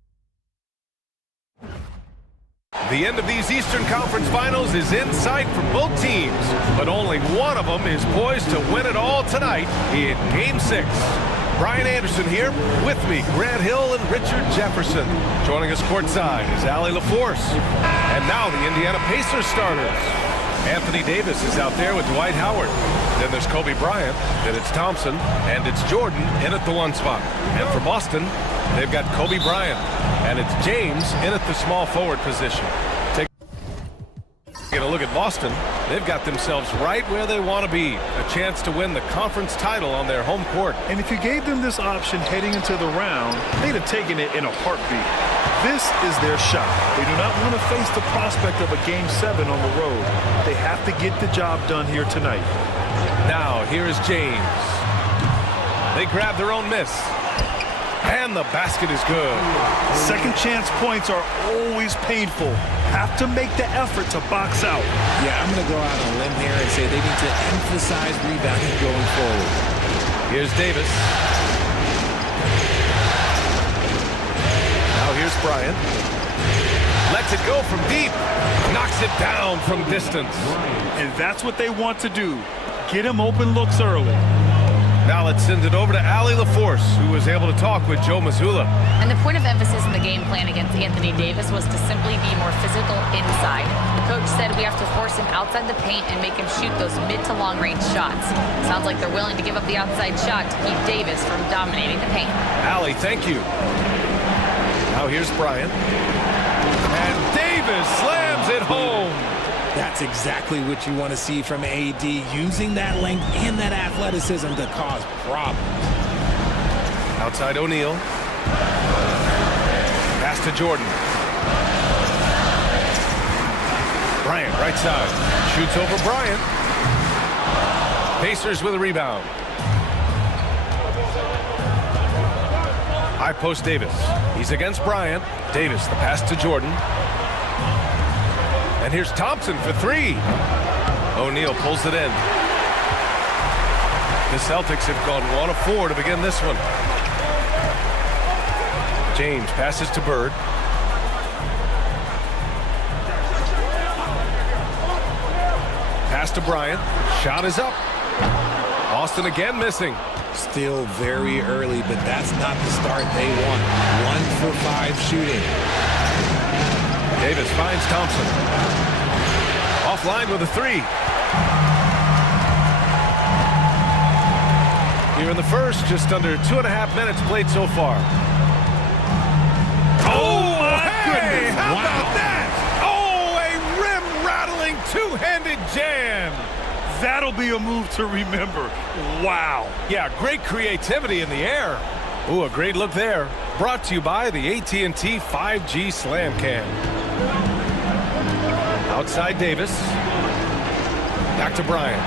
The end of these Eastern Conference Finals is in sight for both teams, but only one of them is poised to win it all tonight in Game 6. Brian Anderson here, with me, Grant Hill and Richard Jefferson. Joining us courtside is Allie LaForce. And now the Indiana Pacers starters. Anthony Davis is out there with Dwight Howard. Then there's Kobe Bryant, then it's Thompson, and it's Jordan in at the 1 spot. And for Boston, they've got Kobe Bryant, and it's James in at the small forward position. Taking a look at Boston, they've got themselves right where they want to be. A chance to win the conference title on their home court. And if you gave them this option heading into the round, they'd have taken it in a heartbeat. This is their shot. They do not want to face the prospect of a Game 7 on the road. They have to get the job done here tonight. Now, here is James. They grab their own miss. And the basket is good. Second chance points are always painful. Have to make the effort to box out. Yeah, I'm going to go out on a limb here and say they need to emphasize rebounding going forward. Here's Davis. Now here's Bryant. Lets it go from deep. Knocks it down from distance. And that's what they want to do. Get him open looks early. Now let's send it over to Allie LaForce, who was able to talk with Joe Mazzulla. And the point of emphasis in the game plan against Anthony Davis was to simply be more physical inside. The coach said we have to force him outside the paint and make him shoot those mid to long range shots. Sounds like they're willing to give up the outside shot to keep Davis from dominating the paint. Allie, thank you. Now here's Bryant. And Davis slams it home. That's exactly what you want to see from AD, using that length and that athleticism to cause problems. Outside O'Neal. Pass to Jordan. Bryant, right side. Shoots over Bryant. Pacers with a rebound. High post Davis. He's against Bryant. Davis, the pass to Jordan. And here's Thompson for three. O'Neal pulls it in. The Celtics have gone 1 of 4 to begin this one. James passes to Bird. Pass to Bryant. Shot is up. Austin again missing. Still very early, but that's not the start they want. 1 for 5 shooting. Davis finds Thompson. Offline with a three. Here in the first, just under 2.5 minutes played so far. Oh, my goodness. How about that? Oh, a rim-rattling two-handed jam. That'll be a move to remember. Wow. Yeah, great creativity in the air. Ooh, a great look there. Brought to you by the AT&T 5G Slam Cam. Outside Davis. Back to Bryant.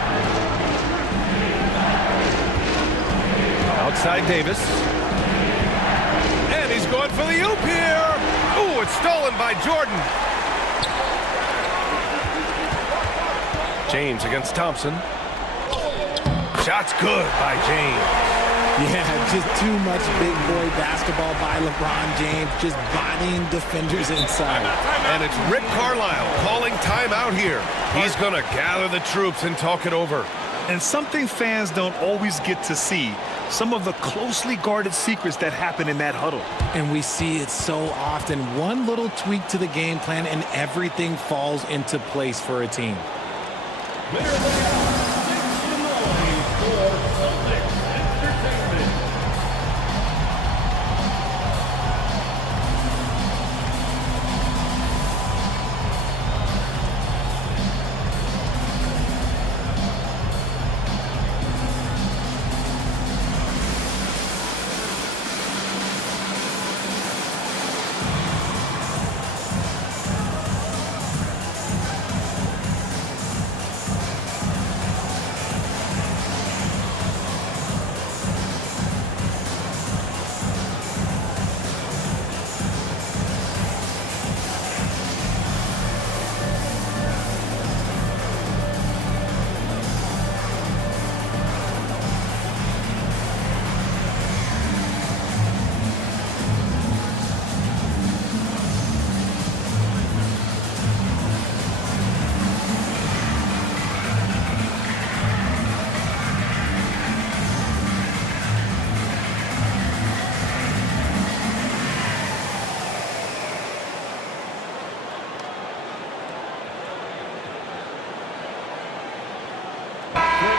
Outside Davis. And he's going for the oop here. Ooh, it's stolen by Jordan. James against Thompson. Shot's good by James. Yeah, just too much big boy basketball by LeBron James, just bodying defenders inside. And it's Rick Carlisle calling timeout here. He's going to gather the troops and talk it over. And something fans don't always get to see, some of the closely guarded secrets that happen in that huddle. And we see it so often. One little tweak to the game plan and everything falls into place for a team.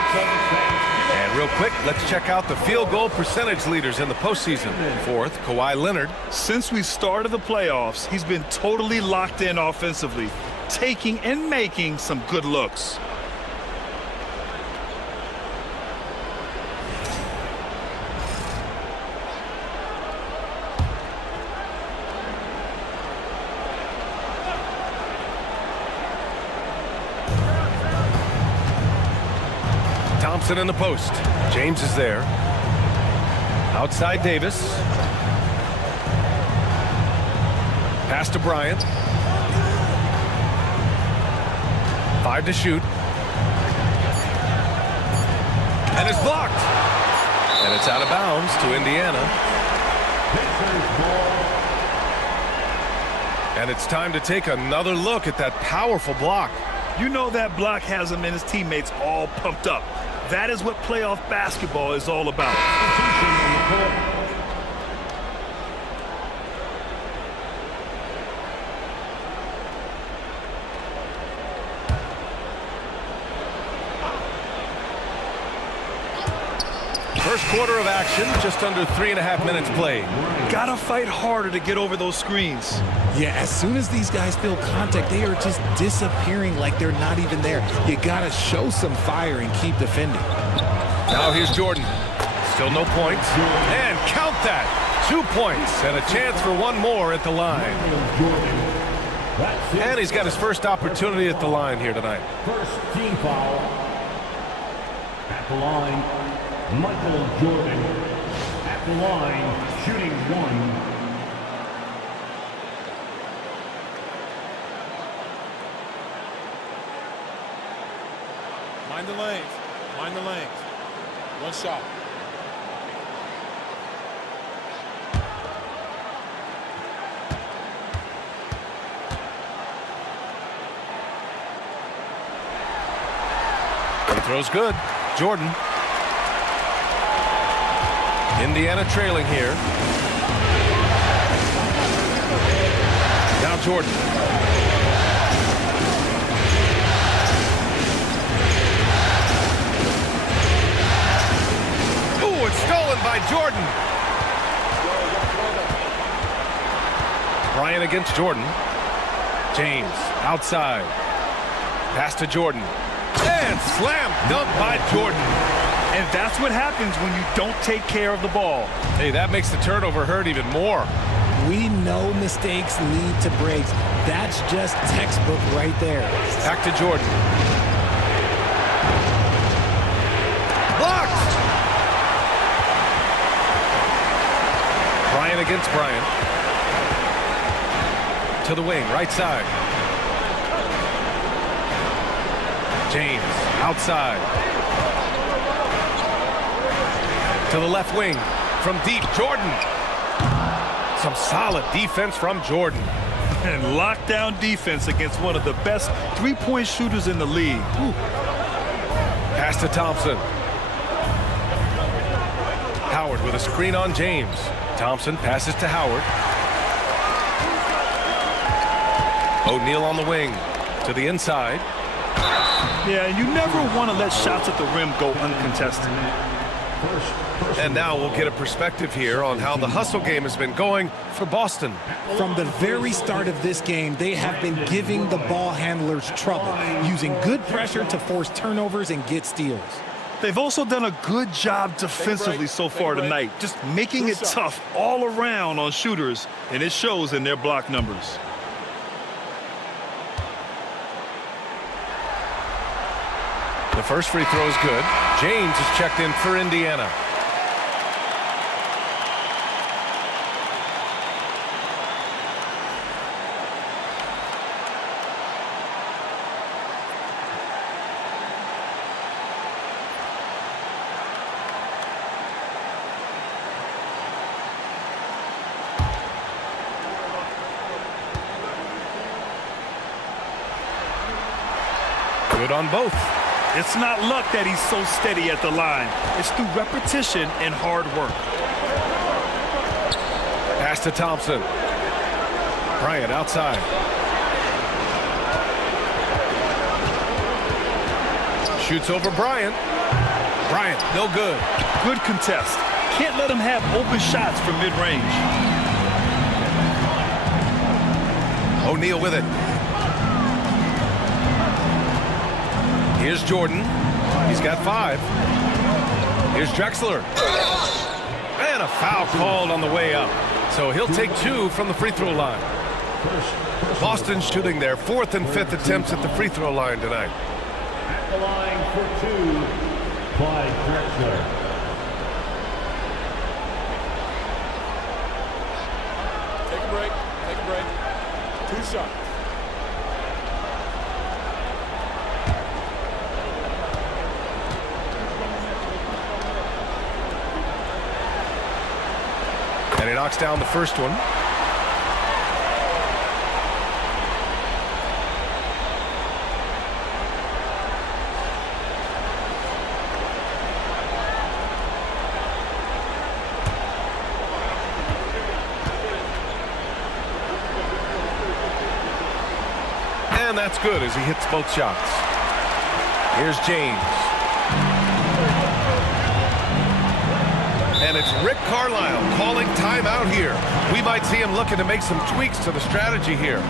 And real quick, let's check out the field goal percentage leaders in the postseason. Fourth, Kawhi Leonard. Since we started the playoffs, he's been totally locked in offensively, taking and making some good looks. Thompson in the post. James is there. Outside Davis. Pass to Bryant. 5 to shoot. And it's blocked. And it's out of bounds to Indiana. And it's time to take another look at that powerful block. You know that block has him and his teammates all pumped up. That is what playoff basketball is all about. First quarter of action, just under 3.5 minutes played. Gotta fight harder to get over those screens. Yeah, as soon as these guys feel contact, they are just disappearing like they're not even there. You gotta show some fire and keep defending. Now here's Jordan. Still no points. And count that. 2 points and a chance for one more at the line. And he's got his first opportunity at the line here tonight. First team foul. At the line, Michael Jordan. At the line, shooting 1. Mind the lanes. Mind the lanes. One shot. He throws good. Jordan. Indiana trailing here. Now Jordan. Ooh, it's stolen by Jordan. Bryant against Jordan. James outside. Pass to Jordan. And slam dunk by Jordan. And that's what happens when you don't take care of the ball. Hey, that makes the turnover hurt even more. We know mistakes lead to breaks. That's just textbook right there. Back to Jordan. Blocked! Bryant against Bryant. To the wing, right side. James, outside. To the left wing, from deep, Jordan. Some solid defense from Jordan. And lockdown defense against one of the best three-point shooters in the league. Whew. Pass to Thompson. Howard with a screen on James. Thompson passes to Howard. O'Neal on the wing, to the inside. Yeah, and you never want to let shots at the rim go uncontested. And now we'll get a perspective here on how the hustle game has been going for Boston. From the very start of this game, they have been giving the ball handlers trouble, using good pressure to force turnovers and get steals. They've also done a good job defensively so far tonight, just making it tough all around on shooters, and it shows in their block numbers. The first free throw is good. James is checked in for Indiana. Good on both. It's not luck that he's so steady at the line. It's through repetition and hard work. Pass to Thompson. Bryant outside. Shoots over Bryant. Bryant, no good. Good contest. Can't let him have open shots from mid-range. O'Neal with it. Here's Jordan. He's got 5. Here's Drexler. And a foul called on the way up. So he'll take 2 from the free throw line. Boston shooting their 4th and 5th attempts at the free throw line tonight. At the line for 2, Take a break. Take a break. 2 shots. And he knocks down the first one. And that's good as he hits both shots. Here's James. And it's Rick Carlisle calling timeout here. We might see him looking to make some tweaks to the strategy here.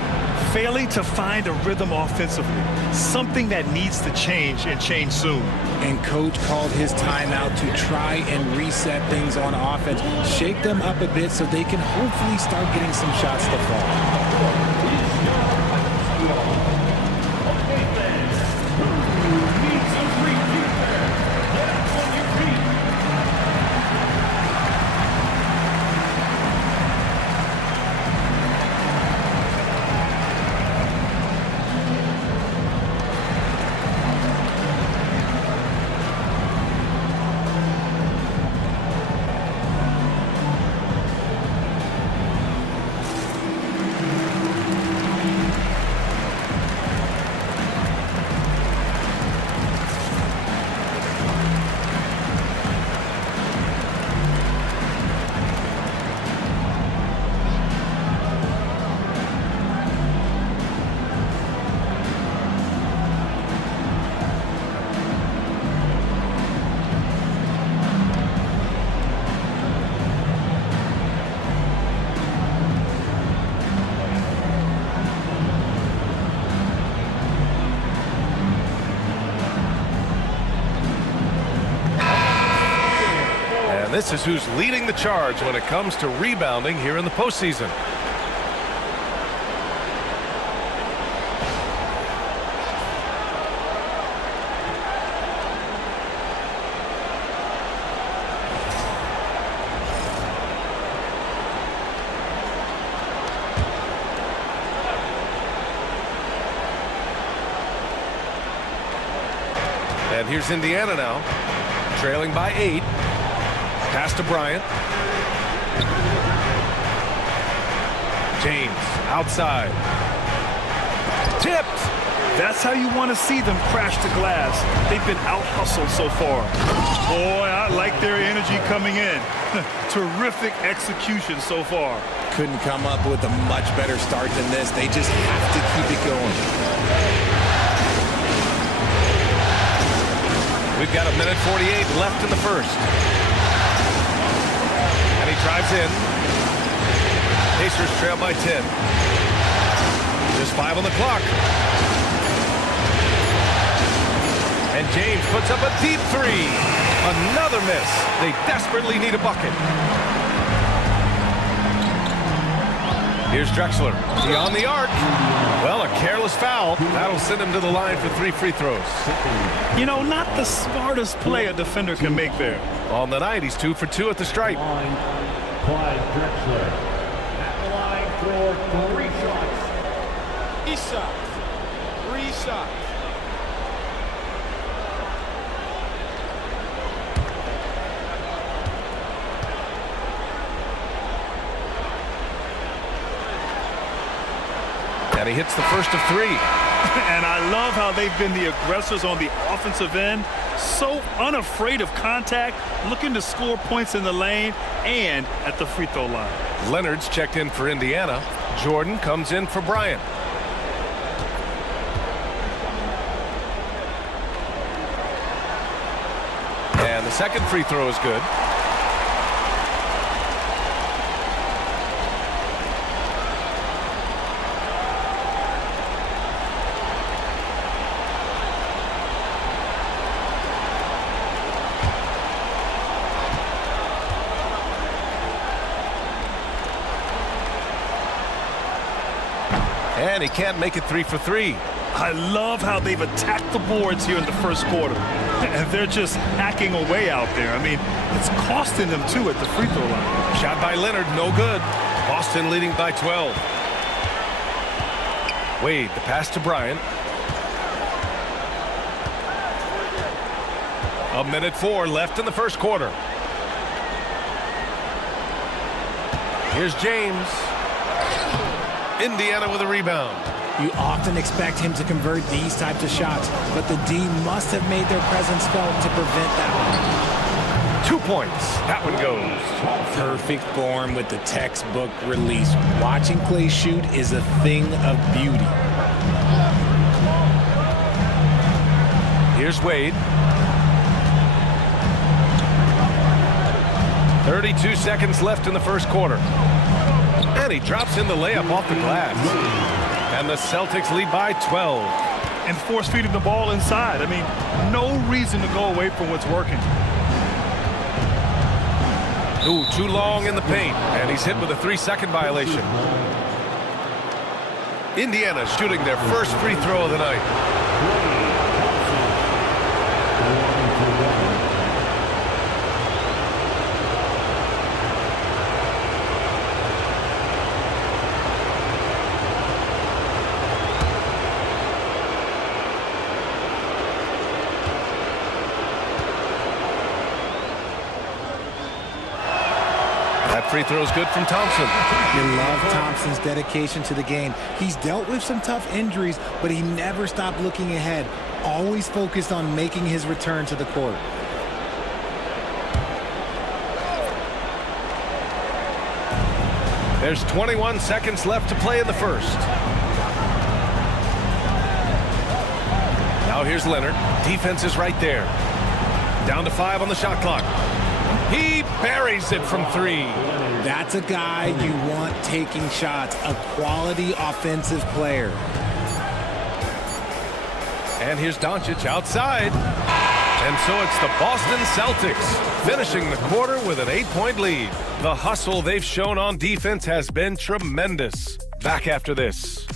Failing to find a rhythm offensively. Something that needs to change and change soon. And coach called his timeout to try and reset things on offense. Shake them up a bit so they can hopefully start getting some shots to fall. This is who's leading the charge when it comes to rebounding here in the postseason. And here's Indiana now, trailing by 8. Pass to Bryant. James outside. Tipped. That's how you want to see them crash the glass. They've been out-hustled so far. Boy, I like their energy coming in. Terrific execution so far. Couldn't come up with a much better start than this. They just have to keep it going. We've got 1:48 left in the first. And he drives in. Pacers trail by 10. Just 5 on the clock. And James puts up a deep 3. Another miss. They desperately need a bucket. Here's Drexler. Beyond the arc. Well, a careless foul. That'll send him to the line for 3 free throws. You know, not the smartest play a defender can make there. On the night, he's 2 for 2 at the stripe. Clyde Drexler at the line for 3 shots. 3 shots. 3 shots. And he hits the first of 3. And I love how they've been the aggressors on the offensive end. So unafraid of contact, looking to score points in the lane and at the free throw line. Leonard's checked in for Indiana. Jordan comes in for Bryant. And the second free throw is good. And he can't make it 3 for 3. I love how they've attacked the boards here in the first quarter. And they're just hacking away out there. I mean, it's costing them, too, at the free throw line. Shot by Leonard, no good. Boston leading by 12. Wade, the pass to Bryant. 1:04 left in the first quarter. Here's James. Indiana with a rebound. You often expect him to convert these types of shots, but the D must have made their presence felt to prevent that one. 2 points. That one goes. Perfect form with the textbook release. Watching Clay shoot is a thing of beauty. Here's Wade. 32 seconds left in the first quarter. And he drops in the layup off the glass. And the Celtics lead by 12. And force feeding the ball inside. I mean, no reason to go away from what's working. Ooh, too long in the paint. And he's hit with a 3-second violation. Indiana shooting their first free throw of the night. That free throw is good from Thompson. You love Thompson's dedication to the game. He's dealt with some tough injuries, but he never stopped looking ahead, always focused on making his return to the court. There's 21 seconds left to play in the first. Now here's Leonard. Defense is right there. Down to 5 on the shot clock. He buries it from 3. That's a guy you want taking shots, a quality offensive player. And here's Doncic outside. And so it's the Boston Celtics finishing the quarter with an 8-point lead. The hustle they've shown on defense has been tremendous. Back after this.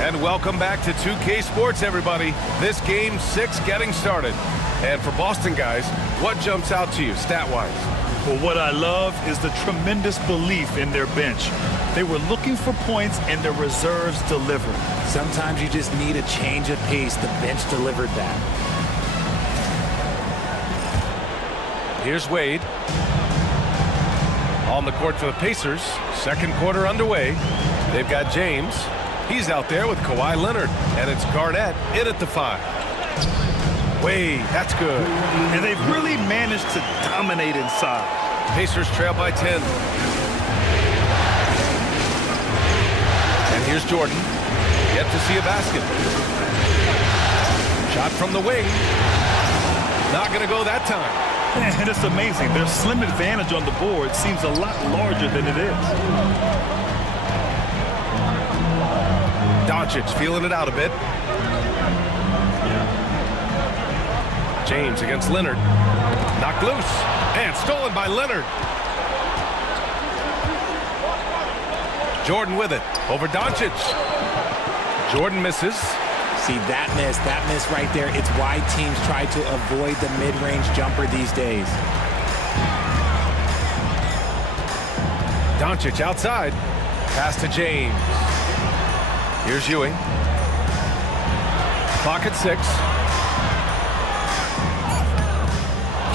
And welcome back to 2K Sports, everybody. This game 6 getting started. And for Boston guys, what jumps out to you stat-wise? Well, what I love is the tremendous belief in their bench. They were looking for points, and their reserves delivered. Sometimes you just need a change of pace. The bench delivered that. Here's Wade. On the court for the Pacers. Second quarter underway. They've got James. He's out there with Kawhi Leonard. And it's Garnett in at the 5. Wade, that's good. And they've really managed to dominate inside. Pacers trail by 10. And here's Jordan. Yet to see a basket. Shot from the wing. Not going to go that time. And it's amazing. Their slim advantage on the board seems a lot larger than it is. Doncic feeling it out a bit. James against Leonard. Knocked loose. And stolen by Leonard. Jordan with it. Over Doncic. Jordan misses. See, that miss right there, it's why teams try to avoid the mid-range jumper these days. Doncic outside. Pass to James. Here's Ewing. Clock at 6.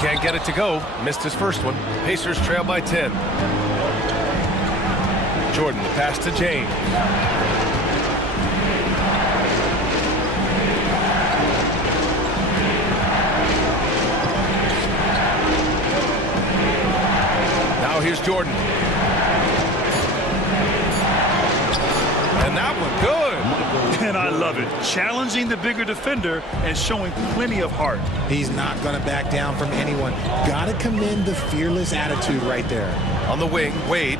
Can't get it to go. Missed his first one. Pacers trail by 10. Jordan, the pass to James. Now here's Jordan. And that one good. And I love it. Challenging the bigger defender and showing plenty of heart. He's not going to back down from anyone. Got to commend the fearless attitude right there. On the wing, Wade.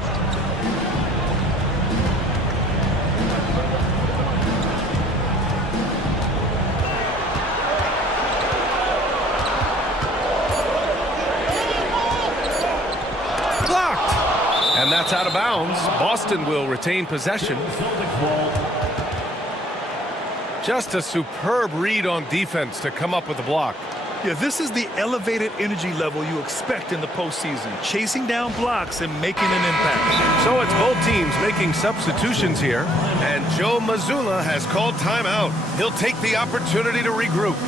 That's out of bounds. Boston will retain possession. Just a superb read on defense to come up with the block. Yeah, this is the elevated energy level you expect in the postseason. Chasing down blocks and making an impact. So it's both teams making substitutions here. And Joe Mazzulla has called timeout. He'll take the opportunity to regroup.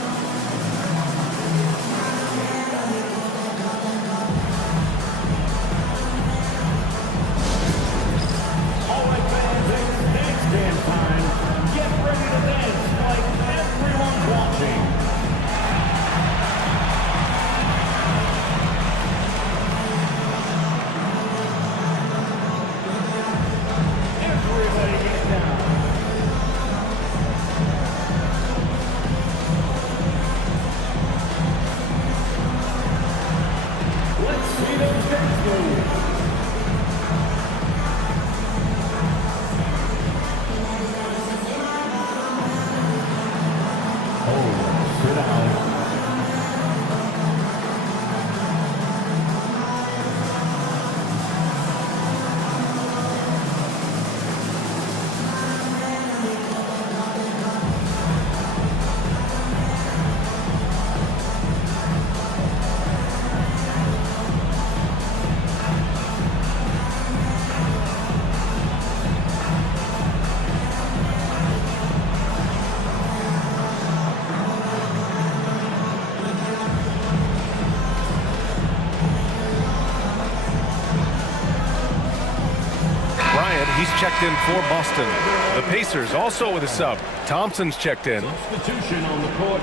He's checked in for Boston. The Pacers also with a sub. Thompson's checked in. Substitution on the court.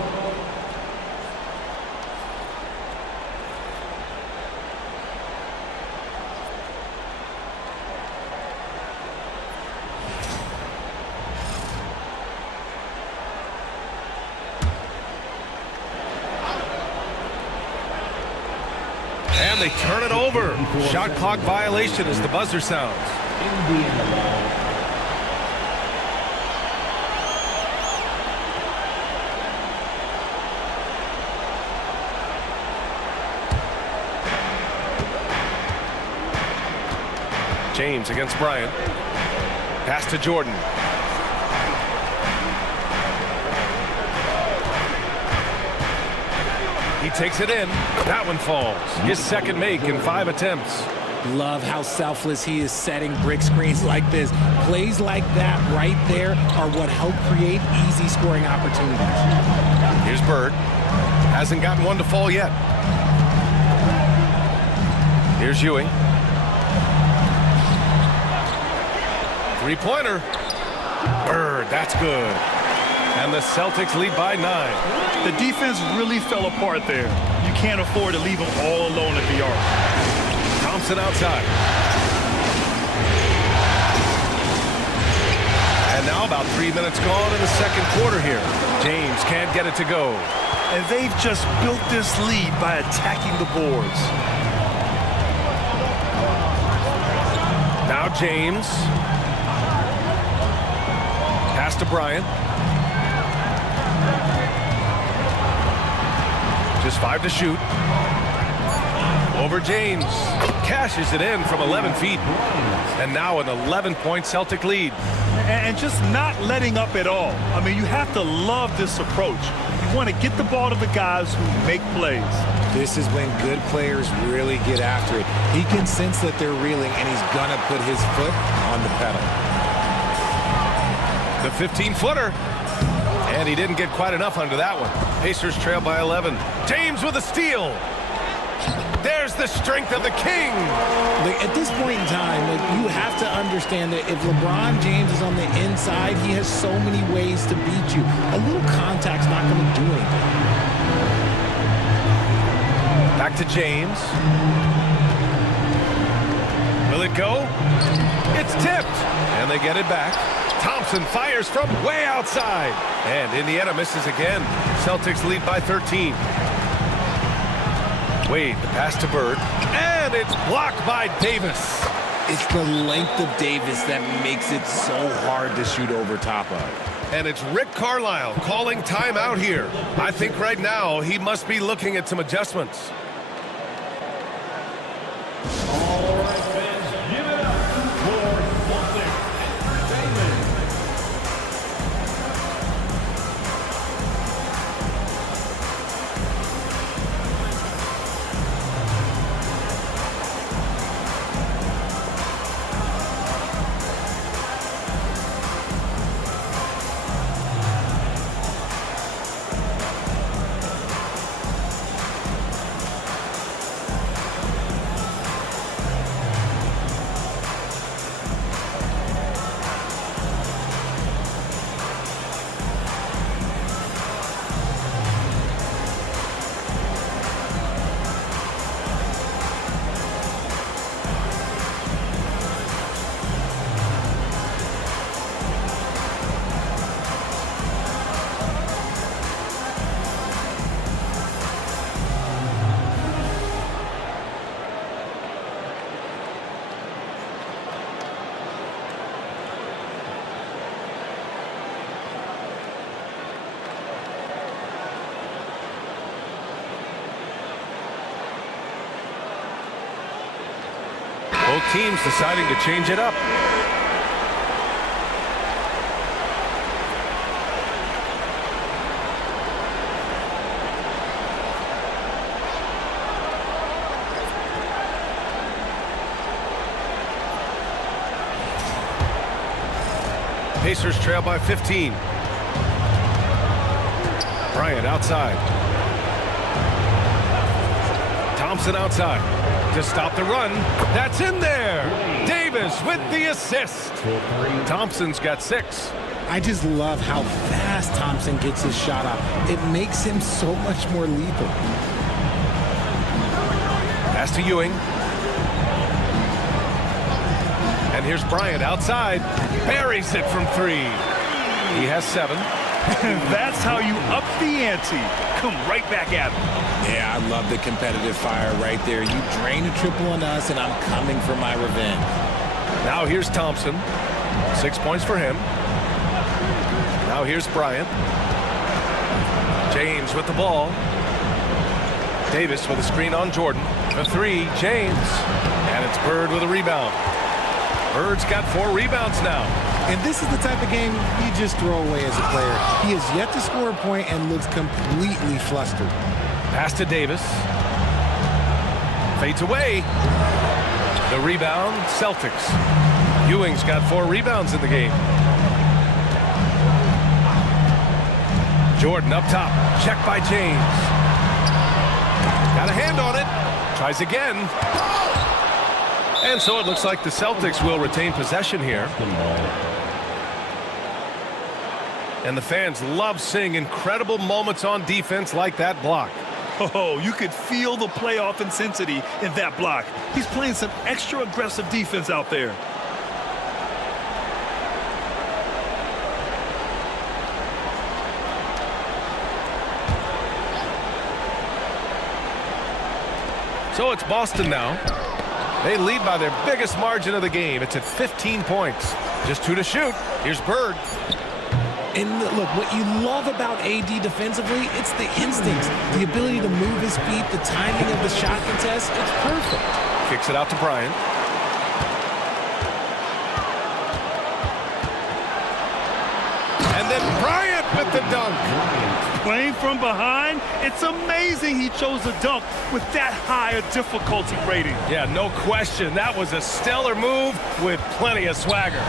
And they turn it over. Shot clock violation as the buzzer sounds. James against Bryant. Pass to Jordan. He takes it in. That one falls. His second make in 5 attempts. Love how selfless he is setting brick screens like this. Plays like that right there are what help create easy scoring opportunities. Here's Bird. Hasn't gotten one to fall yet. Here's Ewing. Three-pointer. Bird, that's good. And the Celtics lead by 9. The defense really fell apart there. You can't afford to leave them all alone at the arc. Thompson outside. And now about 3 minutes gone in the second quarter here. James can't get it to go. And they've just built this lead by attacking the boards. Now James. Pass to Bryant. Just 5 to shoot. Over James. Cashes it in from 11 feet. And now an 11-point Celtic lead. And just not letting up at all. I mean, you have to love this approach. You want to get the ball to the guys who make plays. This is when good players really get after it. He can sense that they're reeling, and he's going to put his foot on the pedal. The 15-footer. And he didn't get quite enough under that one. Pacers trail by 11. James with a steal. There's the strength of the king. At this point in time, you have to understand that if LeBron James is on the inside, he has so many ways to beat you. A little contact's not going to do anything. Back to James. Will it go? It's tipped. And they get it back. Thompson fires from way outside. And Indiana misses again. Celtics lead by 13. Wade, the pass to Bird. And it's blocked by Davis. It's the length of Davis that makes it so hard to shoot over top of. And it's Rick Carlisle calling timeout here. I think right now he must be looking at some adjustments. Both teams deciding to change it up. Pacers trail by 15. Bryant outside. Thompson outside to stop the run. That's in there. Davis with the assist. Thompson's got 6. I just love how fast Thompson gets his shot off. It makes him so much more lethal. Pass to Ewing. And here's Bryant outside. Buries it from 3. He has 7. That's how you up the ante. Come right back at him. Yeah, I love the competitive fire right there. You drain a triple on us, and I'm coming for my revenge. Now here's Thompson. 6 points for him. Now here's Bryant. James with the ball. Davis with a screen on Jordan. The 3, James. And it's Bird with a rebound. Bird's got 4 rebounds now. And this is the type of game you just throw away as a player. He has yet to score a point and looks completely flustered. Pass to Davis. Fades away. The rebound, Celtics. Ewing's got 4 rebounds in the game. Jordan up top. Check by James. Got a hand on it. Tries again. And so it looks like the Celtics will retain possession here. And the fans love seeing incredible moments on defense like that block. Oh, you could feel the playoff intensity in that block. He's playing some extra aggressive defense out there. So it's Boston now. They lead by their biggest margin of the game. It's at 15 points. Just 2 to shoot. Here's Bird. And look, what you love about AD defensively, it's the instincts, the ability to move his feet, the timing of the shot contest. It's perfect. Kicks it out to Bryant. And then Bryant with the dunk. Playing from behind, it's amazing he chose the dunk with that high a difficulty rating. Yeah, no question. That was a stellar move with plenty of swagger.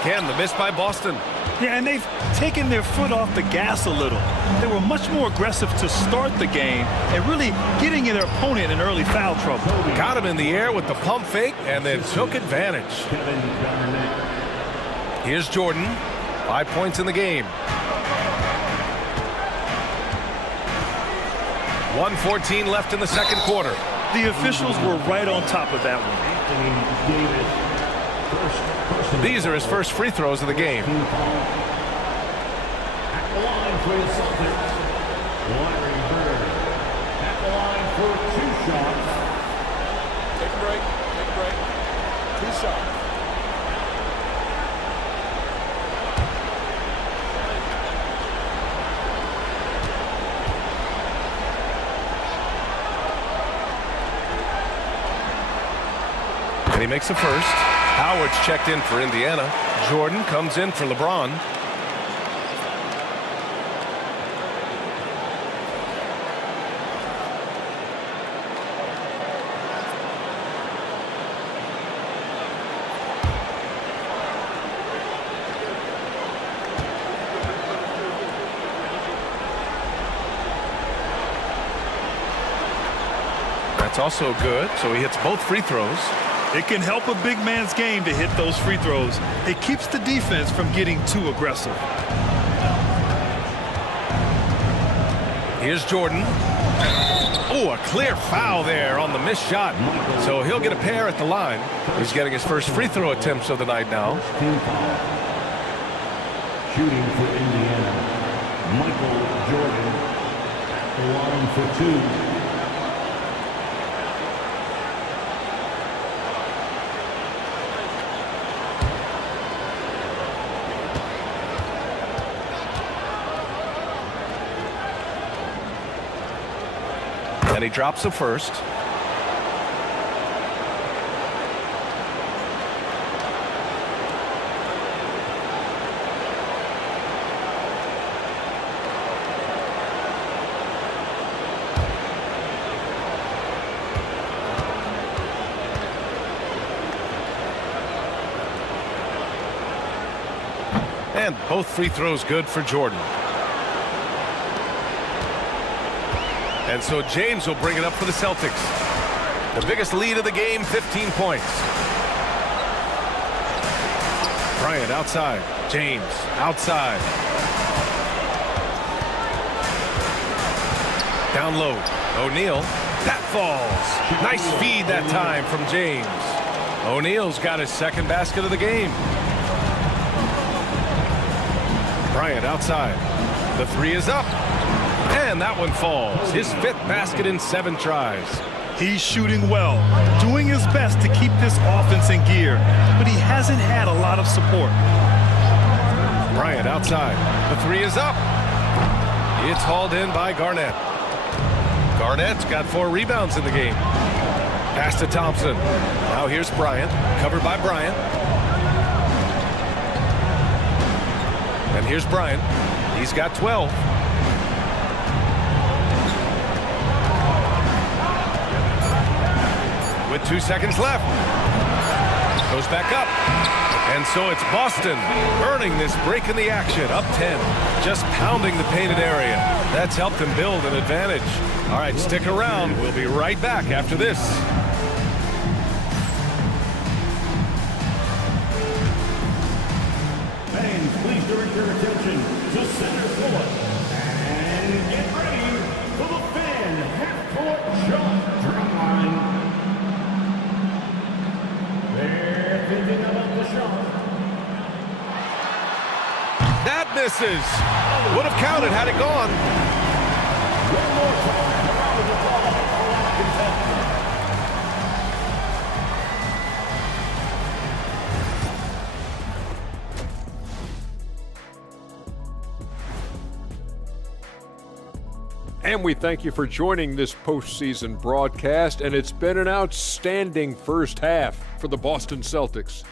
Again, the miss by Boston. Yeah, and they've taken their foot off the gas a little. They were much more aggressive to start the game and really getting their opponent in early foul trouble. Got him in the air with the pump fake and then took advantage. Here's Jordan. 5 points in the game. 1:14 left in the second quarter. The officials were right on top of that one. These are his first free throws of the game. At the line for the Celtics, Larry Bird. At the line for 2 shots. Take a break. Take a break. 2 shots. And he makes the first. Howard's checked in for Indiana. Jordan comes in for LeBron. That's also good, so he hits both free throws. It can help a big man's game to hit those free throws. It keeps the defense from getting too aggressive. Here's Jordan. Oh, a clear foul there on the missed shot. So he'll get a pair at the line. He's getting his first free throw attempts of the night now. Shooting for Indiana, Michael Jordan. At the line for 2. And he drops the first. And both free throws good for Jordan. And so James will bring it up for the Celtics. The biggest lead of the game, 15 points. Bryant outside. James outside. Down low. O'Neal. That falls. Nice feed that time from James. O'Neal's got his second basket of the game. Bryant outside. The three is up. And that one falls. His fifth basket in 7 tries. He's shooting well, doing his best to keep this offense in gear, but he hasn't had a lot of support. Bryant outside. The three is up. It's hauled in by Garnett. Garnett's got 4 rebounds in the game. Pass to Thompson. Now here's Bryant, covered by Bryant. And here's Bryant. He's got 12. With 2 seconds left. Goes back up. And so it's Boston earning this break in the action. Up 10. Just pounding the painted area. That's helped them build an advantage. All right, stick around. We'll be right back after this. Fans, please direct your attention to center court. And get ready for the fan half-court shot drum line. They're thinking about the shot. That misses. Would have counted had it gone. One more time around the ball for Kentucky. And we thank you for joining this postseason broadcast, and it's been an outstanding first half for the Boston Celtics.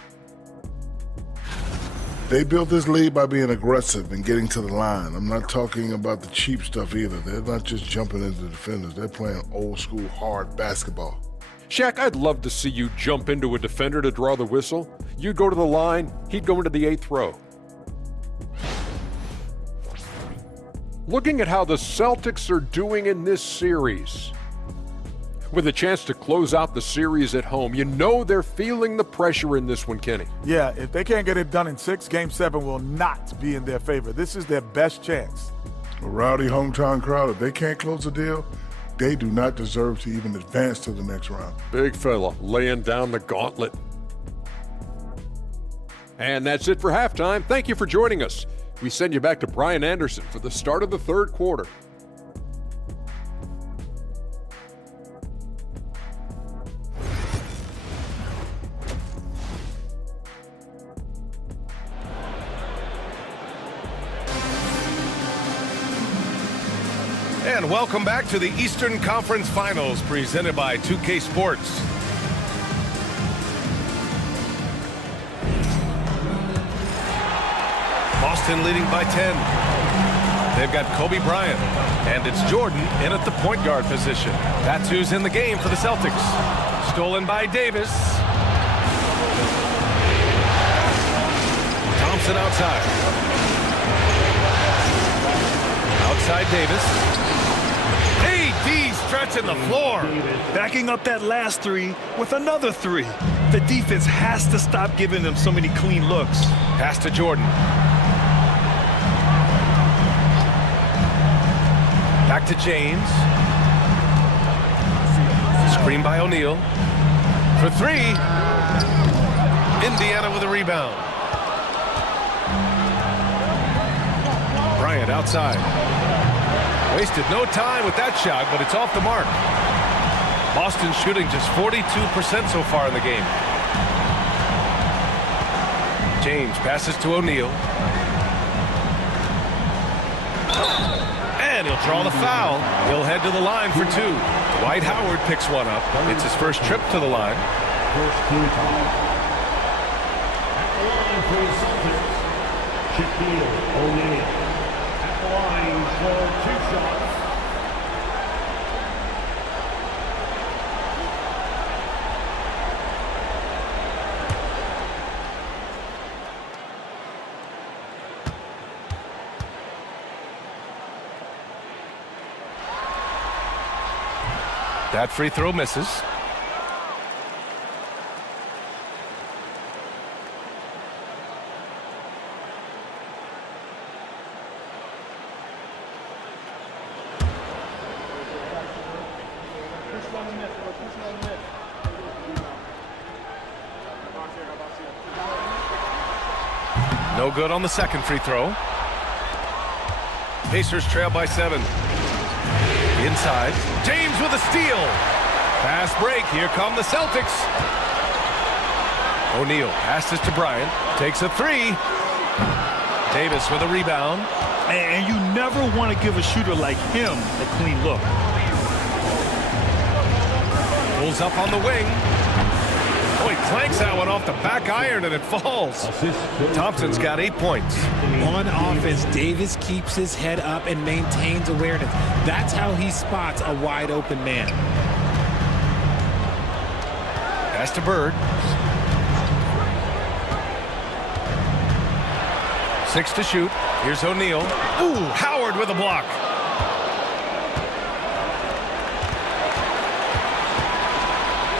They built this lead by being aggressive and getting to the line. I'm not talking about the cheap stuff either. They're not just jumping into defenders. They're playing old school hard basketball. Shaq, I'd love to see you jump into a defender to draw the whistle. You'd go to the line, he'd go into the 8th row. Looking at how the Celtics are doing in this series, with a chance to close out the series at home, you know they're feeling the pressure in this one, Kenny. Yeah, if they can't get it done in 6, Game 7 will not be in their favor. This is their best chance. A rowdy hometown crowd, if they can't close the deal, they do not deserve to even advance to the next round. Big fella laying down the gauntlet. And that's it for halftime. Thank you for joining us. We send you back to Brian Anderson for the start of the 3rd quarter. And welcome back to the Eastern Conference Finals presented by 2K Sports. Boston leading by 10. They've got Kobe Bryant, and it's Jordan in at the point guard position. That's who's in the game for the Celtics. Stolen by Davis. Thompson outside. Outside Davis. AD stretching the floor. Backing up that last 3 with another 3. The defense has to stop giving them so many clean looks. Pass to Jordan. Back to James. Screen by O'Neal. For 3. Indiana with a rebound. Bryant outside. Wasted no time with that shot, but it's off the mark. Boston shooting just 42% so far in the game. James passes to O'Neal. And he'll draw the foul. He'll head to the line for 2. Dwight Howard picks one up. It's his first trip to the line. First team foul. At the line for the Celtics, Shaquille O'Neal. At the line for 2 shots. That free throw misses. No good on the second free throw. Pacers trail by 7. Inside. James with a steal. Fast break. Here come the Celtics. O'Neal passes to Bryant. Takes a 3. Davis with a rebound. And you never want to give a shooter like him a clean look. Pulls up on the wing. Oh, he clanks that one off the back iron and it falls. Thompson's got 8 points. On offense, Davis keeps his head up and maintains awareness. That's how he spots a wide open man. Pass to Bird. 6 to shoot. Here's O'Neal. Ooh, Howard with a block.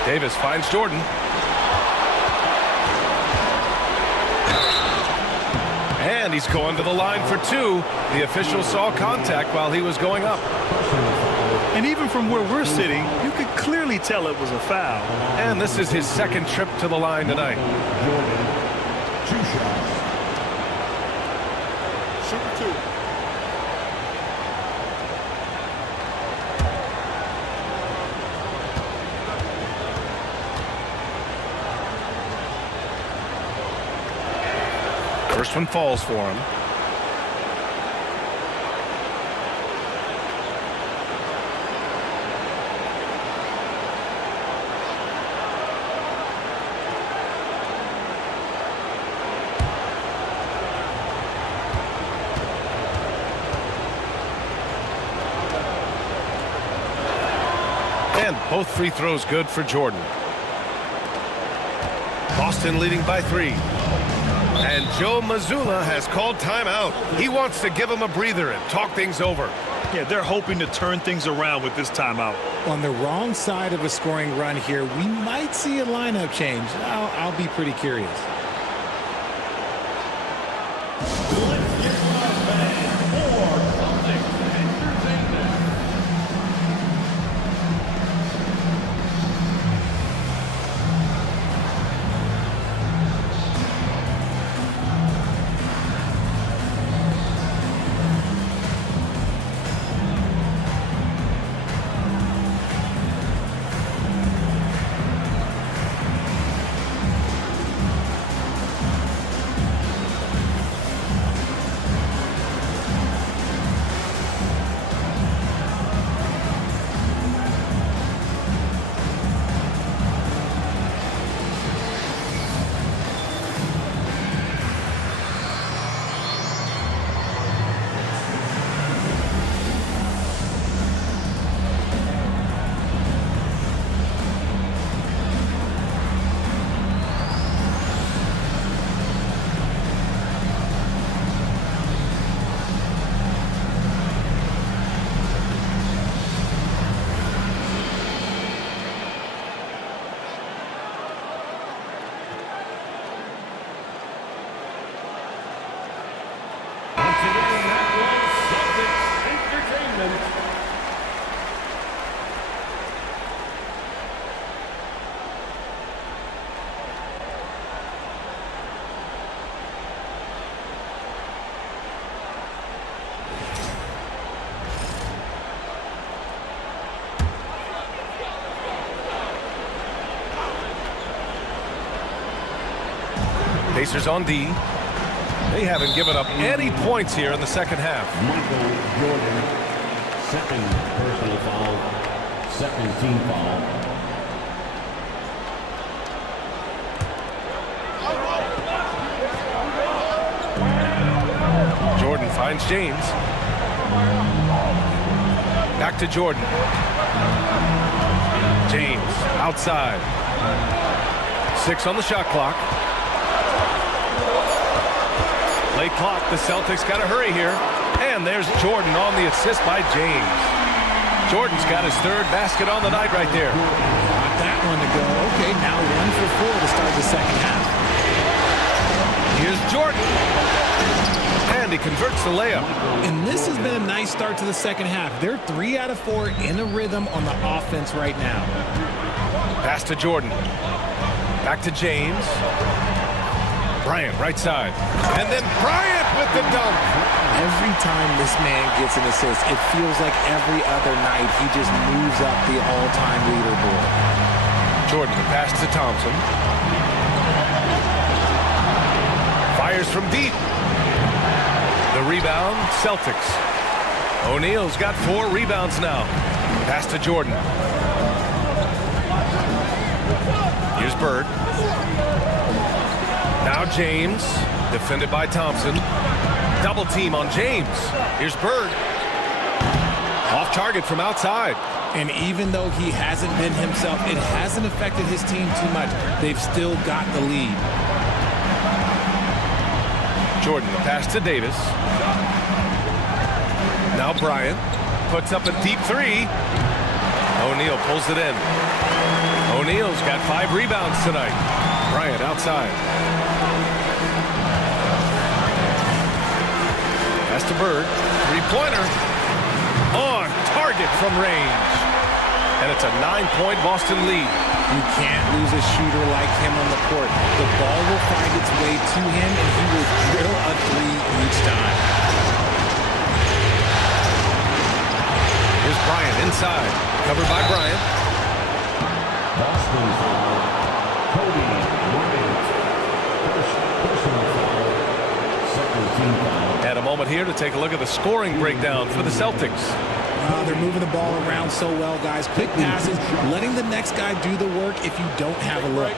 Davis finds Jordan. And he's going to the line for 2. The official saw contact while he was going up. And even from where we're sitting, you could clearly tell it was a foul. And this is his second trip to the line tonight. Jordan, 2 shots. Shoot 2. First one falls for him. And both free throws good for Jordan. Boston leading by 3. And Joe Mazzulla has called timeout. He wants to give him a breather and talk things over. Yeah, they're hoping to turn things around with this timeout. On the wrong side of a scoring run here, we might see a lineup change. I'll be pretty curious. Pacers on D. They haven't given up any points here in the second half. Michael Jordan, second personal foul, second team foul. Jordan finds James. Back to Jordan. James outside. 6 on the shot clock. Late clock. The Celtics got to hurry here. And there's Jordan on the assist by James. Jordan's got his third basket on the night right there. Got that one to go. Okay, now 1 for 4 to start the second half. Here's Jordan. And he converts the layup. And this has been a nice start to the second half. They're 3 out of 4 in a rhythm on the offense right now. Pass to Jordan. Back to James. Bryant, right side. And then Bryant with the dunk. Every time this man gets an assist, it feels like every other night he just moves up the all-time leaderboard. Jordan, the pass to Thompson. Fires from deep. The rebound, Celtics. O'Neal's got 4 rebounds now. Pass to Jordan. Here's Bird. Now James, defended by Thompson. Double team on James. Here's Bird. Off target from outside. And even though he hasn't been himself, it hasn't affected his team too much. They've still got the lead. Jordan, the pass to Davis. Now Bryant puts up a deep 3. O'Neal pulls it in. O'Neal's got 5 rebounds tonight. Bryant outside. Pass to Bird. 3-pointer. On target from range. And it's a 9-point Boston lead. You can't lose a shooter like him on the court. The ball will find its way to him, and he will drill a 3 each time. Here's Bryant inside. Covered by Bryant. Boston foul. Kobe Bryant. First personal foul. Second team foul. And a moment here to take a look at the scoring breakdown for the Celtics. They're moving the ball around so well, guys. Quick passes, letting the next guy do the work if you don't have a look.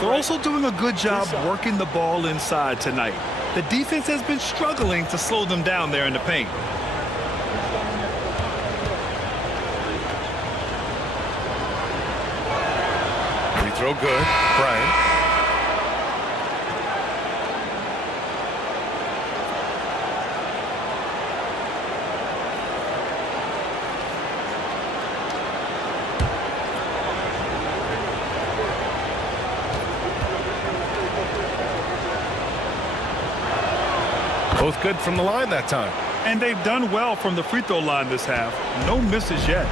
They're also doing a good job working the ball inside tonight. The defense has been struggling to slow them down there in the paint. Free throw good. Bryant. Both good from the line that time. And they've done well from the free throw line this half. No misses yet.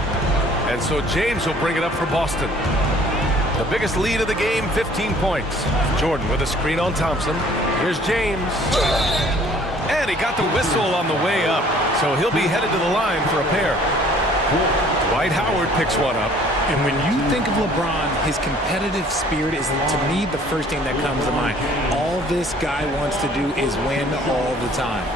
And so James will bring it up for Boston. The biggest lead of the game, 15 points. Jordan with a screen on Thompson. Here's James. And he got the whistle on the way up. So he'll be headed to the line for a pair. Dwight Howard picks one up. And when you think of LeBron, his competitive spirit is, to me, the first thing that comes to mind. All this guy wants to do is win all the time.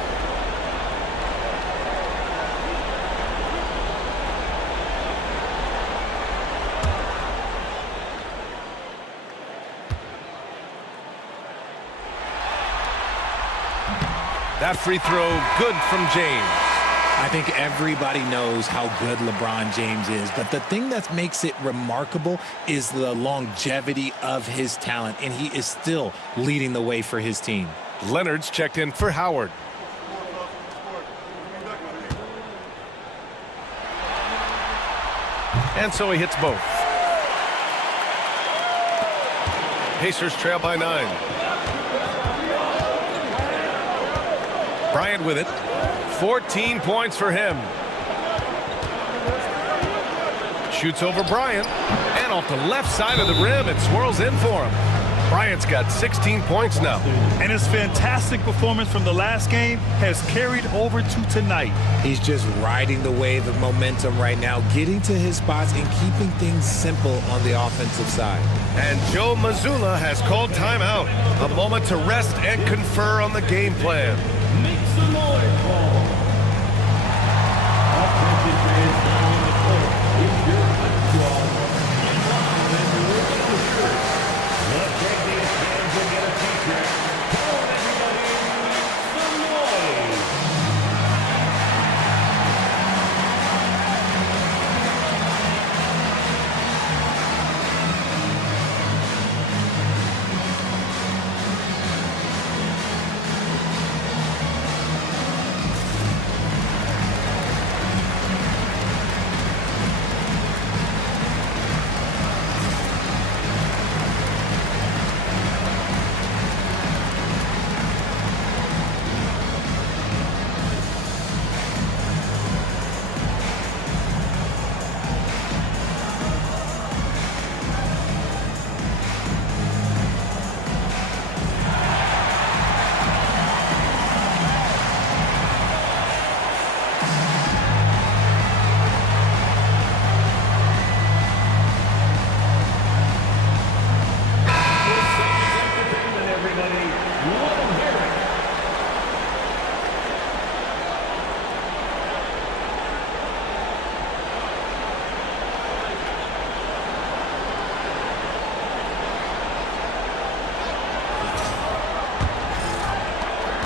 That free throw, good from James. I think everybody knows how good LeBron James is, but the thing that makes it remarkable is the longevity of his talent, and he is still leading the way for his team. Leonard's checked in for Howard. And so he hits both. Pacers trail by 9. Bryant with it. 14 points for him. Shoots over Bryant. And off the left side of the rim, it swirls in for him. Bryant's got 16 points now. And his fantastic performance from the last game has carried over to tonight. He's just riding the wave of momentum right now, getting to his spots and keeping things simple on the offensive side. And Joe Mazzulla has called timeout. A moment to rest and confer on the game plan. Make some noise, Paul. Offensive fans now on the court. It's your football. And the rookie for sure. Let's take these fans and get a feature. Come on, everybody. Some noise.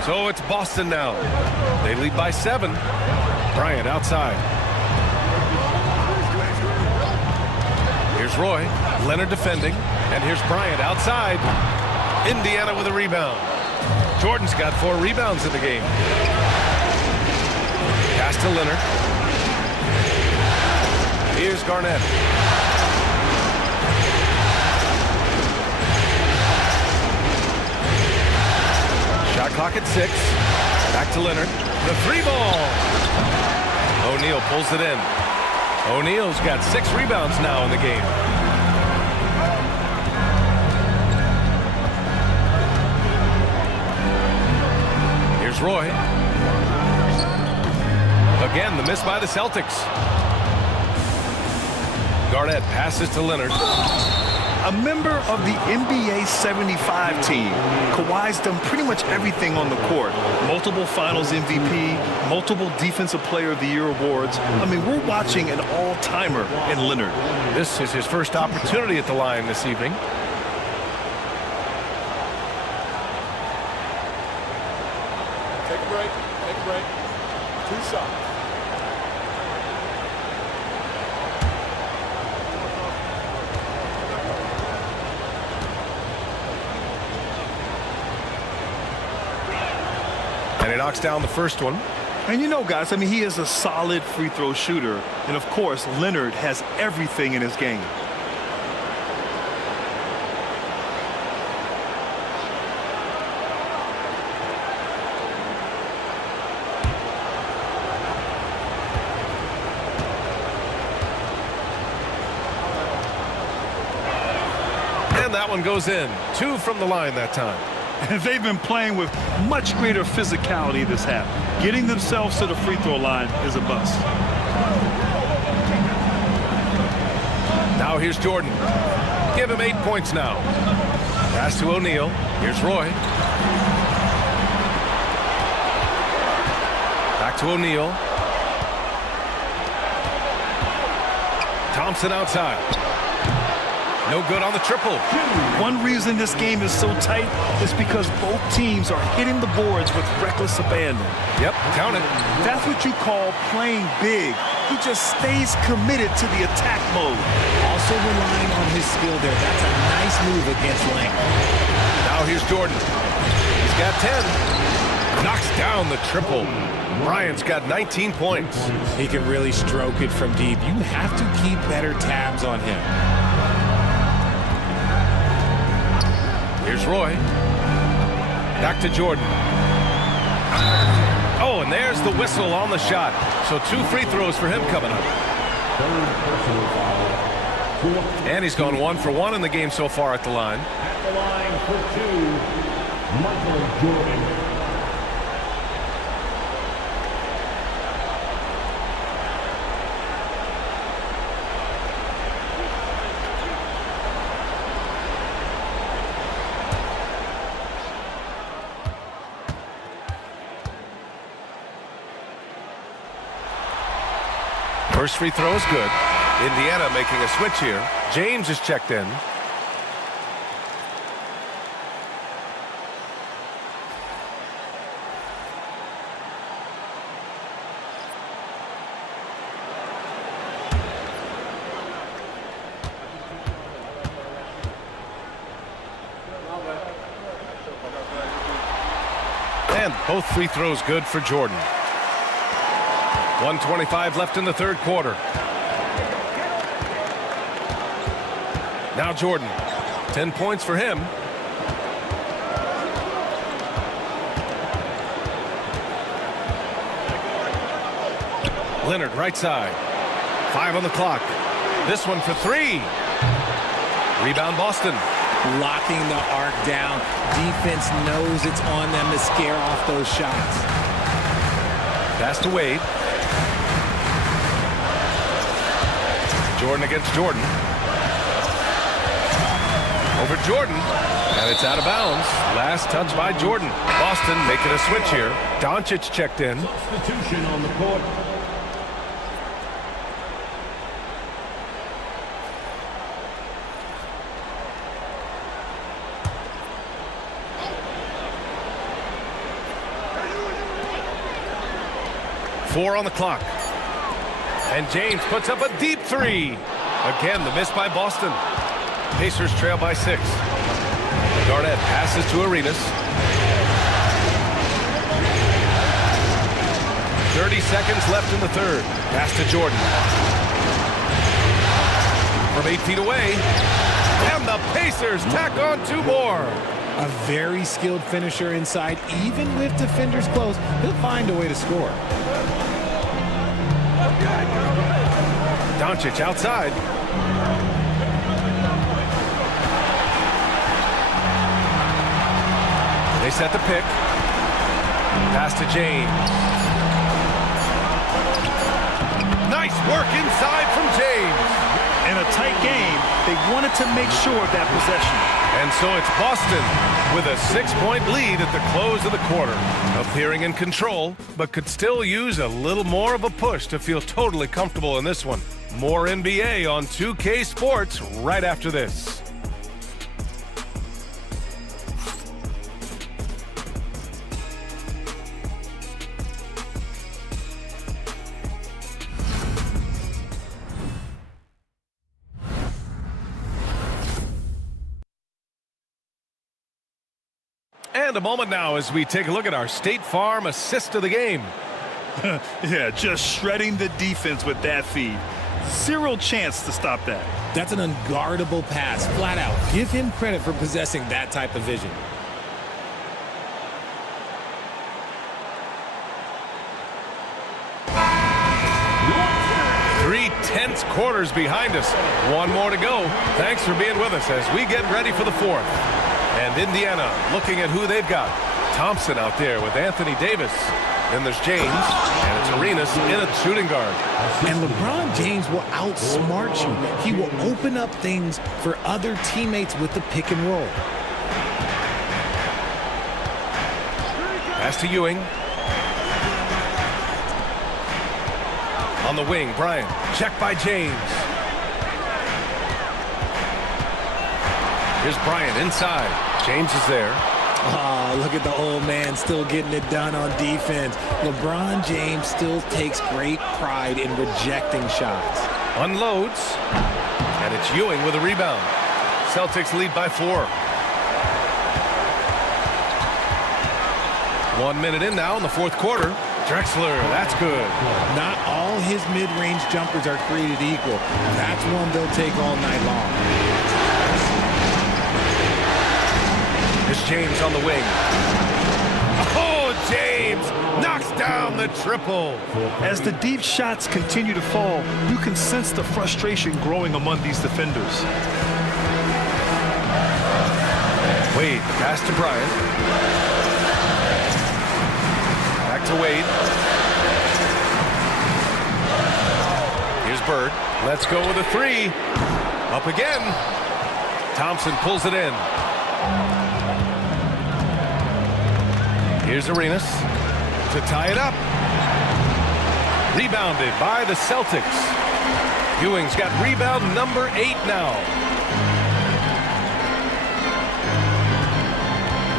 So it's Boston now. They lead by 7. Bryant outside. Here's Roy. Leonard defending. And here's Bryant outside. Indiana with a rebound. Jordan's got 4 rebounds in the game. Pass to Leonard. Here's Garnett. Shot clock at 6. Back to Leonard. The 3 ball. O'Neal pulls it in. O'Neal's got 6 rebounds now in the game. Here's Roy. Again, the miss by the Celtics. Garnett passes to Leonard. A member of the NBA 75 team, Kawhi's done pretty much everything on the court. Multiple Finals MVP, multiple Defensive Player of the Year awards. I mean, we're watching an all-timer in Leonard. This is his first opportunity at the line this evening. Take a break. Take a break. 2 shots. And he knocks down the first one. And you know, guys, I mean, he is a solid free throw shooter. And, of course, Leonard has everything in his game. And that one goes in. 2 from the line that time. And they've been playing with much greater physicality this half. Getting themselves to the free throw line is a must. Now here's Jordan. Give him 8 points now. Pass to O'Neal. Here's Roy. Back to O'Neal. Thompson outside. No good on the triple. One reason this game is so tight is because both teams are hitting the boards with reckless abandon. Yep, count it. That's what you call playing big. He just stays committed to the attack mode. Also relying on his skill there. That's a nice move against length. Now here's Jordan. He's got 10. Knocks down the triple. Bryant's got 19 points. He can really stroke it from deep. You have to keep better tabs on him. Here's Roy. Back to Jordan. Oh, and there's the whistle on the shot. So 2 free throws for him coming up. And he's gone 1 for 1 in the game so far at the line. At the line for 2, Michael Jordan. First free throw is good. Indiana making a switch here. James is checked in. And both free throws good for Jordan. 1:25 left in the third quarter. Now Jordan. 10 points for him. Leonard right side. 5 on the clock. This one for 3. Rebound Boston. Locking the arc down. Defense knows it's on them to scare off those shots. Pass to Wade. Jordan against Jordan. Over Jordan. And it's out of bounds. Last touch by Jordan. Boston making a switch here. Doncic checked in. Substitution on the court. 4 on the clock. And James puts up a deep three. Again, the miss by Boston. Pacers trail by 6. Garnett passes to Arenas. 30 seconds left in the third. Pass to Jordan. From 8 feet away. And the Pacers tack on 2 more. A very skilled finisher inside. Even with defenders close, he'll find a way to score. Doncic outside. They set the pick. Pass to James. Nice work inside from James. In a tight game, they wanted to make sure of that possession. And so it's Boston with a 6-point lead at the close of the quarter. Appearing in control, but could still use a little more of a push to feel totally comfortable in this one. More NBA on 2K Sports right after this. And a moment now as we take a look at our State Farm assist of the game. Yeah, just shredding the defense with that feed. Zero chance to stop that. That's an unguardable pass, flat out. Give him credit for possessing that type of vision. Three tense quarters behind us. One more to go. Thanks for being with us as we get ready for the fourth. And Indiana looking at who they've got. Thompson out there with Anthony Davis. Then there's James, and it's Arenas in a shooting guard. And LeBron James will outsmart you. He will open up things for other teammates with the pick and roll. Pass to Ewing. On the wing, Bryant. Checked by James. Here's Bryant inside. James is there. Oh, look at the old man still getting it done on defense. LeBron James still takes great pride in rejecting shots. Unloads. And it's Ewing with a rebound. Celtics lead by 4. 1 minute in now in the fourth quarter. Drexler, that's good. Not all his mid-range jumpers are created equal. That's one they'll take all night long. Here's James on the wing. Oh, James knocks down the triple. As the deep shots continue to fall, you can sense the frustration growing among these defenders. Wade, pass to Bryant. Back to Wade. Here's Bird. Let's go with a 3. Up again. Thompson pulls it in. Here's Arenas to tie it up. Rebounded by the Celtics. Ewing's got rebound number 8 now.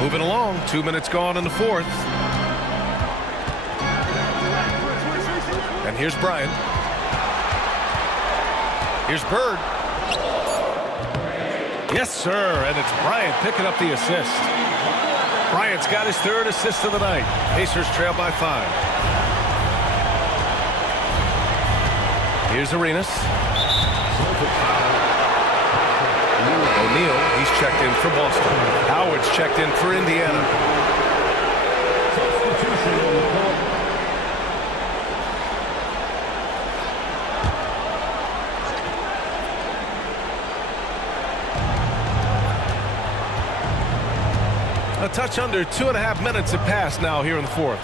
Moving along, 2 minutes gone in the fourth. And here's Bryant. Here's Bird. Yes, sir, and it's Bryant picking up the assist. Bryant's got his 3rd assist of the night. Pacers trail by 5. Here's Arenas. O'Neal, he's checked in for Boston. Howard's checked in for Indiana. A touch under 2.5 minutes have passed now here in the fourth.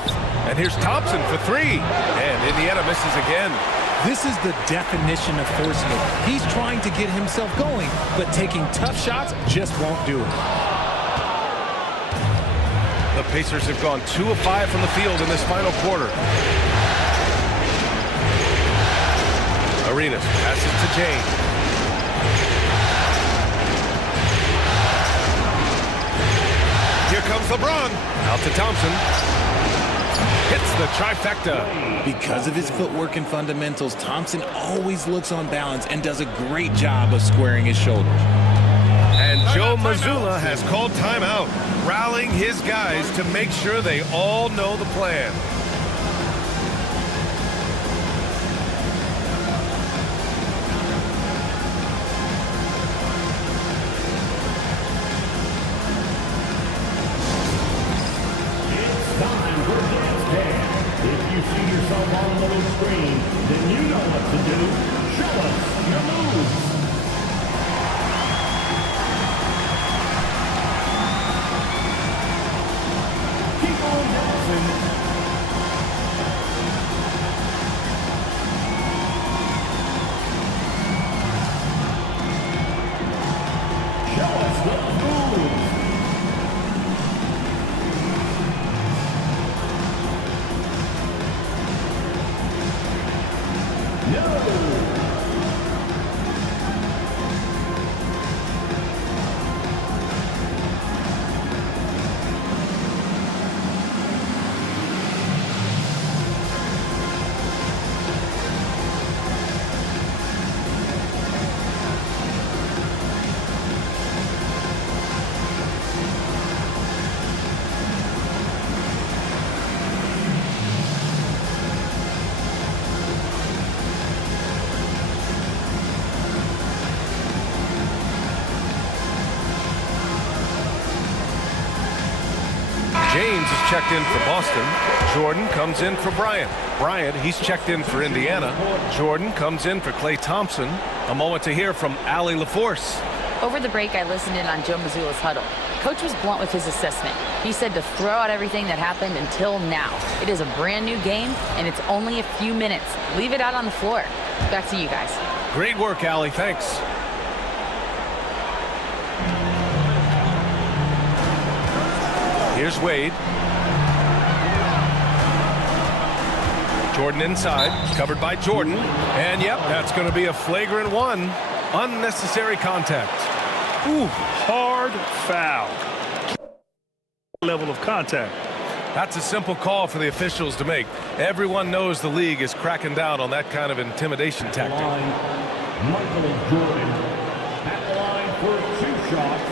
And here's Thompson for 3. And Indiana misses again. This is the definition of forcing it. He's trying to get himself going, but taking tough shots just won't do it. The Pacers have gone 2 of 5 from the field in this final quarter. Arenas passes to James. Here comes LeBron. Out to Thompson. hits the trifecta. Because of his footwork and fundamentals, Thompson always looks on balance and does a great job of squaring his shoulder. And Joe Mazzulla has called timeout, rallying his guys to make sure they all know the plan. If you see yourself on the little screen, then you know what to do. Show us your moves. Keep on dancing. Show us those moves. James is checked in for Boston. Jordan comes in for Bryant. Bryant, he's checked in for Indiana. Jordan comes in for Klay Thompson. A moment to hear from Allie LaForce. Over the break, I listened in on Joe Mazzulla's huddle. Coach was blunt with his assessment. He said to throw out everything that happened until now. It is a brand new game, and it's only a few minutes. Leave it out on the floor. Back to you guys. Great work, Allie. Thanks. Here's Wade. Jordan inside, covered by Jordan. And yep, that's going to be a flagrant one. Unnecessary contact. Ooh, hard foul. Level of contact. That's a simple call for the officials to make. Everyone knows the league is cracking down on that kind of intimidation tactic. Michael Jordan at the line for 2 shots.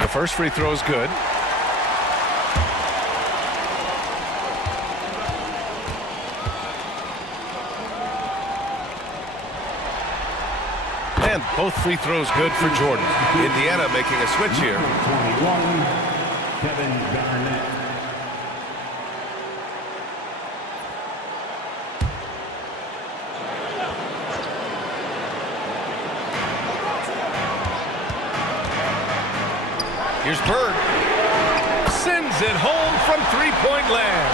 The first free throw is good. And both free throws good for Jordan. Indiana making a switch here. 21, Kevin Garnett. Here's Bird. Sends it home from three-point land.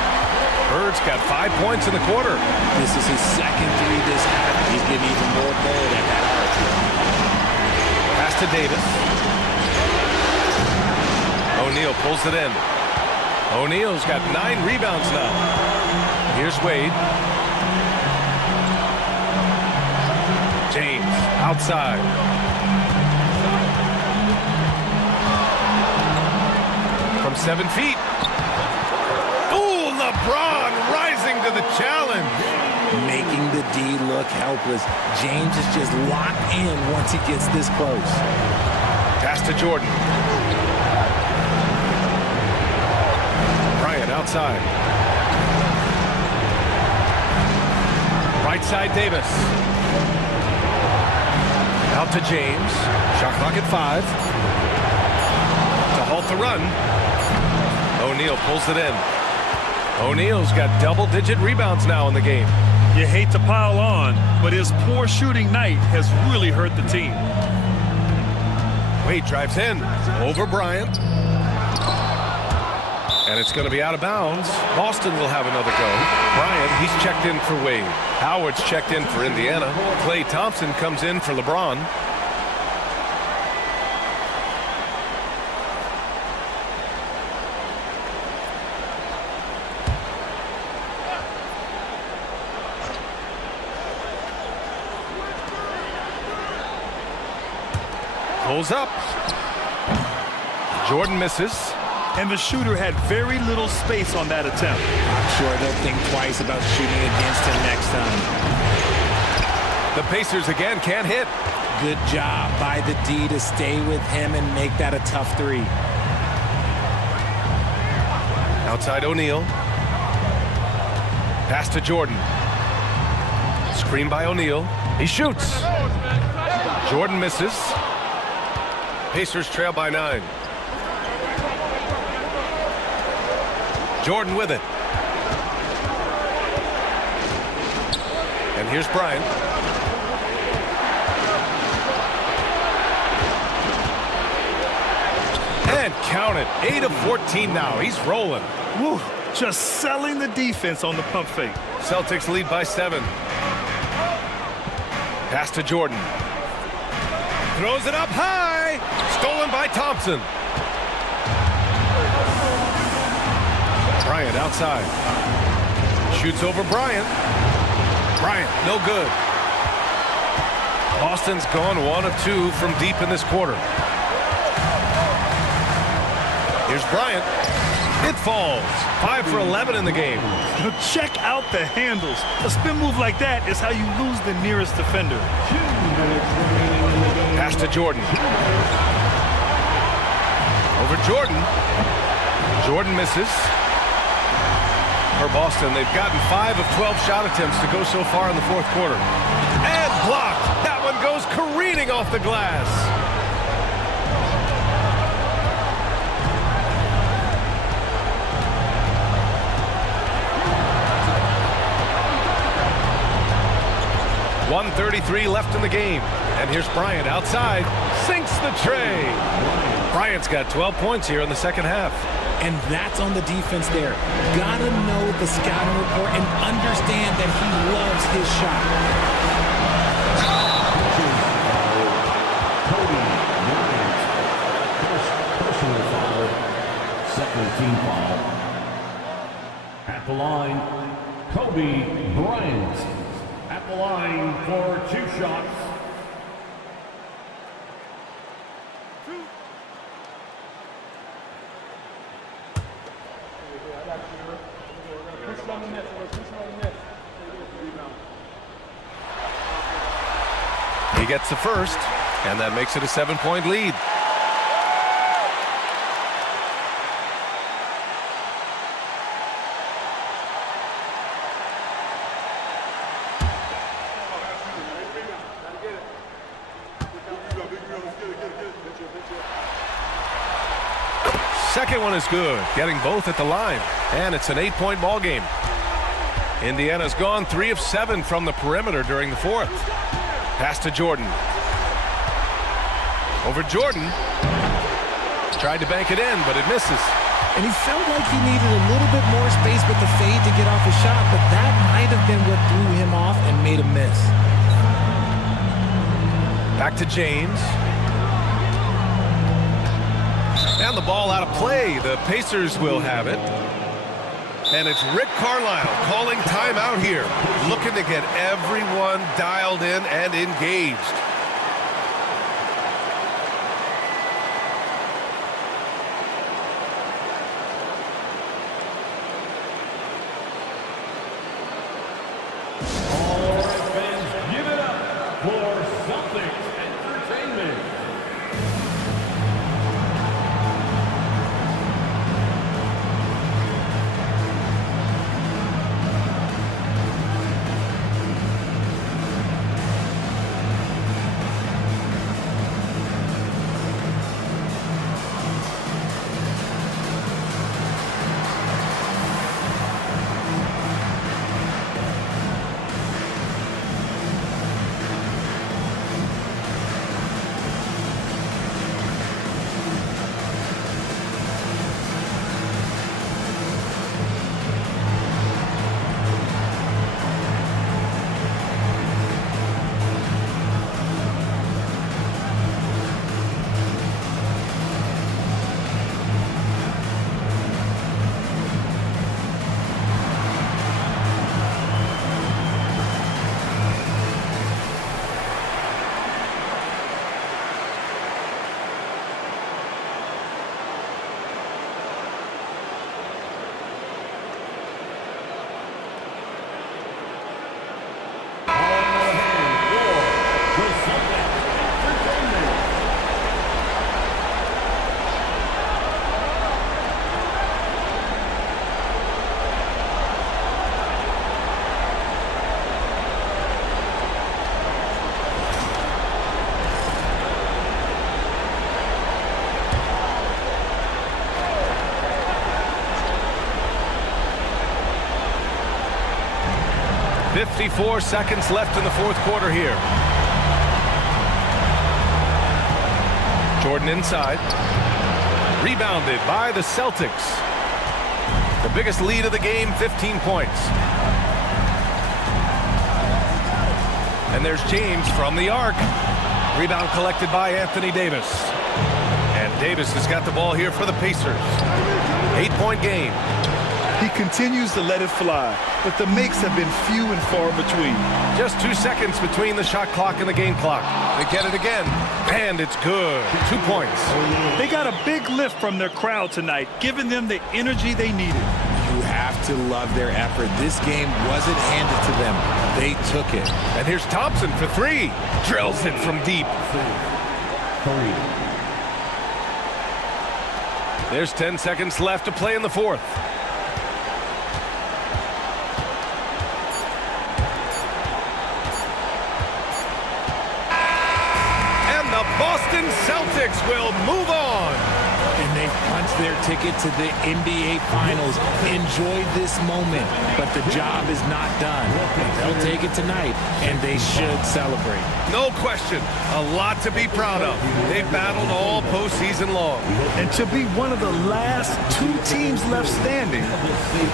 Bird's got 5 points in the quarter. This is his second three this half. He's getting even more bold at that arc. Pass to Davis. O'Neal pulls it in. O'Neal's got 9 rebounds now. Here's Wade. James outside. From 7 feet. Ooh, LeBron rising to the challenge. Making the D look helpless. James is just locked in once he gets this close. Pass to Jordan. Bryant outside. Right side Davis. Out to James. Shot clock at 5. To halt the run. O'Neal pulls it in. O'Neal's got double-digit rebounds now in the game. You hate to pile on, but his poor shooting night has really hurt the team. Wade drives in. Over Bryant. And it's going to be out of bounds. Boston will have another go. Bryant, he's checked in for Wade. Howard's checked in for Indiana. Klay Thompson comes in for LeBron. Pulls up. Jordan misses. And the shooter had very little space on that attempt. I'm sure they'll think twice about shooting against him next time. The Pacers again can't hit. Good job by the D to stay with him and make that a tough three. Outside O'Neal. Pass to Jordan. Screen by O'Neal. He shoots. Jordan misses. Pacers trail by 9. Jordan with it. And here's Bryant. And count it. 8 of 14 now. He's rolling. Woo, just selling the defense on the pump fake. Celtics lead by 7. Pass to Jordan. Throws it up high. Stolen by Thompson. Bryant outside. Shoots over Bryant. Bryant, no good. Boston's gone 1 of 2 from deep in this quarter. Here's Bryant. It falls. 5 for 11 in the game. Check out the handles. A spin move like that is how you lose the nearest defender. Pass to Jordan. Over Jordan. Jordan misses. For Boston, they've gotten 5 of 12 shot attempts to go so far in the fourth quarter. And blocked. That one goes careening off the glass. .133 left in the game. And here's Bryant outside. Sinks the tray. Bryant's got 12 points here in the second half. And that's on the defense there. Gotta know the scouting report and understand that he loves his shot. Kobe Bryant, first personal foul, second team foul. At the line, Kobe Bryant. At the line for 2 shots. He gets the first, and that makes it a 7-point lead. Second one is good, getting both at the line, and it's an 8-point ball game. Indiana's gone 3 of 7 from the perimeter during the fourth. Pass to Jordan. Over Jordan. Tried to bank it in, but it misses. And he felt like he needed a little bit more space with the fade to get off his shot, but that might have been what threw him off and made him miss. Back to James. And the ball out of play. The Pacers will have it. And it's Rick Carlisle calling timeout here, looking to get everyone dialed in and engaged. All right, fans, give it up for Celtics Entertainment. 54 seconds left in the fourth quarter here. Jordan inside. Rebounded by the Celtics. The biggest lead of the game, 15 points. And there's James from the arc. Rebound collected by Anthony Davis. And Davis has got the ball here for the Pacers. 8-point game. He continues to let it fly, but the makes have been few and far between. Just 2 seconds between the shot clock and the game clock. They get it again, and it's good. 2 points. They got a big lift from their crowd tonight, giving them the energy they needed. You have to love their effort. This game wasn't handed to them. They took it. And here's Thompson for 3. Drills it from deep. There's 10 seconds left to play in the fourth. The Boston Celtics will move on. And they've punched their ticket to the NBA Finals. Enjoy this moment, but the job is not done. They'll take it tonight, and they should celebrate. No question, a lot to be proud of. They've battled all postseason long. And to be one of the last 2 teams left standing,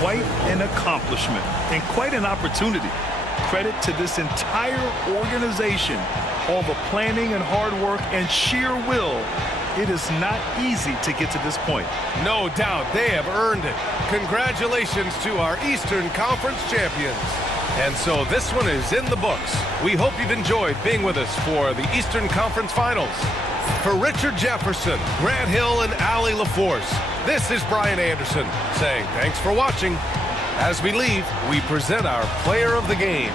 quite an accomplishment and quite an opportunity. Credit to this entire organization. All the planning and hard work and sheer will. It is not easy to get to this point. No doubt they have earned it. Congratulations to our Eastern Conference champions. And so this one is in the books. We hope you've enjoyed being with us for the Eastern Conference Finals. For Richard Jefferson, Grant Hill, and Allie LaForce, this is Brian Anderson saying thanks for watching. As we leave, we present our player of the game.